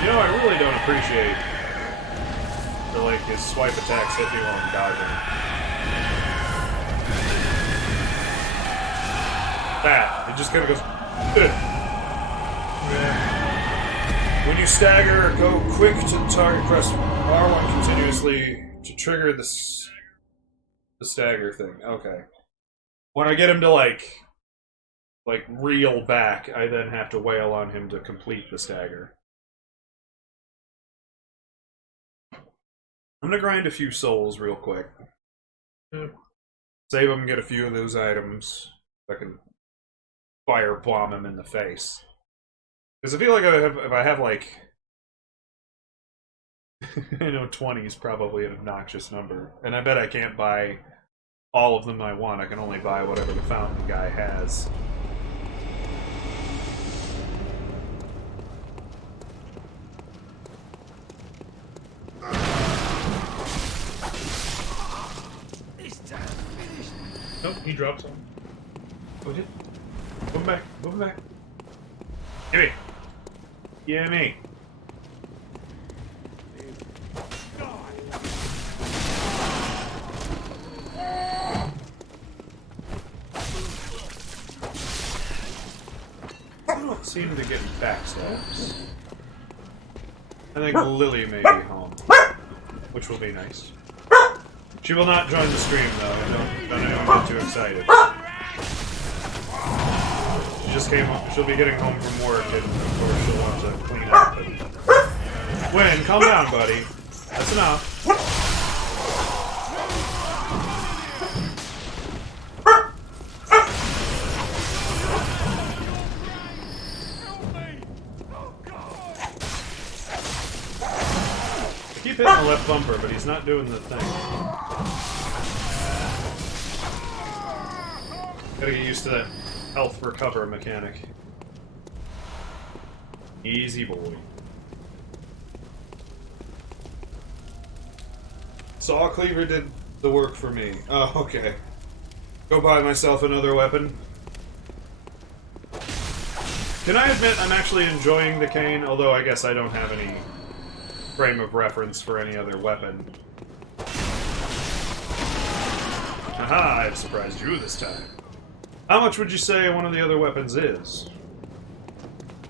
You know, I really don't appreciate the, like, his swipe attacks hit me while I'm dodging. That. It just kind of goes... Ugh. When you stagger, go quick to the target, press R1 continuously to trigger the stagger thing. Okay. When I get him to, like, reel back, I then have to wail on him to complete the stagger. I'm gonna grind a few souls real quick. Save them, get a few of those items. I can fire bomb him in the face. Because I feel like if I have like... I know 20 is probably an obnoxious number. And I bet I can't buy all of them I want. I can only buy whatever the fountain guy has. Nope, he dropped some. Oh, he did? Move him back. Move him back. Gimme. Gimme. I don't seem to get backstabs. I think Lily may be home, which will be nice. She will not join the stream, though. Don't anyone get too excited. She just came home. She'll be getting home from work, and of course she'll want to clean up. And... Win, calm down, buddy. That's enough. I keep hitting the left bumper, but he's not doing the thing. Gotta get used to that health recover mechanic. Easy boy. Saw Cleaver did the work for me. Oh, okay. Go buy myself another weapon. Can I admit I'm actually enjoying the cane, although I guess I don't have any frame of reference for any other weapon. Aha, I've surprised you this time. How much would you say one of the other weapons is?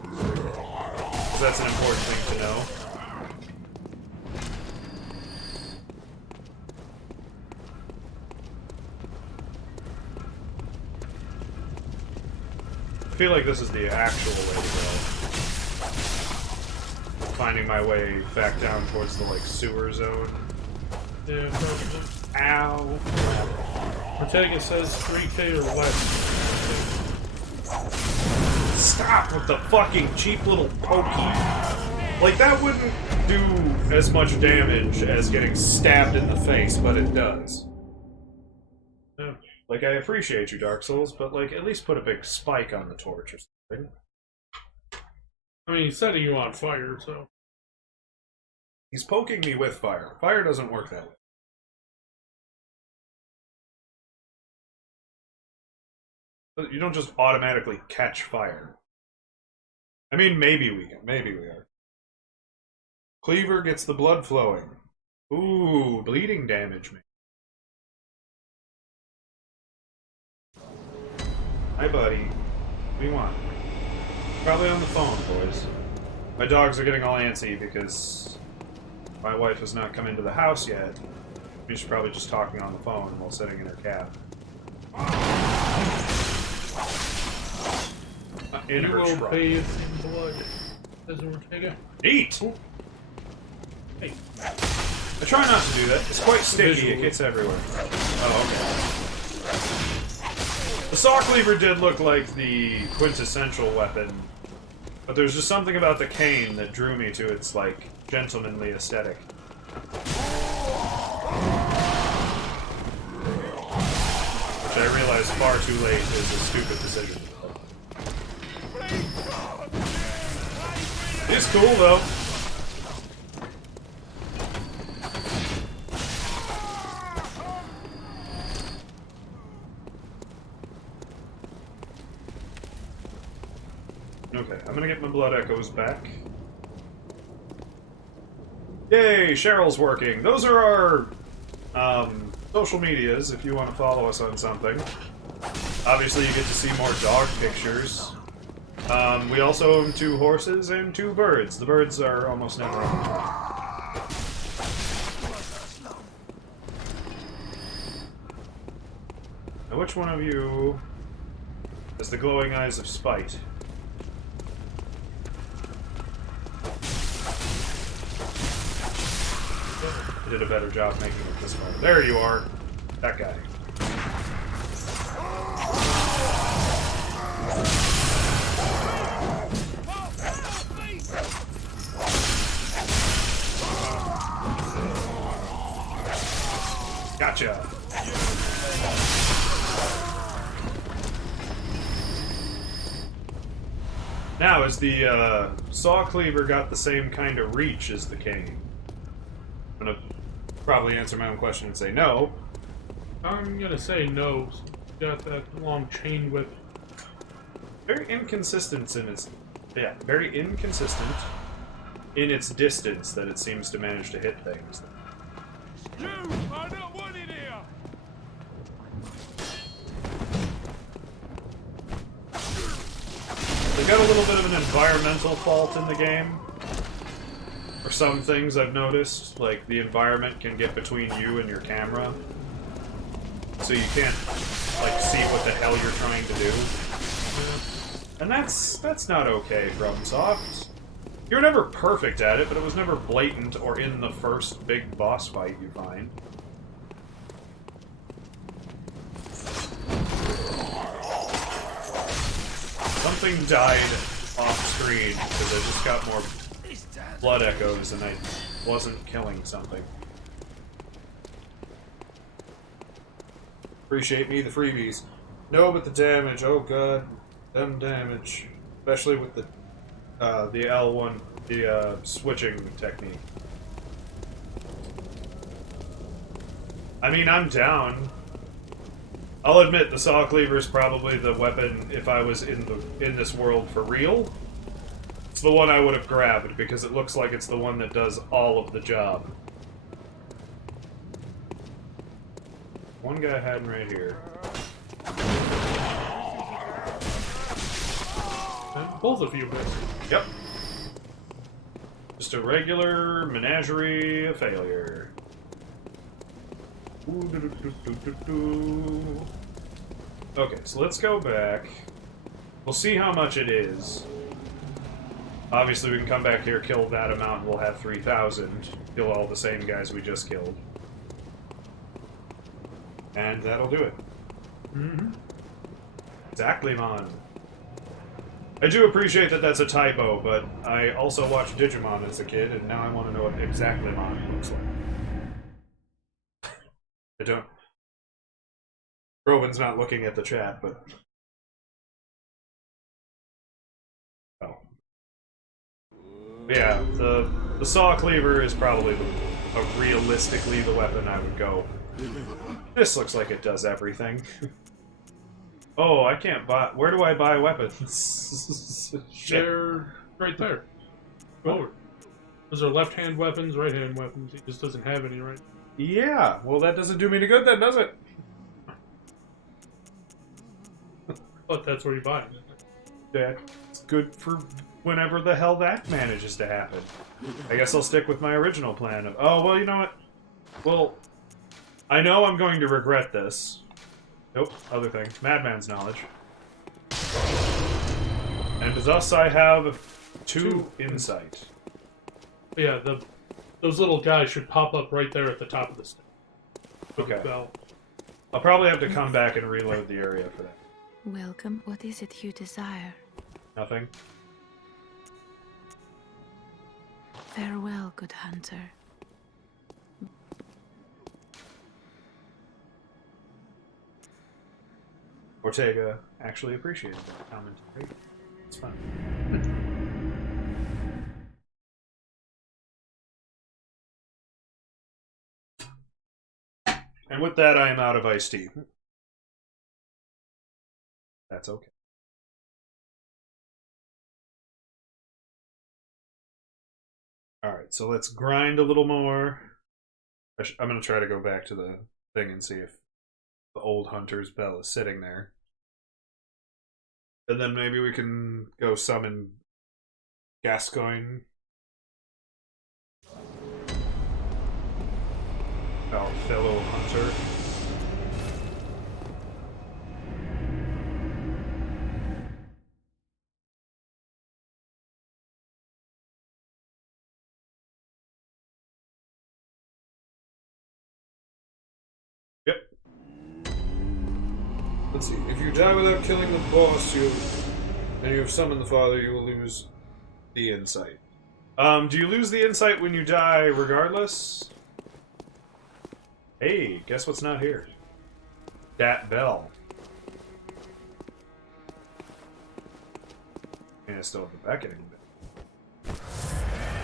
Because that's an important thing to know. I feel like this is the actual way to go. Finding my way back down towards the, like, sewer zone. Yeah, probably. Ow! Ortega says 3K or less. Stop with the fucking cheap little pokey. Like, that wouldn't do as much damage as getting stabbed in the face, but it does. Yeah. Like, I appreciate you, Dark Souls, but, like, at least put a big spike on the torch or something. I mean, he's setting you on fire, so... He's poking me with fire. Fire doesn't work that way. You don't just automatically catch fire. I mean, maybe we can. Maybe we are. Cleaver gets the blood flowing. Ooh, bleeding damage, man. Hi, buddy. What do you want? Probably on the phone, boys. My dogs are getting all antsy because my wife has not come into the house yet. She's probably just talking on the phone while sitting in her cab. In You her will truck. bathe in blood, as Ortega. Eat! Hey, I try not to do that. It's quite sticky. It gets everywhere. Oh, okay. The saw cleaver did look like the quintessential weapon, but there's just something about the cane that drew me to its, like, gentlemanly aesthetic. Which I realize far too late is a stupid decision. It's cool, though. Okay, I'm gonna get my blood echoes back. Yay, Cheryl's working. Those are our social medias if you want to follow us on something. Obviously, you get to see more dog pictures. We also own 2 horses and 2 birds. The birds are almost never on. Now, which one of you has the glowing eyes of spite? I did a better job making it this far. There you are. That guy. Gotcha. Now, has the saw cleaver got the same kind of reach as the cane? I'm gonna probably answer my own question and say no. I'm gonna say no. You got that long chain whip. Very inconsistent in its... Yeah, very inconsistent in its distance that it seems to manage to hit things. You are not wanted here! They've got a little bit of an environmental fault in the game. For some things I've noticed, like the environment can get between you and your camera. So you can't, like, see what the hell you're trying to do. And that's not okay, FromSoft. You're never perfect at it, but it was never blatant or in the first big boss fight you find. Something died off screen because I just got more blood echoes and I wasn't killing something. Appreciate me the freebies. No, but the damage, oh god. Them damage. Especially with the L1, the switching technique. I mean, I'm down. I'll admit the saw cleaver is probably the weapon if I was in this world for real. It's the one I would have grabbed because it looks like it's the one that does all of the job. One guy hiding right here. And both of you missed. Yep. Just a regular menagerie of failure. Okay, so let's go back. We'll see how much it is. Obviously, we can come back here, kill that amount, and we'll have 3,000. Kill all the same guys we just killed. And that'll do it. Mm-hmm. Exactly, man. I do appreciate that that's a typo, but I also watched Digimon as a kid, and now I want to know what exactly man looks like. I don't... Robin's not looking at the chat, but... Oh. But yeah, the saw cleaver is probably realistically the weapon I would go. This looks like it does everything. Oh, I can't buy... Where do I buy weapons? Shit. They're right there. Go over. Those are left-hand weapons, right-hand weapons. He just doesn't have any, right? Yeah, well that doesn't do me any good then, does it? But that's where you buy it. That's good for whenever the hell that manages to happen. I guess I'll stick with my original plan of... Oh, well, you know what? Well, I know I'm going to regret this. Nope, other thing. Madman's knowledge. And thus I have 2 insight. Yeah, those little guys should pop up right there at the top of the stick. Okay. Bell. I'll probably have to come back and reload the area for that. Welcome. What is it you desire? Nothing? Farewell, good hunter. Ortega actually appreciated that commentary. It's fun. And with that, I am out of iced tea. That's okay. Alright, so let's grind a little more. I'm going to try to go back to the thing and see if the old hunter's bell is sitting there. And then maybe we can go summon Gascoigne. Our fellow hunter. Yep. Let's see. If you die without killing the boss, and you have summoned the father, you will lose the insight. Do you lose the insight when you die regardless? Hey, guess what's not here? Dat bell. And I still have the beckoning bell.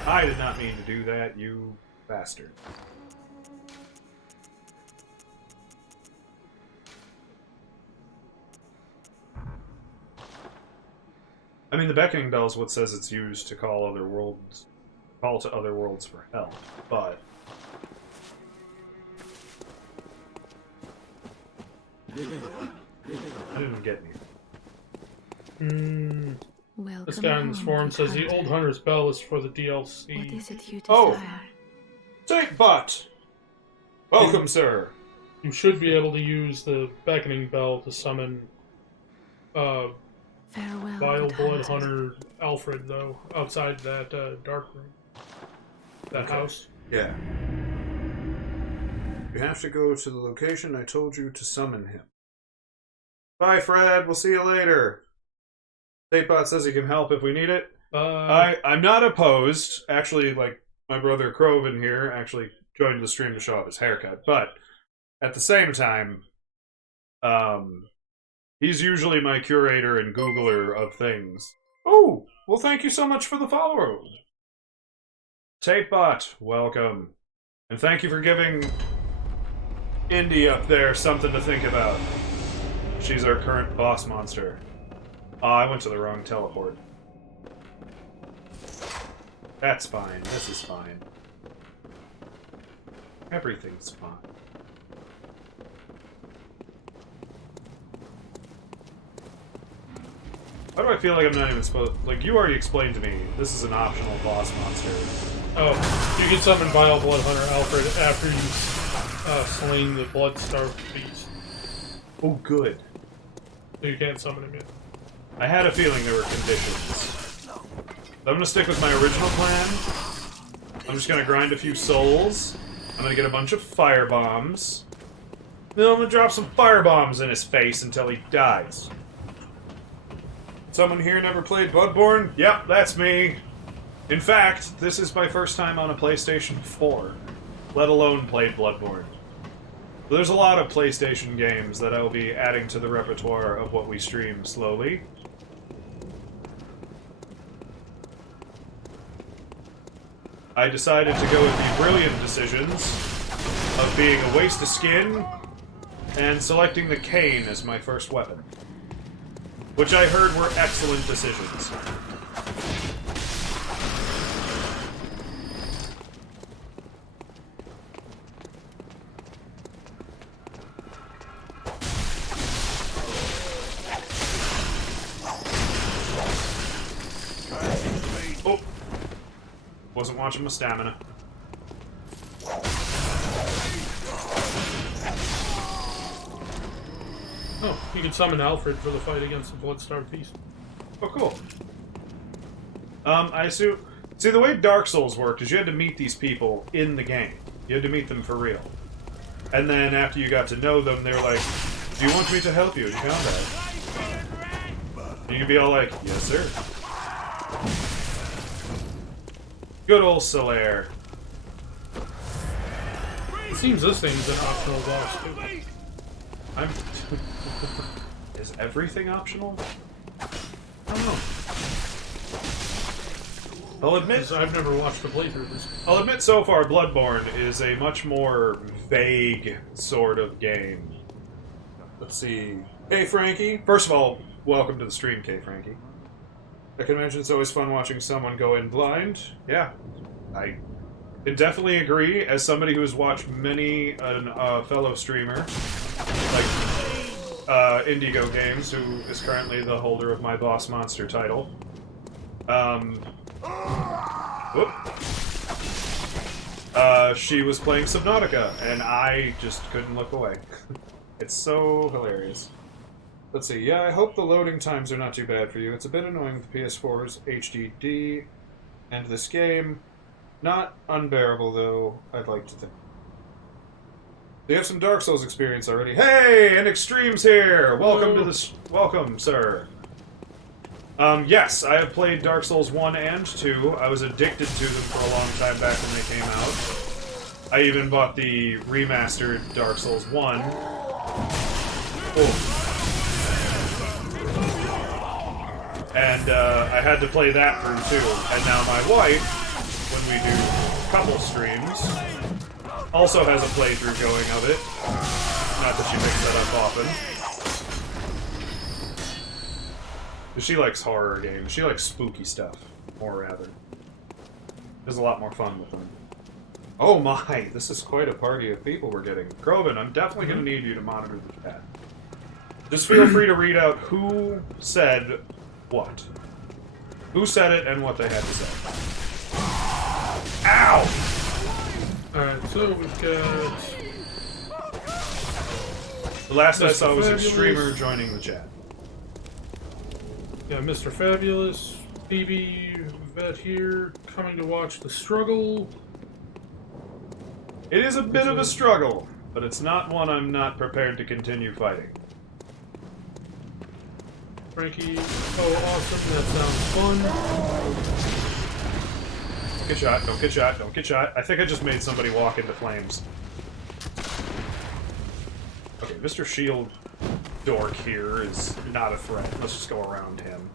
I did not mean to do that, you bastard. I mean, the beckoning bell is what says it's used to call other worlds, call to other worlds for help, but I didn't get any. Welcome This guy on this home, forum good says the hunter. old hunter's bell is for the DLC. What is it you desire? Oh! Take butt! Welcome, sir! You should be able to use the beckoning bell to summon Farewell, Vile good Blood Hunter Alfred, though, outside that dark room. That house. Yeah. You have to go to the location I told you to summon him. Bye, Fred. We'll see you later. Statebot says he can help if we need it. I'm not opposed. Actually, like, my brother Croven here actually joined the stream to show off his haircut. But at the same time, he's usually my curator and Googler of things. Oh, well, thank you so much for the follow. Tapebot, welcome. And thank you for giving Indy up there something to think about. She's our current boss monster. Oh, I went to the wrong teleport. That's fine. This is fine. Everything's fine. Why do I feel like I'm not even supposed... Like, you already explained to me, this is an optional boss monster. Oh, you can summon Vile Blood Hunter Alfred after you've slain the blood-starved beast. Oh, good. So you can't summon him yet. I had a feeling there were conditions. I'm gonna stick with my original plan. I'm just gonna grind a few souls. I'm gonna get a bunch of fire bombs. Then I'm gonna drop some fire bombs in his face until he dies. Someone here never played Bloodborne? Yep, that's me. In fact, this is my first time on a PlayStation 4, let alone played Bloodborne. So there's a lot of PlayStation games that I will be adding to the repertoire of what we stream slowly. I decided to go with the brilliant decisions of being a waste of skin and selecting the cane as my first weapon. Which I heard were excellent decisions. Oh! Wasn't watching my stamina. Oh, you can summon Alfred for the fight against the Bloodstarved Beast. Oh, cool. I assume... See, the way Dark Souls worked is you had to meet these people in the game. You had to meet them for real. And then after you got to know them, they were like, do you want me to help you in combat? You could be all like, yes, sir. Good old Solaire. It seems this thing's an optional boss, too. I'm... Is everything optional? I don't know. I'll admit... 'Cause I've never watched a playthrough of this. I'll admit so far Bloodborne is a much more vague sort of game. Let's see. Hey, Frankie. First of all, welcome to the stream, K. Frankie. I can imagine it's always fun watching someone go in blind. Yeah, I can definitely agree. As somebody who has watched many a fellow streamer, like Indigo Games, who is currently the holder of my Boss Monster title. She was playing Subnautica, and I just couldn't look away. It's so hilarious. Let's see. Yeah, I hope the loading times are not too bad for you. It's a bit annoying with the PS4's HDD and this game. Not unbearable, though, I'd like to think. Do you have some Dark Souls experience already? Hey, and Extreme's here! Welcome to this. Welcome, sir. Yes, I have played Dark Souls 1 and 2. I was addicted to them for a long time back when they came out. I even bought the remastered Dark Souls 1. Oh. And I had to play that through too. And now my wife, when we do couple streams, also has a playthrough going of it. Not that she picks that up often. But she likes horror games. She likes spooky stuff, more rather. There's a lot more fun with them. Oh my, this is quite a party of people we're getting. Kroven, I'm definitely going to need you to monitor the chat. Just feel free to read out who said what. Who said it and what they had to say. Ow! Alright, so we've got... The last I saw was a Fabulous. streamer joining the chat. Yeah, Mr. Fabulous, BB Vet here, coming to watch the struggle. It is a bit of a struggle, but it's not one I'm not prepared to continue fighting. Frankie, oh awesome, that sounds fun. Get shot, don't get shot, don't get shot. I think I just made somebody walk into flames. Okay, Mr. Shield Dork here is not a threat. Let's just go around him.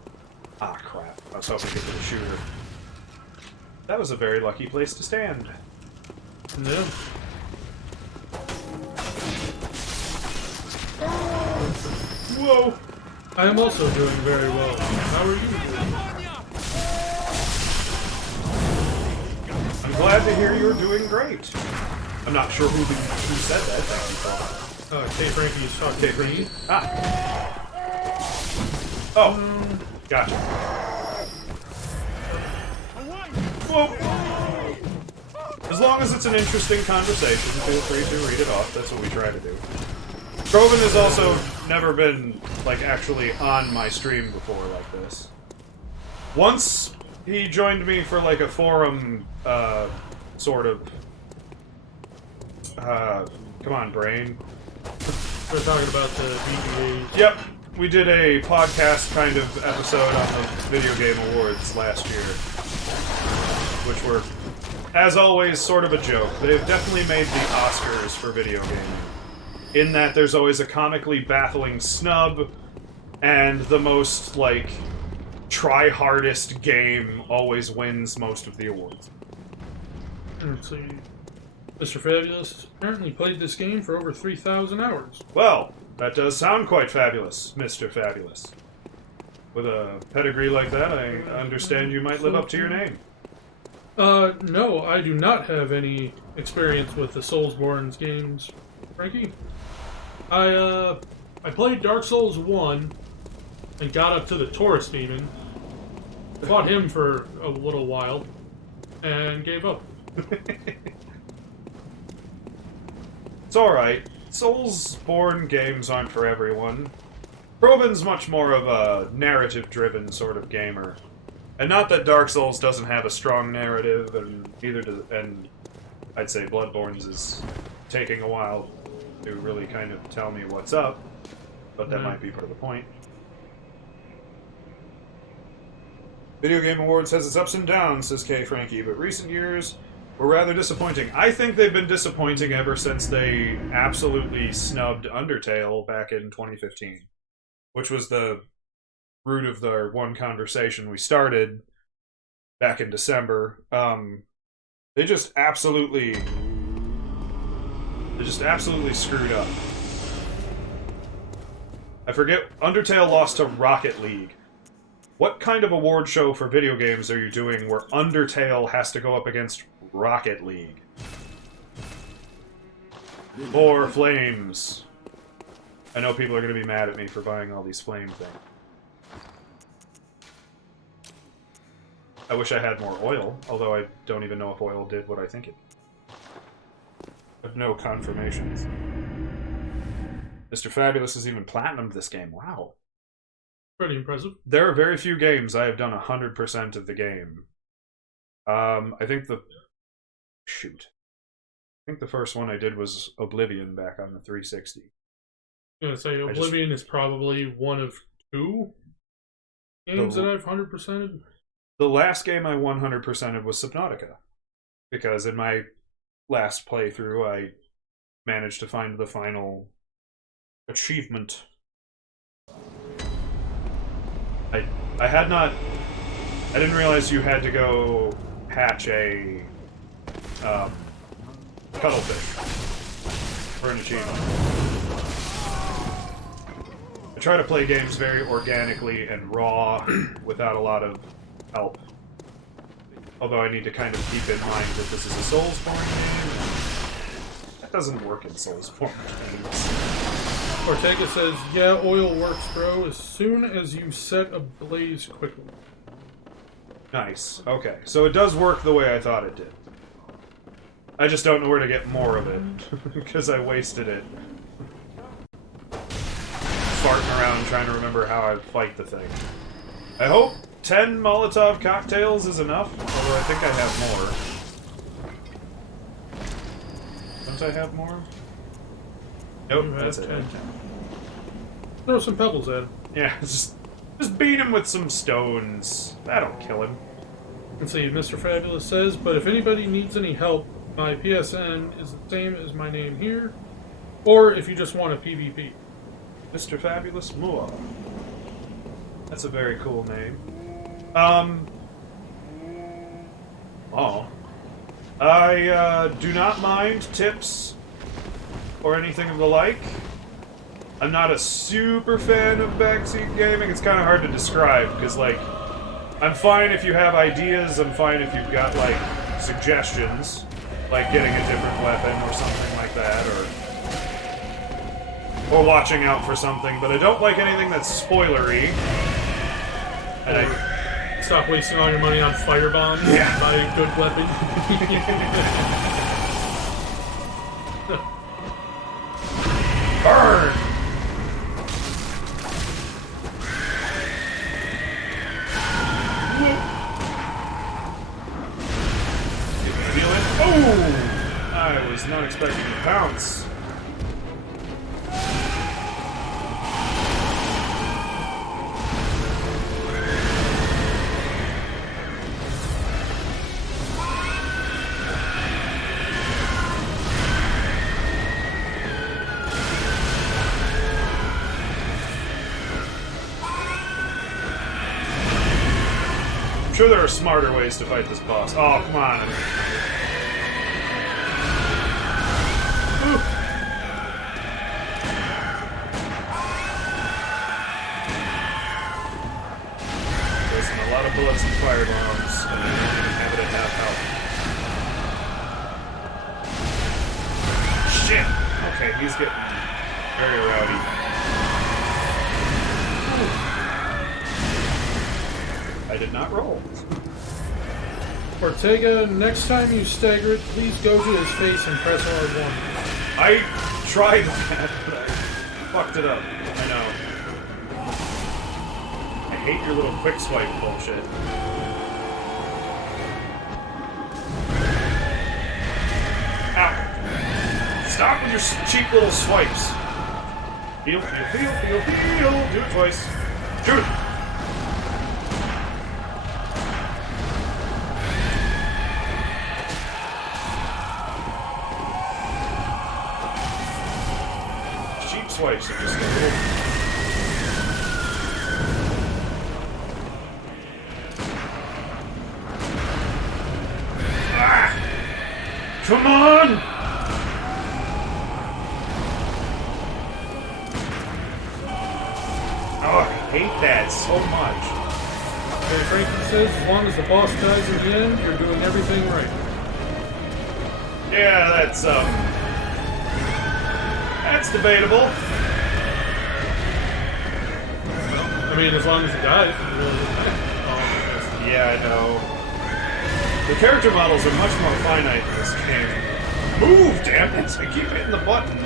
Ah, crap. I was hoping to get to the shooter. That was a very lucky place to stand. Yeah. Whoa! I am also doing very well. How are you doing? I'm glad to hear you're doing great. I'm not sure who said that. Thank you for K. Frankie is talking K. to Frankie. me. Ah. Oh. Gotcha. Whoa. As long as it's an interesting conversation, feel free to read it off. That's what we try to do. Kroven has also never been, like, actually on my stream before like this. Once he joined me for, like, a forum, sort of... come on, brain. We're talking about the BBAs. Yep, we did a podcast kind of episode on the Video Game Awards last year, which were, as always, sort of a joke. They've definitely made the Oscars for video gaming, in that there's always a comically baffling snub, and the most, like, try-hardest game always wins most of the awards. Let's see. Mr. Fabulous apparently played this game for over 3,000 hours. Well, that does sound quite fabulous, Mr. Fabulous. With a pedigree like that, I understand you might live up to your name. No, I do not have any experience with the Soulsborne games, Frankie. I played Dark Souls 1 and got up to the Taurus Demon, fought him for a little while, and gave up. It's alright. Soulsborne games aren't for everyone. Proven's much more of a narrative-driven sort of gamer. And not that Dark Souls doesn't have a strong narrative, and neither does... And I'd say Bloodborne's is taking a while to really kind of tell me what's up, but that might be part of the point. Video Game Awards has its ups and downs, says K. Frankie, but recent years were rather disappointing. I think they've been disappointing ever since they absolutely snubbed Undertale back in 2015, which was the root of the one conversation we started back in December. They just absolutely screwed up. I forget, Undertale lost to Rocket League. What kind of award show for video games are you doing where Undertale has to go up against Rocket League? Or Flames. I know people are going to be mad at me for buying all these Flame things. I wish I had more oil, although I don't even know if oil did what I think it did. I have no confirmations. Mr. Fabulous has even platinumed this game. Wow. Pretty impressive. There are very few games I have done 100% of the game. I think the... Shoot. I think the first one I did was Oblivion back on the 360. I'm gonna say Oblivion is probably one of two games that I've 100%ed. The last game I 100%ed was Subnautica. Because in my last playthrough, I managed to find the final achievement. I didn't realize you had to go hatch a cuttlefish for an achievement. I try to play games very organically and raw without a lot of help. Although I need to kind of keep in mind that this is a Soulsborne game. That doesn't work in Soulsborne games. Ortega says, yeah, oil works, bro, as soon as you set a blaze quickly. Nice. Okay. So it does work the way I thought it did. I just don't know where to get more of it, because I wasted it farting around trying to remember how I fight the thing. I hope 10 Molotov cocktails is enough, although I think I have more. Don't I have more? Nope, that's it. Throw some pebbles at him. Yeah, just beat him with some stones. That'll kill him. Let's see, Mr. Fabulous says, but if anybody needs any help, my PSN is the same as my name here, or if you just want a PvP. Mr. Fabulous Moore. That's a very cool name. I do not mind tips or anything of the like. I'm not a super fan of backseat gaming. It's kind of hard to describe, because, like, I'm fine if you have ideas, I'm fine if you've got, like, suggestions, like getting a different weapon or something like that, or watching out for something, but I don't like anything that's spoilery. And I... Stop wasting all your money on firebombs. Yeah. Buy a good weapon. Burn! Feel it? Oh! I was not expecting to pounce. I'm sure there are smarter ways to fight this boss. Oh, come on. Listen, a lot of bullets and fire bombs, and I don't even have it at half health. Shit! Okay, he's getting very rowdy. I did not roll. Ortega, next time you stagger it, please go to his face and press R1. I tried that, but I fucked it up. I know. I hate your little quick swipe bullshit. Ow. Stop with your cheap little swipes. Heal, heal, heal, heal, heal. Do it twice. Shoot! Cheap swipes are just a little... Ah! Come on! Oh, I hate that so much. Okay, Frankie says, as long as the boss dies in the end, you're doing everything right. Yeah, that's debatable. I mean, as long as he dies, it really doesn't matter. Yeah, I know. The character models are much more finite in this game. Move, damn it! I keep hitting the button.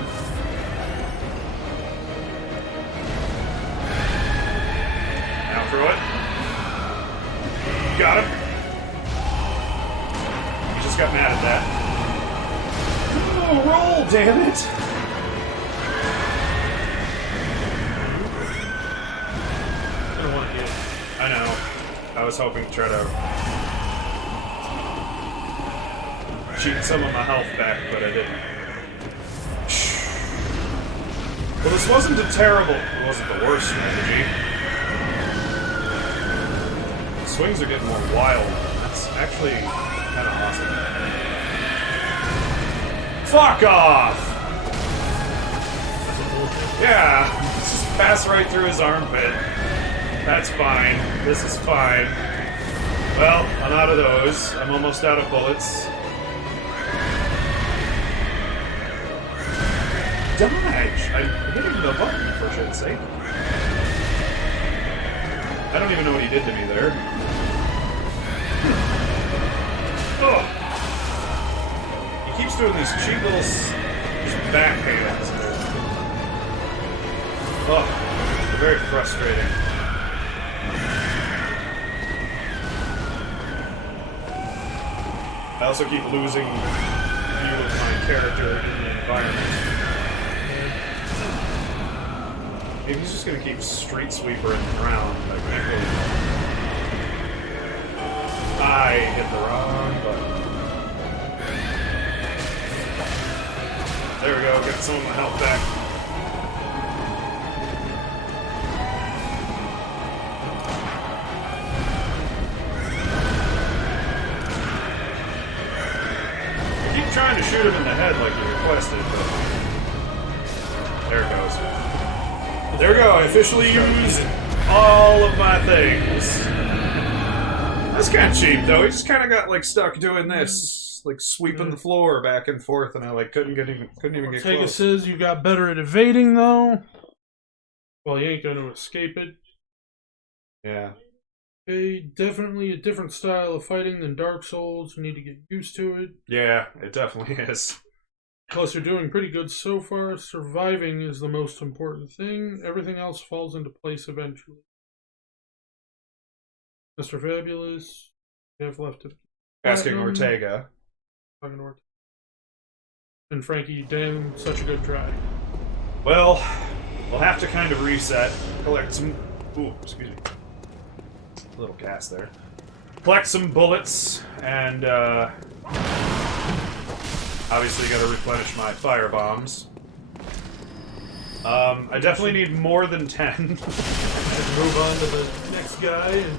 Now throw it. Got him. He just got mad at that. Oh, roll, damn it! I don't want to get it. I know. I was hoping to try to cheat some of my health back, but I didn't. Well, this wasn't a terrible... It wasn't the worst strategy. The swings are getting more wild. That's actually kind of awesome. Fuck off! Yeah, just pass right through his armpit. That's fine. This is fine. Well, I'm out of those. I'm almost out of bullets. Dodge! I'm hitting the button, for shit's sake. I don't even know what he did to me there. Ugh. He keeps doing these cheap little backhands. Ugh. They're very frustrating. I also keep losing view of my character in the environment. Maybe he's just gonna keep street sweepering around. I can't really... I hit the wrong button. There we go, get some of my health back. I keep trying to shoot him in the head like you requested, but... There it goes. There we go, I officially used all of my things. That's kind of cheap, though. He just kind of got, like, stuck doing this. Like, sweeping the floor back and forth, and I, like, couldn't even get Ortega close. says you got better at evading, though. Well, you ain't going to escape it. Yeah. Okay, definitely a different style of fighting than Dark Souls. You need to get used to it. Yeah, it definitely is. Plus, you're doing pretty good so far. Surviving is the most important thing. Everything else falls into place eventually. Mr. Fabulous, you have left to... Asking Ortega. Talking to Ortega. And Frankie, damn, such a good try. Well, we'll have to kind of reset. Collect some... Ooh, excuse me. A little gas there. Collect some bullets, and, obviously gotta replenish my fire bombs. I definitely need more than 10. And move on to the next guy and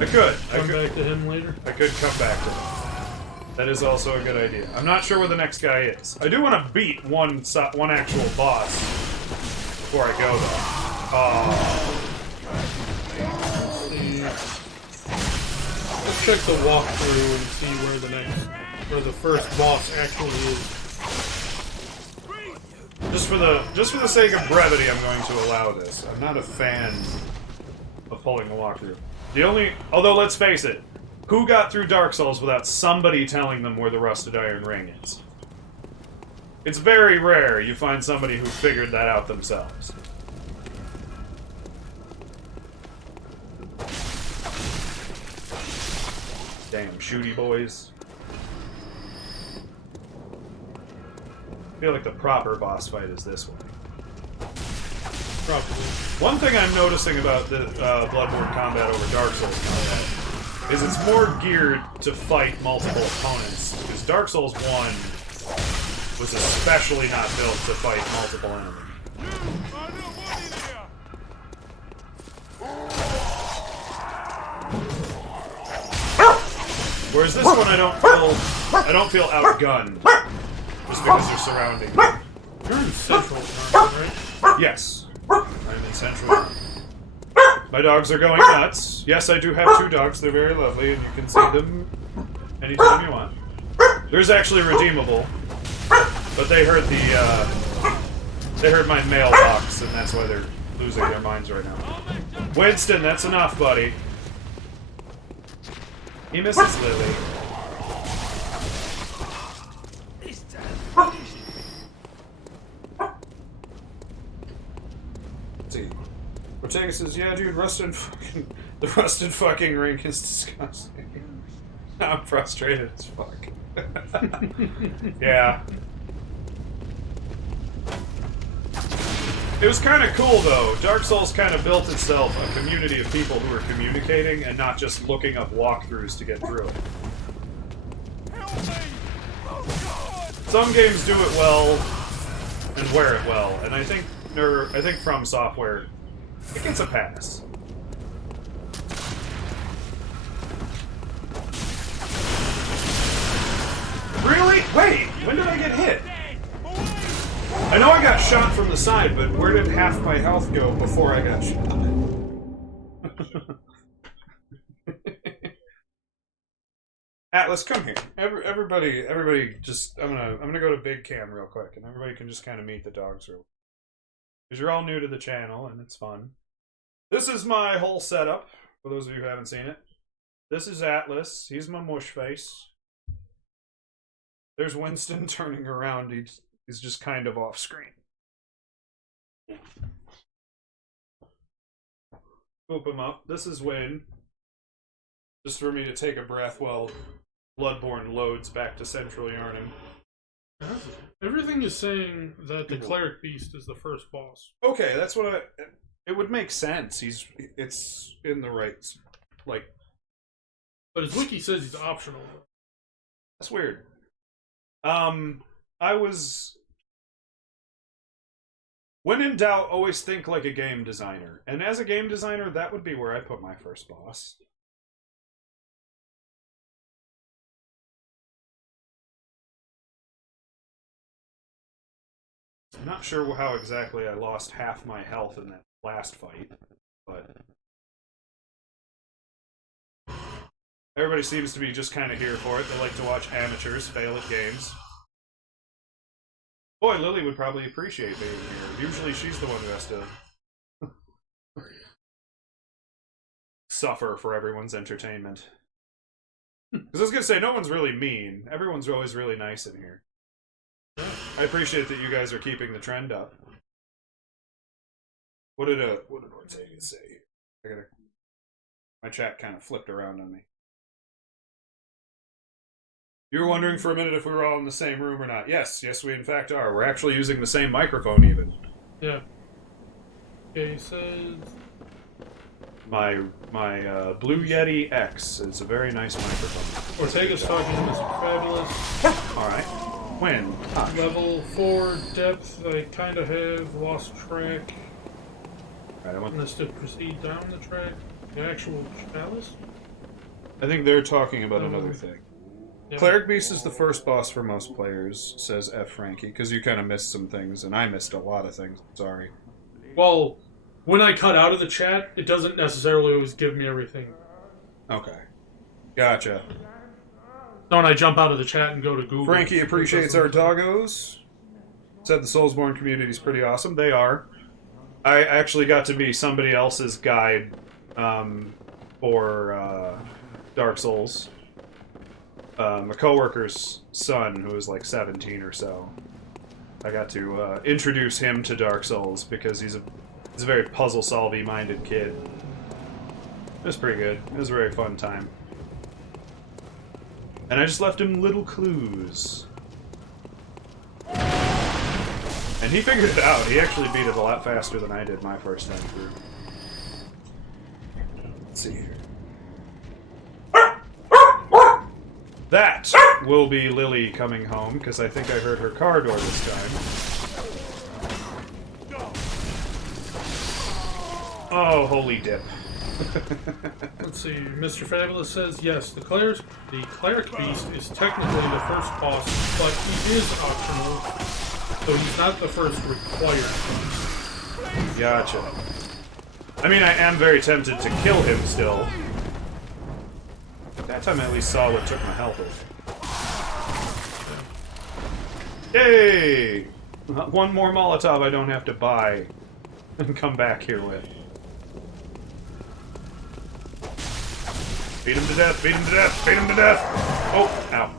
I could. come back to him later. I could come back to him. That is also a good idea. I'm not sure where the next guy is. I do want to beat one actual boss before I go, though. Oh. Let's check the walkthrough and see where the first boss actually is. Just for the sake of brevity, I'm going to allow this. I'm not a fan of pulling a walkthrough. Although let's face it, who got through Dark Souls without somebody telling them where the Rusted Iron Ring is? It's very rare you find somebody who figured that out themselves. Damn shooty boys. I feel like the proper boss fight is this one. Probably. One thing I'm noticing about the Bloodborne combat over Dark Souls combat is it's more geared to fight multiple opponents, because Dark Souls 1 was especially not built to fight multiple enemies. I don't want it here. Whereas this one I don't feel outgunned just because they're surrounding me. You're in Central, right? Yes, I'm in Central. My dogs are going nuts. Yes, I do have 2 dogs. They're very lovely, and you can see them anytime you want. There's actually redeemable, but they heard my mailbox, and that's why they're losing their minds right now. Winston, that's enough, buddy. He misses Lily. Let's see. Ortega says, yeah, dude, the rusted fucking rink is disgusting. I'm frustrated as fuck. Yeah. It was kind of cool, though. Dark Souls kind of built itself a community of people who were communicating and not just looking up walkthroughs to get through it. Help me! Oh God! Some games do it well and wear it well, and I think From Software, it gets a pass. Really? Wait, when did I get hit? I know I got shot from the side, but where did half my health go before I got shot? Atlas, come here. Everybody, just I'm gonna go to Big Cam real quick, and everybody can just kind of meet the dogs real quick. Because you're all new to the channel, and it's fun. This is my whole setup, for those of you who haven't seen it. This is Atlas. He's my mush face. There's Winston turning around. He's just kind of off screen. Boop him up. This is Win. Just for me to take a breath while Bloodborne loads back to Central Yarnum. Everything is saying that the Cleric Beast is the first boss. Okay, that's what it would make sense. It's in the right, like... But his wiki says he's optional. That's weird. When in doubt, always think like a game designer. And as a game designer, that would be where I put my first boss. I'm not sure how exactly I lost half my health in that last fight, but... Everybody seems to be just kind of here for it. They like to watch amateurs fail at games. Boy, Lily would probably appreciate being here. Usually she's the one who has to suffer for everyone's entertainment. Because I was going to say, no one's really mean. Everyone's always really nice in here. I appreciate that you guys are keeping the trend up. What did Ortega say? My chat kind of flipped around on me. You were wondering for a minute if we were all in the same room or not. Yes, we in fact are. We're actually using the same microphone even. Yeah. Okay, he says... My Blue Yeti X is a very nice microphone. Ortega's talking to Mr. Fabulous. Alright. When? Level 4 depth, I kind of have lost track. Right, I want this to proceed down the track. The actual chalice? I think they're talking about another thing. Yep. Cleric Beast is the first boss for most players, says F. Frankie, because you kind of missed some things, and I missed a lot of things. Sorry. Well, when I cut out of the chat, it doesn't necessarily always give me everything. Okay. Gotcha. So when I jump out of the chat and go to Google... Frankie appreciates our doggos. Said the Soulsborne community is pretty awesome. They are. I actually got to be somebody else's guide for Dark Souls. A coworker's son, who was like 17 or so, I got to introduce him to Dark Souls because he's a very puzzle-solving minded kid. It was pretty good. It was a very fun time. And I just left him little clues. And he figured it out. He actually beat it a lot faster than I did my first time through. Let's see here. That will be Lily coming home, because I think I heard her car door this time. Oh, holy dip. Let's see. Mr. Fabulous says yes. The cleric beast is technically the first boss, but he is optional, so he's not the first required boss. Gotcha. I mean, I am very tempted to kill him still. But that time I at least saw what took my health away. Yay! One more Molotov I don't have to buy and come back here with. Beat him to death, beat him to death, beat him to death! Oh, ow.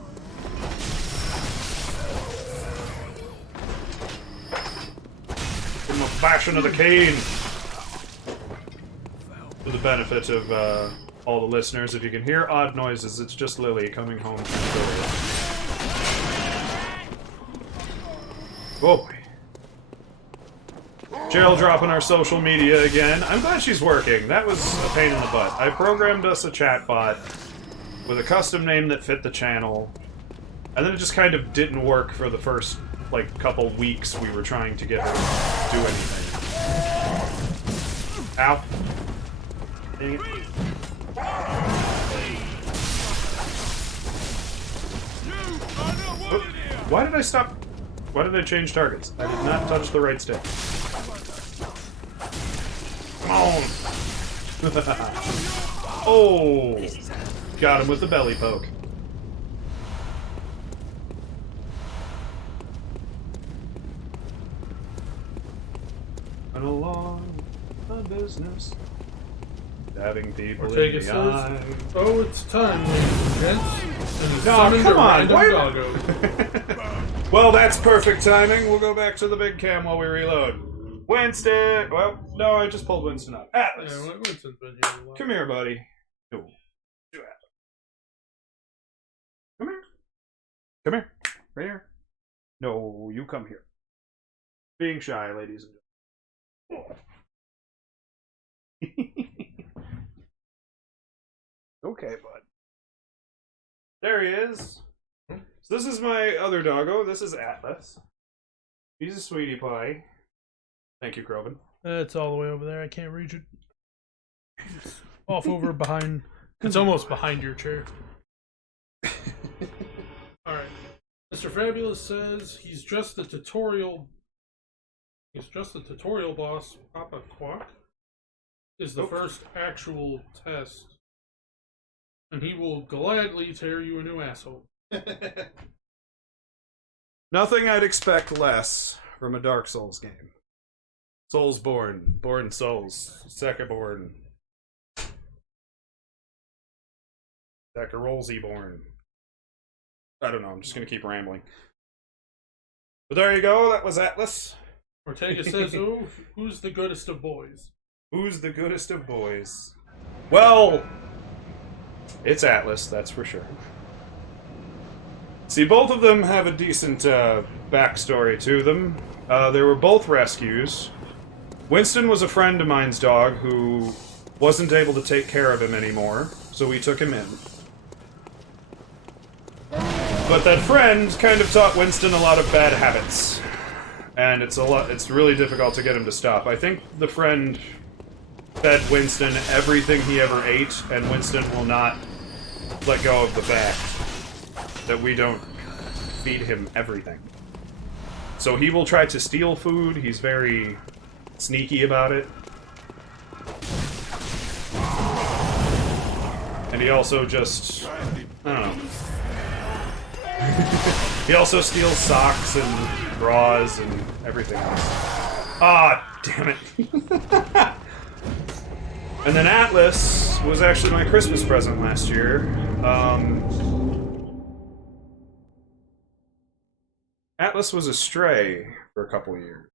Give him a bashing of the cane! For the benefit of all the listeners, if you can hear odd noises, it's just Lily coming home from the door. Oh boy. Jail dropping our social media again. I'm glad she's working. That was a pain in the butt. I programmed us a chatbot with a custom name that fit the channel, and then it just kind of didn't work for the first, like, couple weeks we were trying to get her to do anything. Ow. Dang it. Oh, why did I stop? Why did I change targets? I did not touch the right stick. Come on! Oh! Got him with the belly poke. And along the business, stabbing people in the eye. Oh, it's time, ladies and gents. And it's Oh, come on! Why? doggo. Well, that's perfect timing. We'll go back to the big cam while we reload. Winston! Well, no, I just pulled Winston up. Atlas! Yeah, Winston's been here a while. Come here, buddy. No. Come here. Come here. Right here. No, you come here. Being shy, ladies and gentlemen. Okay, bud. There he is. So this is my other doggo. This is Atlas. He's a sweetie pie. Thank you, Kroven. It's all the way over there. I can't reach it. It's off over behind. It's almost behind your chair. Alright. Mr. Fabulous says he's just the tutorial. He's just the tutorial boss. Papa Quack is the first actual test. And he will gladly tear you a new asshole. Nothing I'd expect less from a Dark Souls game. Soulsborne, Born Souls, Secondborn, Sakarolsey-born. I don't know, I'm just gonna keep rambling. But there you go, that was Atlas. Ortega says, oh, who's the goodest of boys? Who's the goodest of boys? Well, it's Atlas, that's for sure. See, both of them have a decent backstory to them. They were both rescues. Winston was a friend of mine's dog who wasn't able to take care of him anymore, so we took him in. But that friend kind of taught Winston a lot of bad habits, and it's really difficult to get him to stop. I think the friend fed Winston everything he ever ate, and Winston will not let go of the fact that we don't feed him everything. So he will try to steal food. He's very sneaky about it. And he also just, I don't know. He also steals socks and bras and everything else. Ah, damn it. And then Atlas was actually my Christmas present last year. Atlas was a stray for a couple years.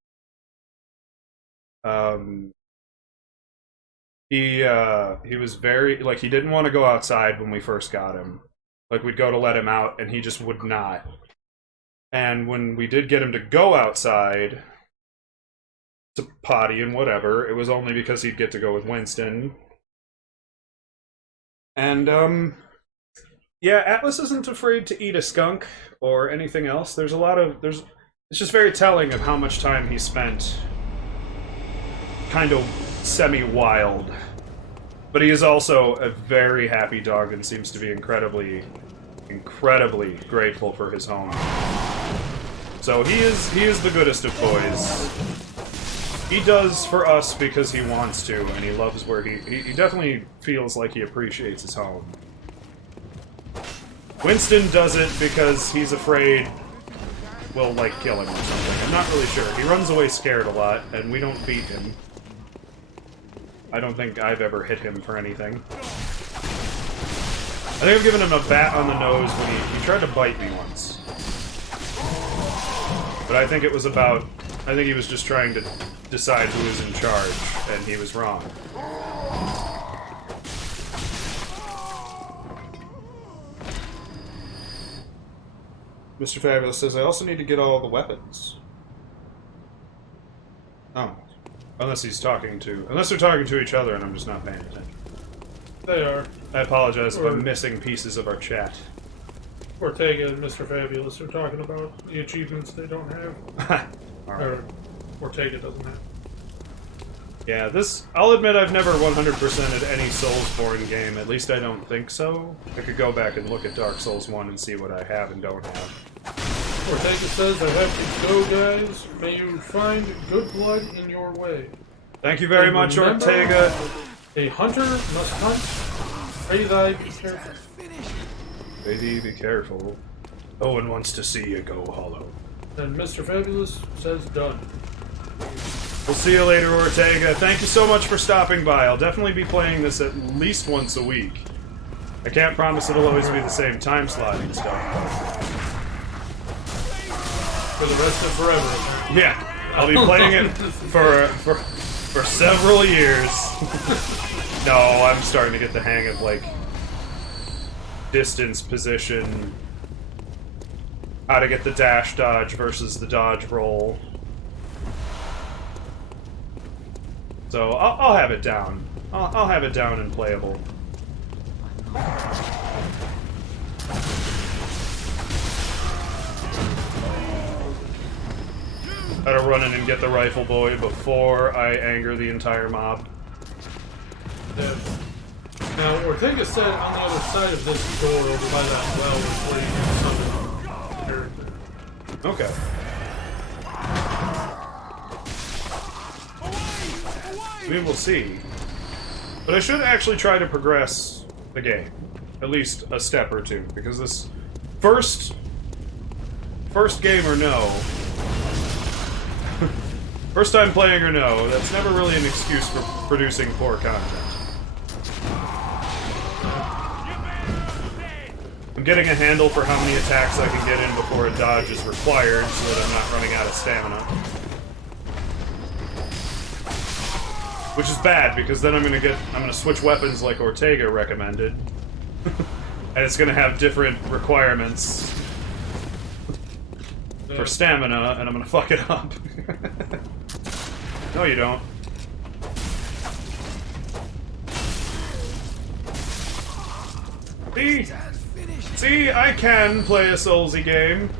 He was very, like, he didn't want to go outside when we first got him. Like, we'd go to let him out, and he just would not. And when we did get him to go outside to potty and whatever, it was only because he'd get to go with Winston. And, yeah, Atlas isn't afraid to eat a skunk or anything else. There's a lot of, it's just very telling of how much time he spent kind of semi-wild. But he is also a very happy dog and seems to be incredibly grateful for his home. So he is the goodest of boys. He does for us because he wants to, and he loves where he definitely feels like he appreciates his home. Winston does it because he's afraid we'll, like, kill him or something. I'm not really sure. He runs away scared a lot, and we don't beat him. I don't think I've ever hit him for anything. I think I've given him a bat on the nose when he tried to bite me once. But I think it was about... I think he was just trying to decide who was in charge, and he was wrong. Mr. Fabulous says, I also need to get all the weapons. Oh. Unless he's talking to... Unless they're talking to each other and I'm just not paying attention. They are. I apologize if I'm missing pieces of our chat. Ortega and Mr. Fabulous are talking about the achievements they don't have. Alright. Or Ortega doesn't have. Yeah, this... I'll admit I've never 100%ed any Soulsborne game. At least I don't think so. I could go back and look at Dark Souls 1 and see what I have and don't have. Ortega says, I have to go, guys. May you find good blood in your way. Thank you very And much, remember, Ortega. A hunter must hunt. Pray thy be careful. Pray thee be careful. No one wants to see you go hollow. And Mr. Fabulous says, done. We'll see you later, Ortega. Thank you so much for stopping by. I'll definitely be playing this at least once a week. I can't promise it'll always be the same time slot and stuff. For the rest of forever. Yeah, I'll be playing it for several years. No, I'm starting to get the hang of, like, distance, position, how to get the dash dodge versus the dodge roll. So I'll have it down. I'll have it down and playable. Gotta run in and get the rifle boy before I anger the entire mob. Yeah. Now, Ortega said on the other side of this door over by that well is where you can summon character. Okay. We will see. But I should actually try to progress the game. At least a step or two, because this first game or no, first time playing or no, that's never really an excuse for producing poor content. I'm getting a handle for how many attacks I can get in before a dodge is required, so that I'm not running out of stamina. Which is bad, because then I'm gonna switch weapons like Ortega recommended. And it's gonna have different requirements for stamina, and I'm gonna fuck it up. No, you don't. See, I can play a Soulsy game.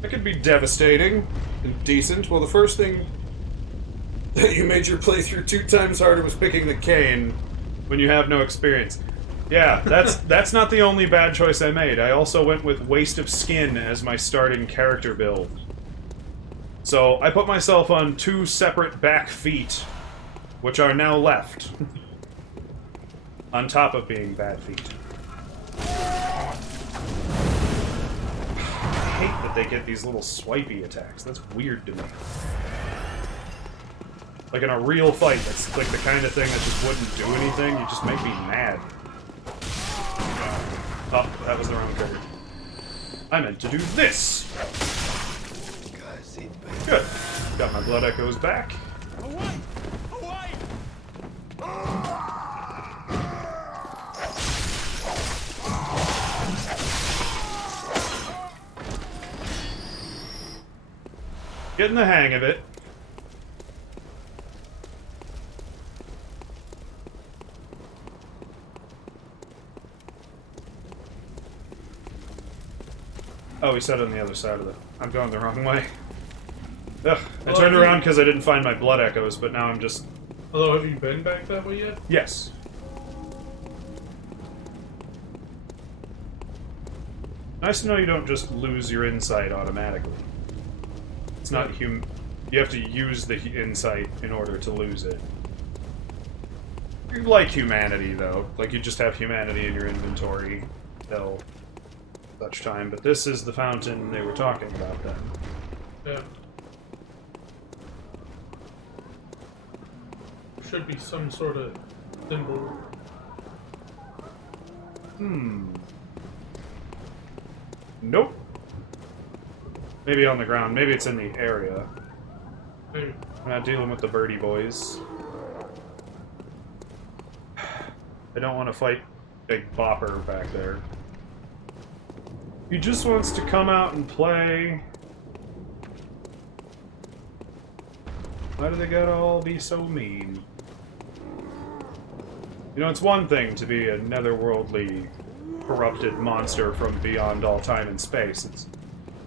That could be devastating and decent. Well, the first thing that you made your playthrough 2 times harder was picking the cane when you have no experience. Yeah, that's not the only bad choice I made. I also went with Waste of Skin as my starting character build. So I put myself on 2 separate back feet, which are now left. On top of being bad feet. I hate that they get these little swipey attacks. That's weird to me. Like in a real fight, that's like the kind of thing that just wouldn't do anything. You just make me mad. Oh, that was the wrong trigger. I meant to do this! Good. Got my blood echoes back. Away! Away! Getting the hang of it. Oh, he said on the other side of the... I'm going the wrong way. Ugh. I turned around because I didn't find my blood echoes, but now I'm just... Although, have you been back that way yet? Yes. Nice to know you don't just lose your insight automatically. It's not You have to use the insight in order to lose it. Like humanity, though. Like, you just have humanity in your inventory till such time. But this is the fountain they were talking about then. Yeah. There should be some sort of symbol. Nope. Maybe on the ground. Maybe it's in the area. Maybe. I'm not dealing with the birdie boys. I don't want to fight Big Bopper back there. He just wants to come out and play. Why do they gotta all be so mean? You know, it's one thing to be a netherworldly, corrupted monster from beyond all time and space. It's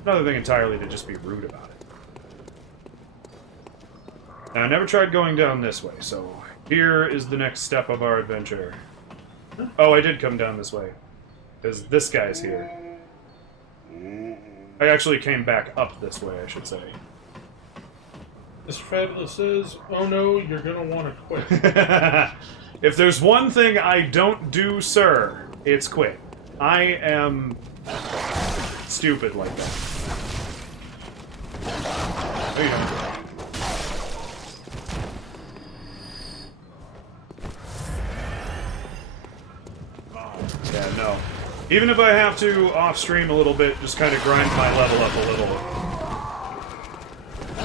another thing entirely to just be rude about it. Now, I never tried going down this way, so here is the next step of our adventure. Oh, I did come down this way, because this guy's here. I actually came back up this way, I should say. Mr. Fabulous says, oh no, you're gonna want to quit. If there's one thing I don't do, sir, it's quit. I am stupid like that. No, you don't. Yeah, no. Even if I have to off-stream a little bit, just kind of grind my level up a little.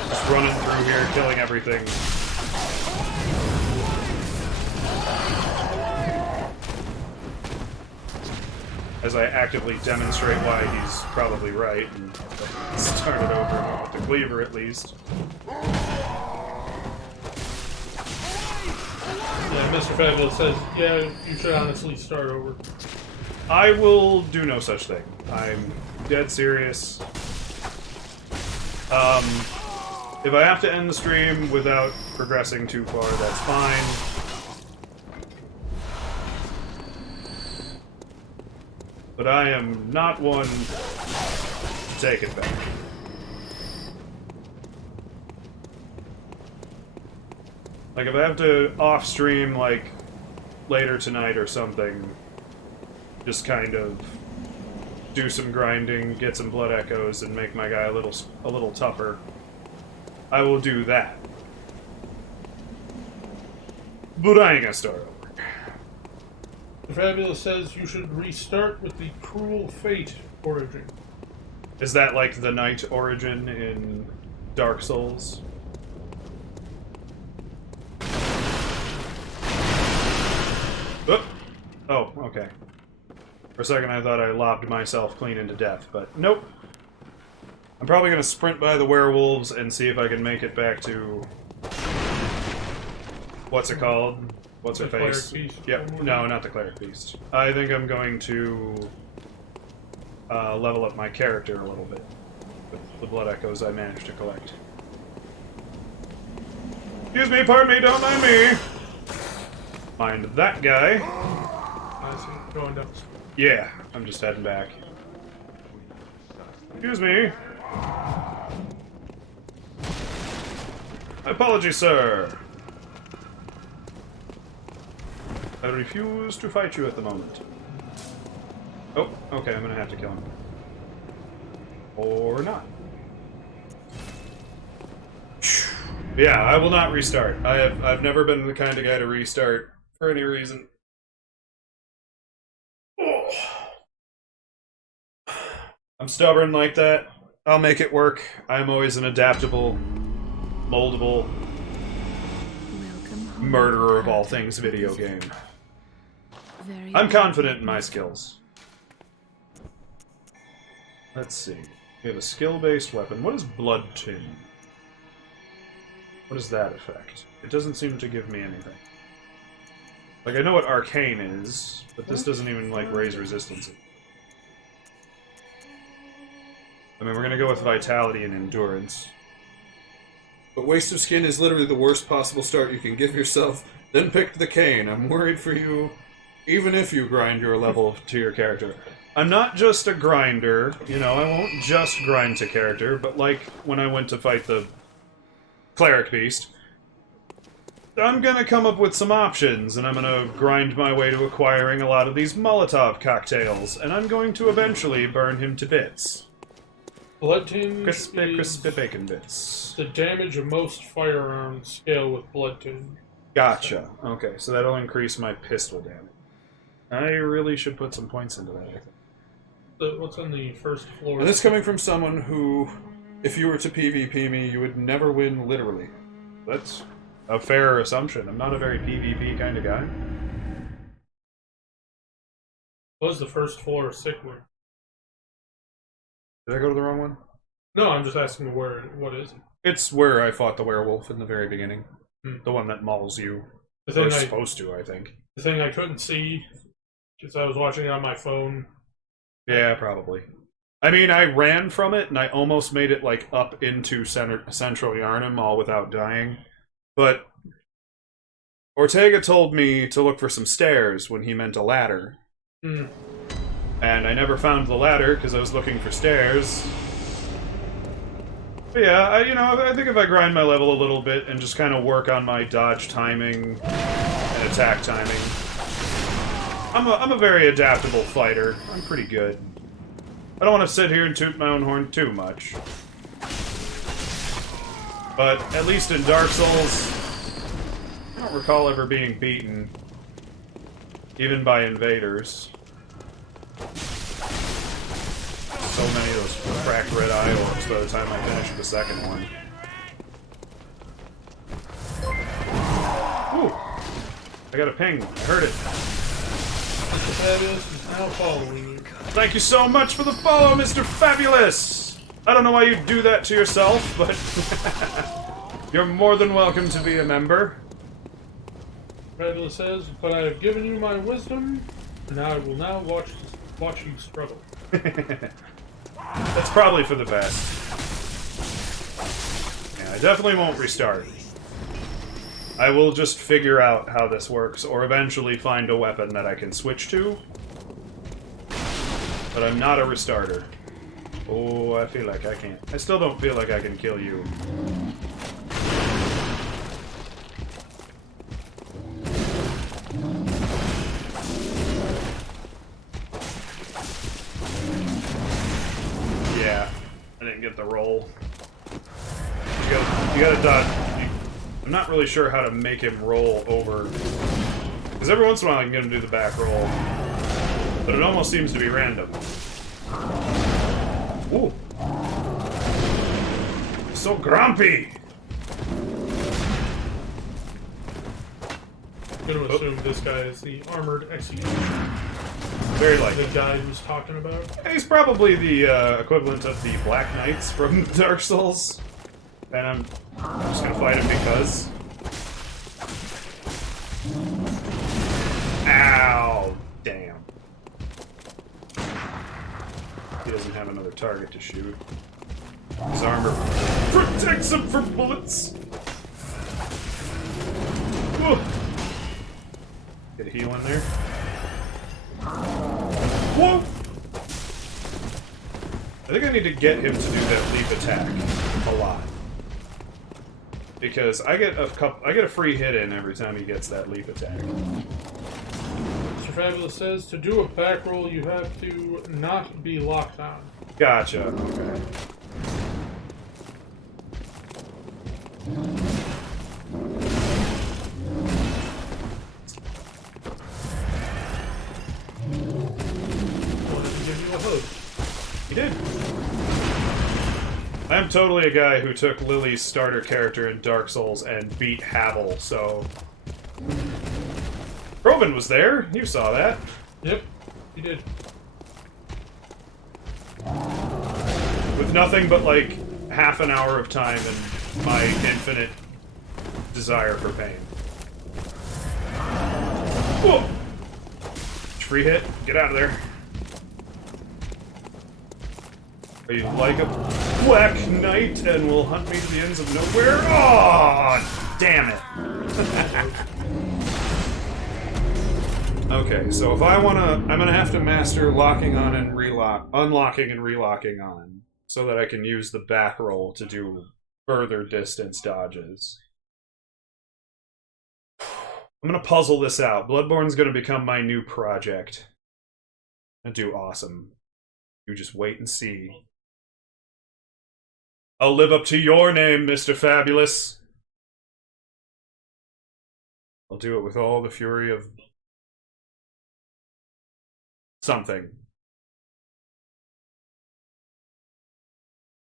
Just running through here, killing everything. As I actively demonstrate why he's probably right, and start it over with the cleaver at least. Yeah, Mr. Fabulous says, yeah, you should honestly start over. I will do no such thing. I'm dead serious. If I have to end the stream without progressing too far, that's fine. But I am not one to take it back. Like, if I have to off-stream, like, later tonight or something, just kind of do some grinding, get some blood echoes, and make my guy a little tougher, I will do that. But I ain't gonna start over. The Fabulous says you should restart with the Cruel Fate origin. Is that like the Knight origin in Dark Souls? Oop. Oh, okay. For a second I thought I lobbed myself clean into death, but nope. I'm probably gonna sprint by the werewolves and see if I can make it back to... What's it called? What's her face? Yep. No, not the Cleric Beast. I think I'm going to level up my character a little bit with the blood echoes I managed to collect. Excuse me, pardon me, don't mind me! Mind that guy. I see. Going down. Yeah, I'm just heading back. Excuse me. Apologies, sir. I refuse to fight you at the moment. Oh, okay, I'm gonna have to kill him. Or not. Yeah, I will not restart. I've never been the kind of guy to restart for any reason. I'm stubborn like that. I'll make it work. I'm always an adaptable, moldable Welcome home, murderer of all Hunter. things video game. Very I'm well. confident in my skills. Let's see. We have a skill-based weapon. What is Blood Tin? What does that affect? It doesn't seem to give me anything. Like, I know what Arcane is, but this doesn't even, like, raise resistance. I mean, we're gonna go with Vitality and Endurance. But Waste of Skin is literally the worst possible start you can give yourself. Then pick the Cane. I'm worried for you, even if you grind your level to your character. I'm not just a grinder, you know, I won't just grind to character, but like when I went to fight the Cleric Beast, I'm gonna come up with some options, and I'm gonna grind my way to acquiring a lot of these Molotov cocktails, and I'm going to eventually burn him to bits. Blood Tin Crispy bacon bits. the damage of most firearms scale with Blood Tin. Gotcha. Okay, so that'll increase my pistol damage. I really should put some points into that, I think. What's on the first floor? And this coming from someone who, if you were to PvP me, you would never win literally. That's a fair assumption. I'm not a very PvP kind of guy. What was the first floor sick room? Did I go to the wrong one? No, I'm just asking where. What is it? It's where I fought the werewolf in the very beginning. Hmm. The one that mauls you. The thing Or supposed to, I think. The thing I couldn't see because I was watching it on my phone. Yeah, probably. I mean, I ran from it, and I almost made it, like, up into Central Yharnam, all without dying. But Ortega told me to look for some stairs when he meant a ladder. Hmm. And I never found the ladder because I was looking for stairs. But yeah, I think if I grind my level a little bit and just kind of work on my dodge timing and attack timing, I'm a very adaptable fighter. I'm pretty good. I don't want to sit here and toot my own horn too much. But at least in Dark Souls, I don't recall ever being beaten, even by invaders. So many of those cracked red eye orbs by the time I finish the second one. Ooh! I got a ping. I heard it. Mr. Fabulous is now following you. Thank you so much for the follow, Mr. Fabulous! I don't know why you do that to yourself, but you're more than welcome to be a member. Fabulous says, but I have given you my wisdom, and now I will now watch you struggle. That's probably for the best. Yeah, I definitely won't restart. I will just figure out how this works, or eventually find a weapon that I can switch to. But I'm not a restarter. Oh, I feel like I can't. I still don't feel like I can kill you. Yeah, I didn't get the roll. You gotta dodge. I'm not really sure how to make him roll over. Because every once in a while I can get him to do the back roll. But it almost seems to be random. Ooh. So grumpy! I'm gonna assume this guy is the armored executioner. Very likely. The guy who's talking about. He's probably the equivalent of the Black Knights from Dark Souls. And I'm just gonna fight him because. Ow! Damn. He doesn't have another target to shoot. His armor protects him from bullets! Whoa. Get a heal in there. Whoa! I think I need to get him to do that leap attack a lot. Because I get a free hit in every time he gets that leap attack. Mr. Fabulous says, to do a back roll, you have to not be locked on. Gotcha, okay. I wanted to give you a hug. He did. I'm totally a guy who took Lily's starter character in Dark Souls and beat Havel, so... Kroven was there. You saw that. Yep, he did. With nothing but, like, half an hour of time and my infinite desire for pain. Whoa! Free hit. Get out of there. Are you like a Black Knight and will hunt me to the ends of nowhere? Oh, damn it. Okay, so if I wanna... I'm gonna have to master locking on and unlocking and relocking on, so that I can use the back roll to do further distance dodges. I'm gonna puzzle this out. Bloodborne's gonna become my new project. And do awesome. You just wait and see. I'll live up to your name, Mr. Fabulous. I'll do it with all the fury of... something.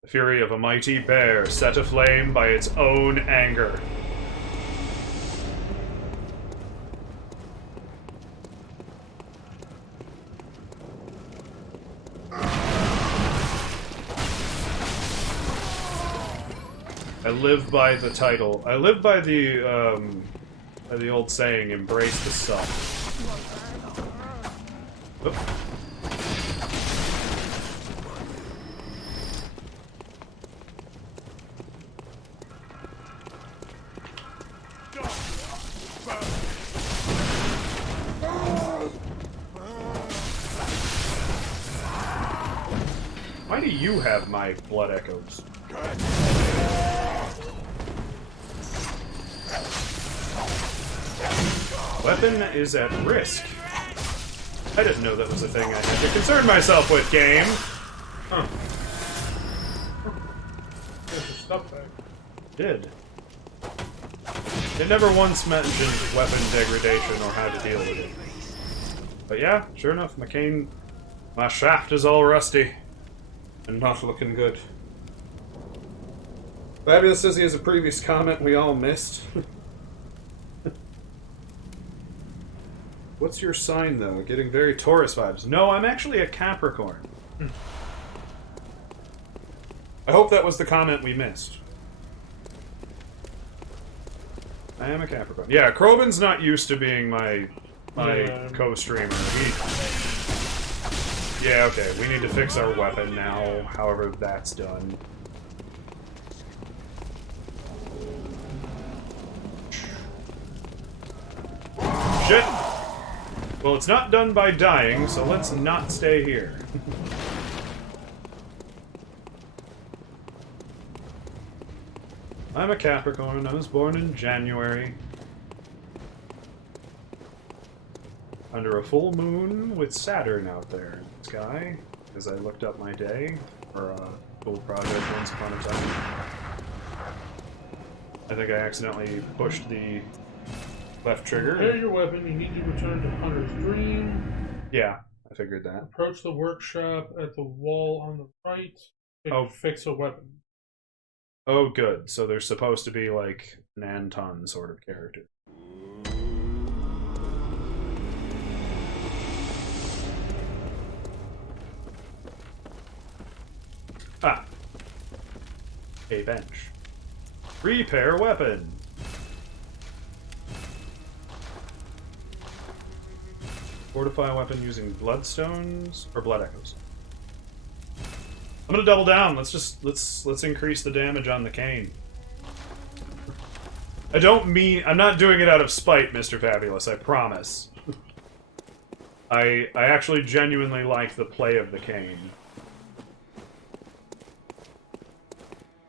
The fury of a mighty bear set aflame by its own anger. I live by the title. I live by the old saying, embrace the sun. Oop. Why do you have my blood echoes? Weapon is at risk. I didn't know that was a thing I had to concern myself with, game. Huh. There's your stuff back. Did. It never once mentioned weapon degradation or how to deal with it. But yeah, sure enough, my shaft is all rusty. And not looking good. Fabulous says he has a previous comment we all missed. What's your sign, though? Getting very Taurus vibes. No, I'm actually a Capricorn. I hope that was the comment we missed. I am a Capricorn. Yeah, Kroven's not used to being my co-streamer. Yeah, okay, we need to fix our weapon now, however that's done. Shit! Well, it's not done by dying, so let's not stay here. I'm a Capricorn. I was born in January. Under a full moon with Saturn out there in the sky, as I looked up my day for a cool project once upon a time. I think I accidentally pushed the left trigger. Prepare your weapon. You need to return to Hunter's Dream. Yeah, I figured that. Approach the workshop at the wall on the right. Fix a weapon. Oh, good. So there's supposed to be, like, an Anton sort of character. Ah. A bench. Repair weapon. Fortify weapon using bloodstones or blood echoes. I'm gonna double down. Let's increase the damage on the cane. I'm not doing it out of spite, Mr. Fabulous, I promise. I actually genuinely like the play of the cane.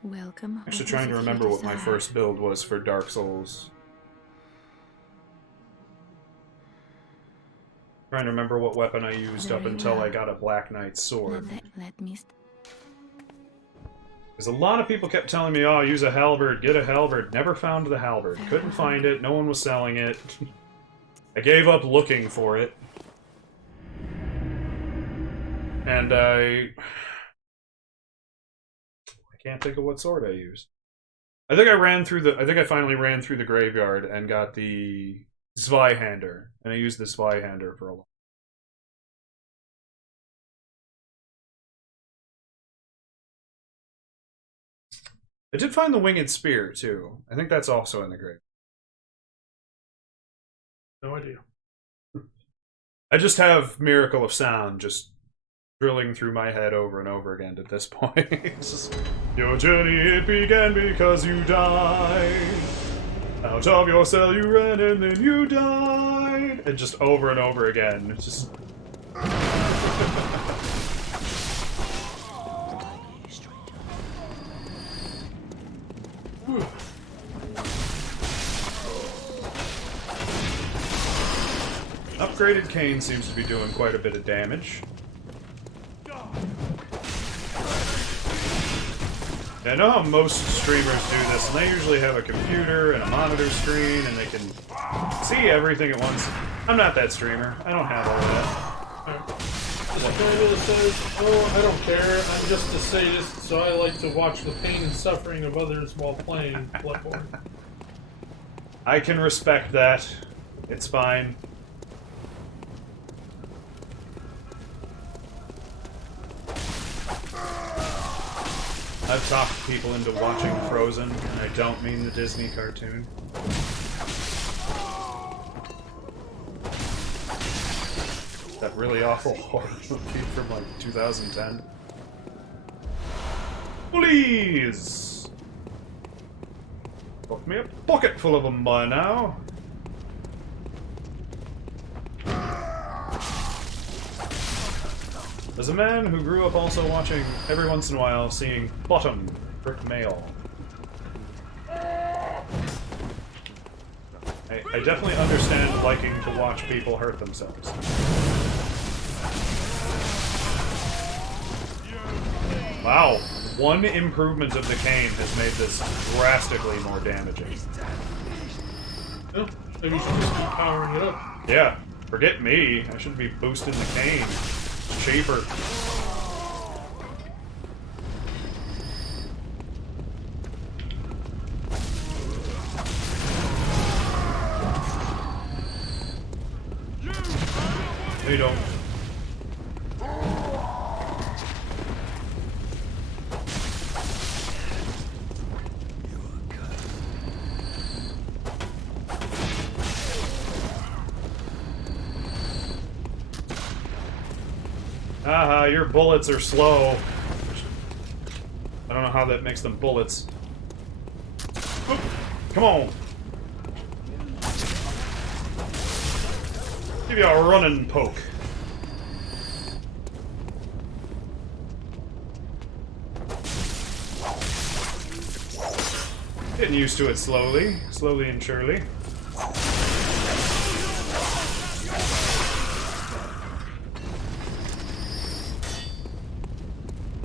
Welcome. Actually trying to remember what my first build was for Dark Souls. Trying to remember what weapon I used up until I got a Black Knight sword. Let me. Because a lot of people kept telling me, oh, use a halberd, get a halberd. Never found the halberd. Couldn't find it. No one was selling it. I gave up looking for it. And I can't think of what sword I used. I think I finally ran through the graveyard and got the Zweihander, and I used the Zweihander for a while. I did find the Winged Spear, too. I think that's also in the grave. No idea. I just have Miracle of Sound just drilling through my head over and over again at this point. It's just, your journey, it began because you died. Out of your cell you ran and then you died. And just over and over again. It's just... Upgraded Cane seems to be doing quite a bit of damage. I know how most streamers do this, and they usually have a computer and a monitor screen, and they can see everything at once. I'm not that streamer. I don't have all of that. This formula says, oh, I don't care, I'm just a sadist, so I like to watch the pain and suffering of others while playing Bloodborne. I can respect that. It's fine. I've talked people into watching Frozen, and I don't mean the Disney cartoon. That really awful horror movie from like 2010. Please! Got me a pocket full of them by now. As a man who grew up also watching, every once in a while, seeing Bottom Brick Mail. I definitely understand liking to watch people hurt themselves. Wow, one improvement of the cane has made this drastically more damaging. Oh, maybe you should just keep powering it up. Yeah, forget me. I should be boosting the cane. It's cheaper. No, you don't. Haha, your bullets are slow. I don't know how that makes them bullets. Oop, come on. Give you a running poke. Getting used to it slowly. Slowly and surely.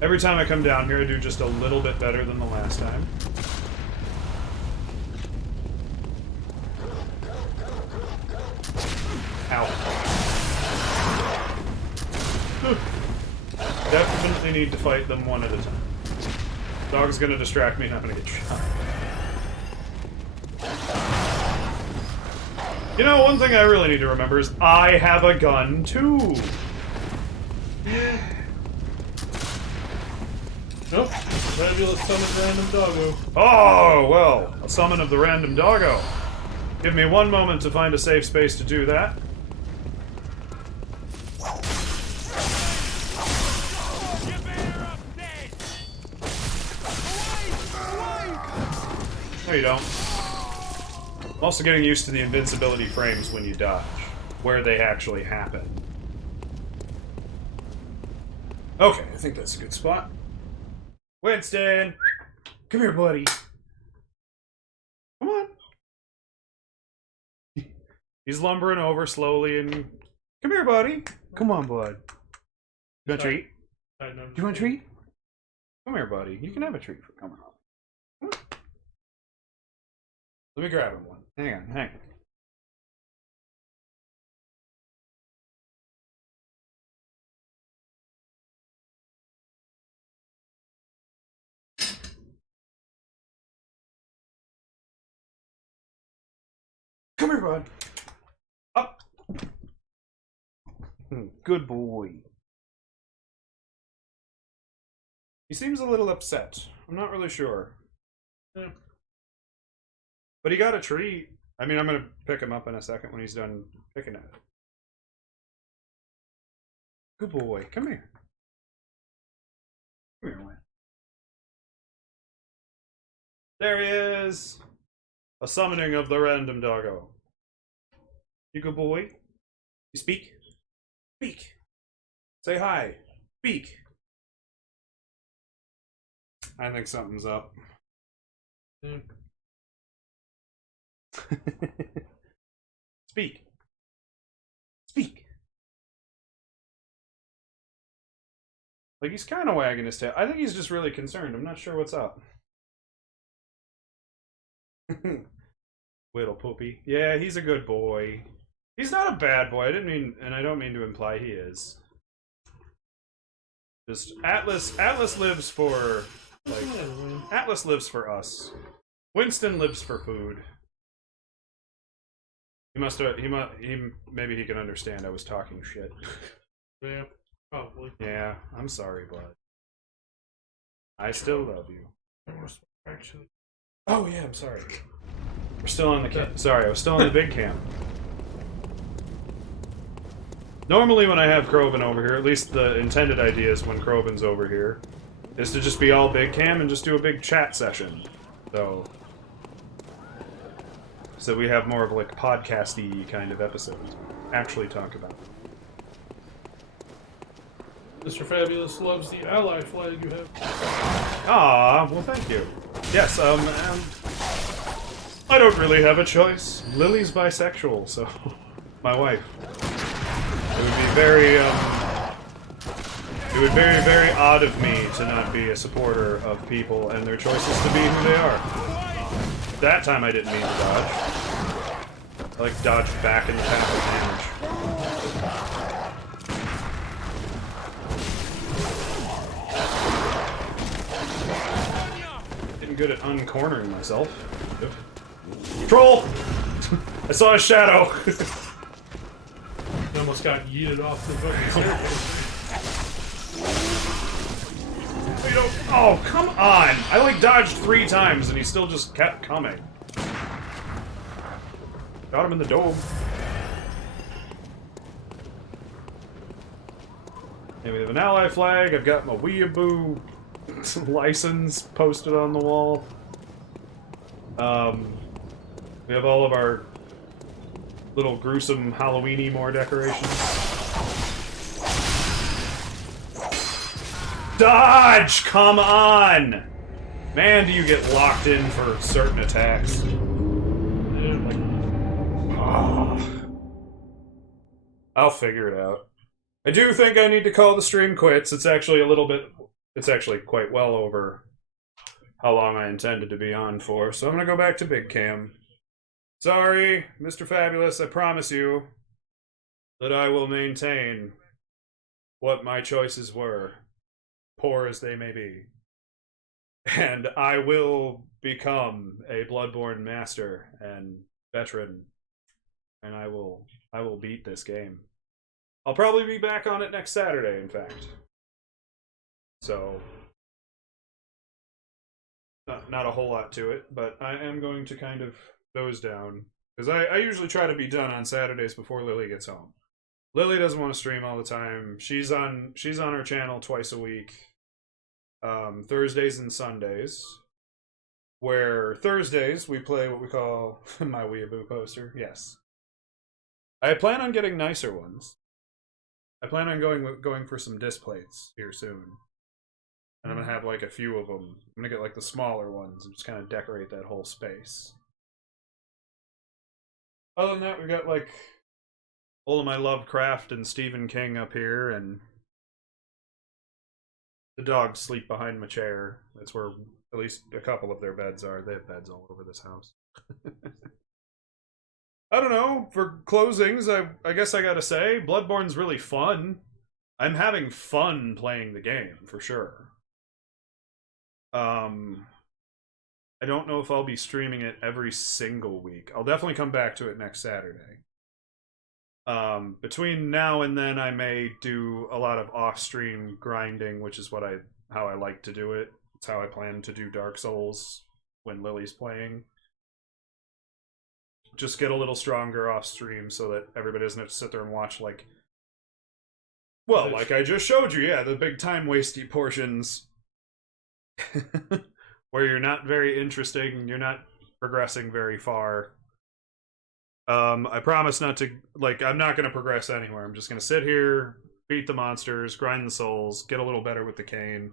Every time I come down here, I do just a little bit better than the last time. Ow. Definitely need to fight them one at a time. Dog's gonna distract me and I'm gonna get shot. You know, one thing I really need to remember is I have a gun too! Nope, fabulous summon random doggo. Oh, well, a summon of the random doggo. Give me one moment to find a safe space to do that. No, you don't. I'm also getting used to the invincibility frames when you dodge, where they actually happen. Okay, I think that's a good spot. Winston! Come here, buddy. Come on. He's lumbering over slowly and... Come here, buddy. Come on, bud. You want a treat? Do you want a treat? Come here, buddy. You can have a treat for coming up. Let me grab him one. Hang on, hang on. here, bud. Up. Good boy. He seems a little upset. I'm not really sure. Yeah. But he got a treat. I mean, I'm going to pick him up in a second when he's done picking at it. Good boy. Come here. Come here, Wayne. There he is. A summoning of the random doggo. You good boy? You speak? Speak. Say hi. Speak. I think something's up. Mm. Speak. Speak. Like, he's kind of wagging his tail. I think he's just really concerned. I'm not sure what's up. Little poopy. Yeah, he's a good boy. He's not a bad boy. I didn't mean, and I don't mean to imply he is. Just Atlas lives for, like, Atlas lives for us. Winston lives for food. Maybe he can understand I was talking shit. Yeah, probably. Yeah, I'm sorry, bud. I still love you. Actually. Oh yeah, I'm sorry. We're still on the cam. Sorry, I was still on the big cam. Normally when I have Krobin over here, at least the intended idea is when Krobin's over here, is to just be all big cam and just do a big chat session. So we have more of like podcasty kind of episodes. Actually talk about it. Mr. Fabulous loves the ally flag you have. Ah, well thank you. Yes, I don't really have a choice. Lily's bisexual, so my wife. It would be very very odd of me to not be a supporter of people and their choices to be who they are. That time I didn't mean to dodge. I like dodged back in the path of damage. Getting good at uncornering myself. Troll! I saw a shadow! I almost got yeeted off the fucking staircase. Oh, come on! I like dodged 3 times and he still just kept coming. Got him in the dome. Maybe we have an ally flag. I've got my weeaboo license posted on the wall. We have all of our little gruesome Halloween-y more decorations. Dodge! Come on! Man, do you get locked in for certain attacks. I'll figure it out. I do think I need to call the stream quits. It's actually quite well over how long I intended to be on for, so I'm gonna go back to Big Cam. Sorry, Mr. Fabulous, I promise you that I will maintain what my choices were, poor as they may be. And I will become a Bloodborne master and veteran, and I will beat this game. I'll probably be back on it next Saturday, in fact. So, not a whole lot to it, but I am going to kind of doze down. Because I usually try to be done on Saturdays before Lily gets home. Lily doesn't want to stream all the time. She's on her channel twice a week. Thursdays and Sundays. Where Thursdays we play what we call my weeaboo poster. Yes. I plan on getting nicer ones. I plan on going for some disc plates here soon. And I'm gonna have like a few of them. I'm gonna get like the smaller ones and just kind of decorate that whole space. Other than that, we got like all of my Lovecraft and Stephen King up here, and the dogs sleep behind my chair. That's where at least a couple of their beds are. They have beds all over this house. I don't know. For closings, I guess I gotta say, Bloodborne's really fun. I'm having fun playing the game, for sure. I don't know if I'll be streaming it every single week. I'll definitely come back to it next Saturday. Between now and then, I may do a lot of off-stream grinding, which is how I like to do it. It's how I plan to do Dark Souls when Lily's playing. Just get a little stronger off-stream so that everybody doesn't have to sit there and watch, like... Well, like I just showed you, yeah, the big time-wasty portions... where you're not very interesting, you're not progressing very far. I promise not to, like, I'm not going to progress anywhere. I'm just going to sit here, beat the monsters, grind the souls, get a little better with the cane.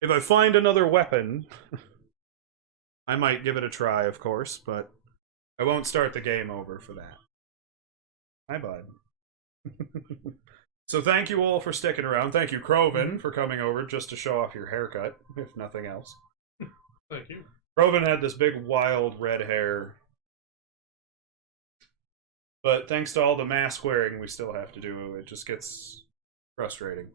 If I find another weapon, I might give it a try, of course, but I won't start the game over for that. Hi, bud. So thank you all for sticking around. Thank you, Croven, for coming over just to show off your haircut, if nothing else. Thank you. Croven had this big, wild red hair. But thanks to all the mask wearing we still have to do, it just gets frustrating.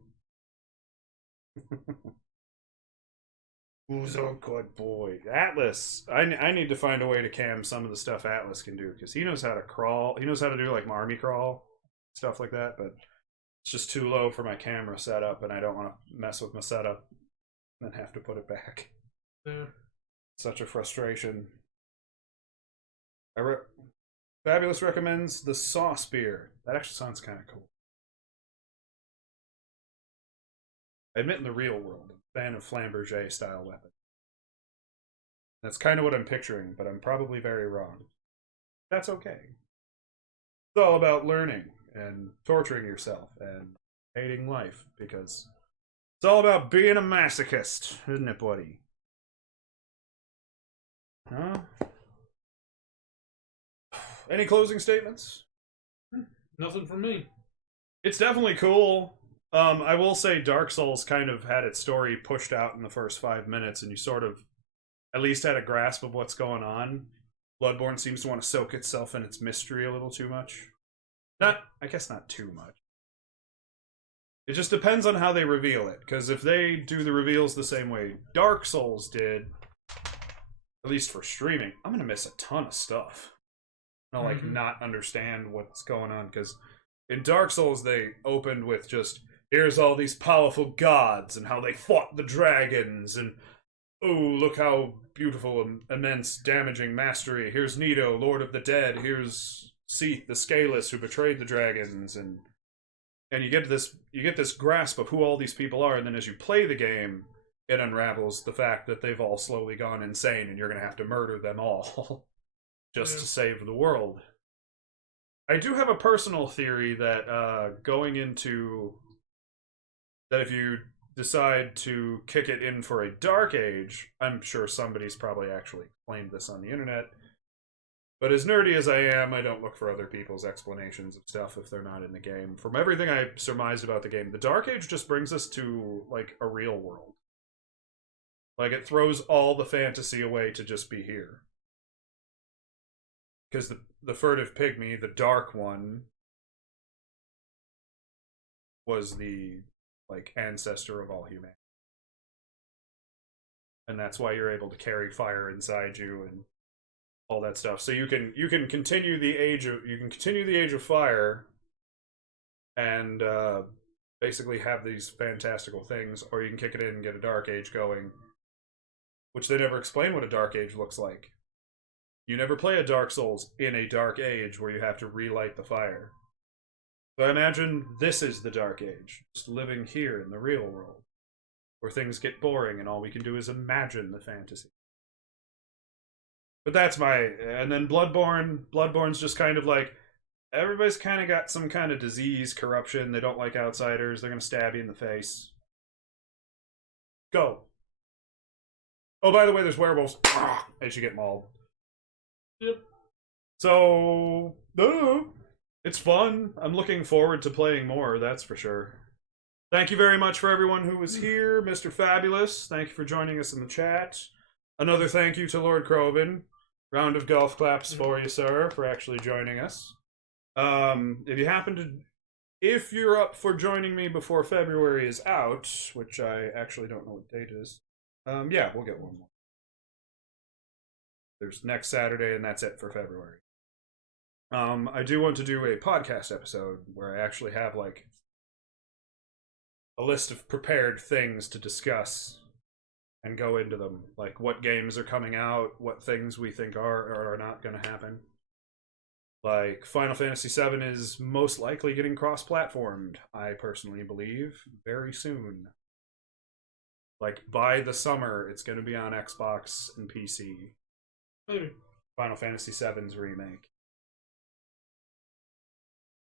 Who's a good boy? Atlas. I need to find a way to cam some of the stuff Atlas can do, because he knows how to crawl. He knows how to do, like, army crawl, stuff like that, but... It's just too low for my camera setup, and I don't want to mess with my setup and then have to put it back. Yeah. Such a frustration. Fabulous recommends the Saw Spear. That actually sounds kind of cool. I admit in the real world, I'm a fan of Flamberger style weapon. That's kind of what I'm picturing, but I'm probably very wrong. That's okay. It's all about learning and torturing yourself and hating life, because it's all about being a masochist, isn't it, buddy? Huh? Any closing statements? Nothing from me. It's definitely cool. I will say Dark Souls kind of had its story pushed out in the first 5 minutes, and you sort of at least had a grasp of what's going on. Bloodborne seems to want to soak itself in its mystery a little too much. I guess not too much. It just depends on how they reveal it, because if they do the reveals the same way Dark Souls did, at least for streaming, I'm going to miss a ton of stuff. I'll, like, not understand what's going on, because in Dark Souls, they opened with just, here's all these powerful gods, and how they fought the dragons, and, oh, look how beautiful and immense damaging mastery. Here's Nito, Lord of the Dead. Here's Seath, the Scaleless, who betrayed the dragons, and you get this grasp of who all these people are, and then as you play the game, it unravels the fact that they've all slowly gone insane, and you're going to have to murder them all just to save the world. I do have a personal theory that that if you decide to kick it in for a Dark Age, I'm sure somebody's probably actually claimed this on the internet, but as nerdy as I am, I don't look for other people's explanations of stuff if they're not in the game. From everything I surmised about the game, the Dark Age just brings us to, like, a real world. Like, it throws all the fantasy away to just be here. Because the furtive pygmy, the dark one, was the, like, ancestor of all humanity. And that's why you're able to carry fire inside you and all that stuff. So you can continue the age of fire and basically have these fantastical things, or you can kick it in and get a Dark Age going, which they never explain what a Dark Age looks like. You never play a Dark Souls in a Dark Age where you have to relight the fire. So I imagine this is the Dark Age, just living here in the real world, where things get boring and all we can do is imagine the fantasy. But that's and then Bloodborne's just kind of like, everybody's kind of got some kind of disease, corruption, they don't like outsiders, they're going to stab you in the face. Go. Oh, by the way, there's werewolves as you get mauled. Yep. So, it's fun. I'm looking forward to playing more, that's for sure. Thank you very much for everyone who was here. Mr. Fabulous, thank you for joining us in the chat. Another thank you to Lord Croven. Round of golf claps for you, sir, for actually joining us. If you're up for joining me before February is out, which I actually don't know what date is, Yeah, we'll get one more. There's next Saturday, and that's it for February. I do want to do a podcast episode where I actually have like a list of prepared things to discuss and go into them, like what games are coming out, what things we think are or are not going to happen. Like Final Fantasy VII is most likely getting cross-platformed, I personally believe, very soon. Like by the summer, it's going to be on Xbox and PC. Final Fantasy VII's remake.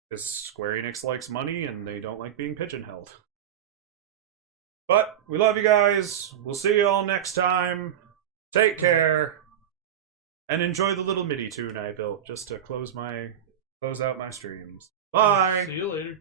Because Square Enix likes money and they don't like being pigeonholed. But we love you guys. We'll see you all next time. Take care. And enjoy the little MIDI tune I built just to close out my streams. Bye. See you later.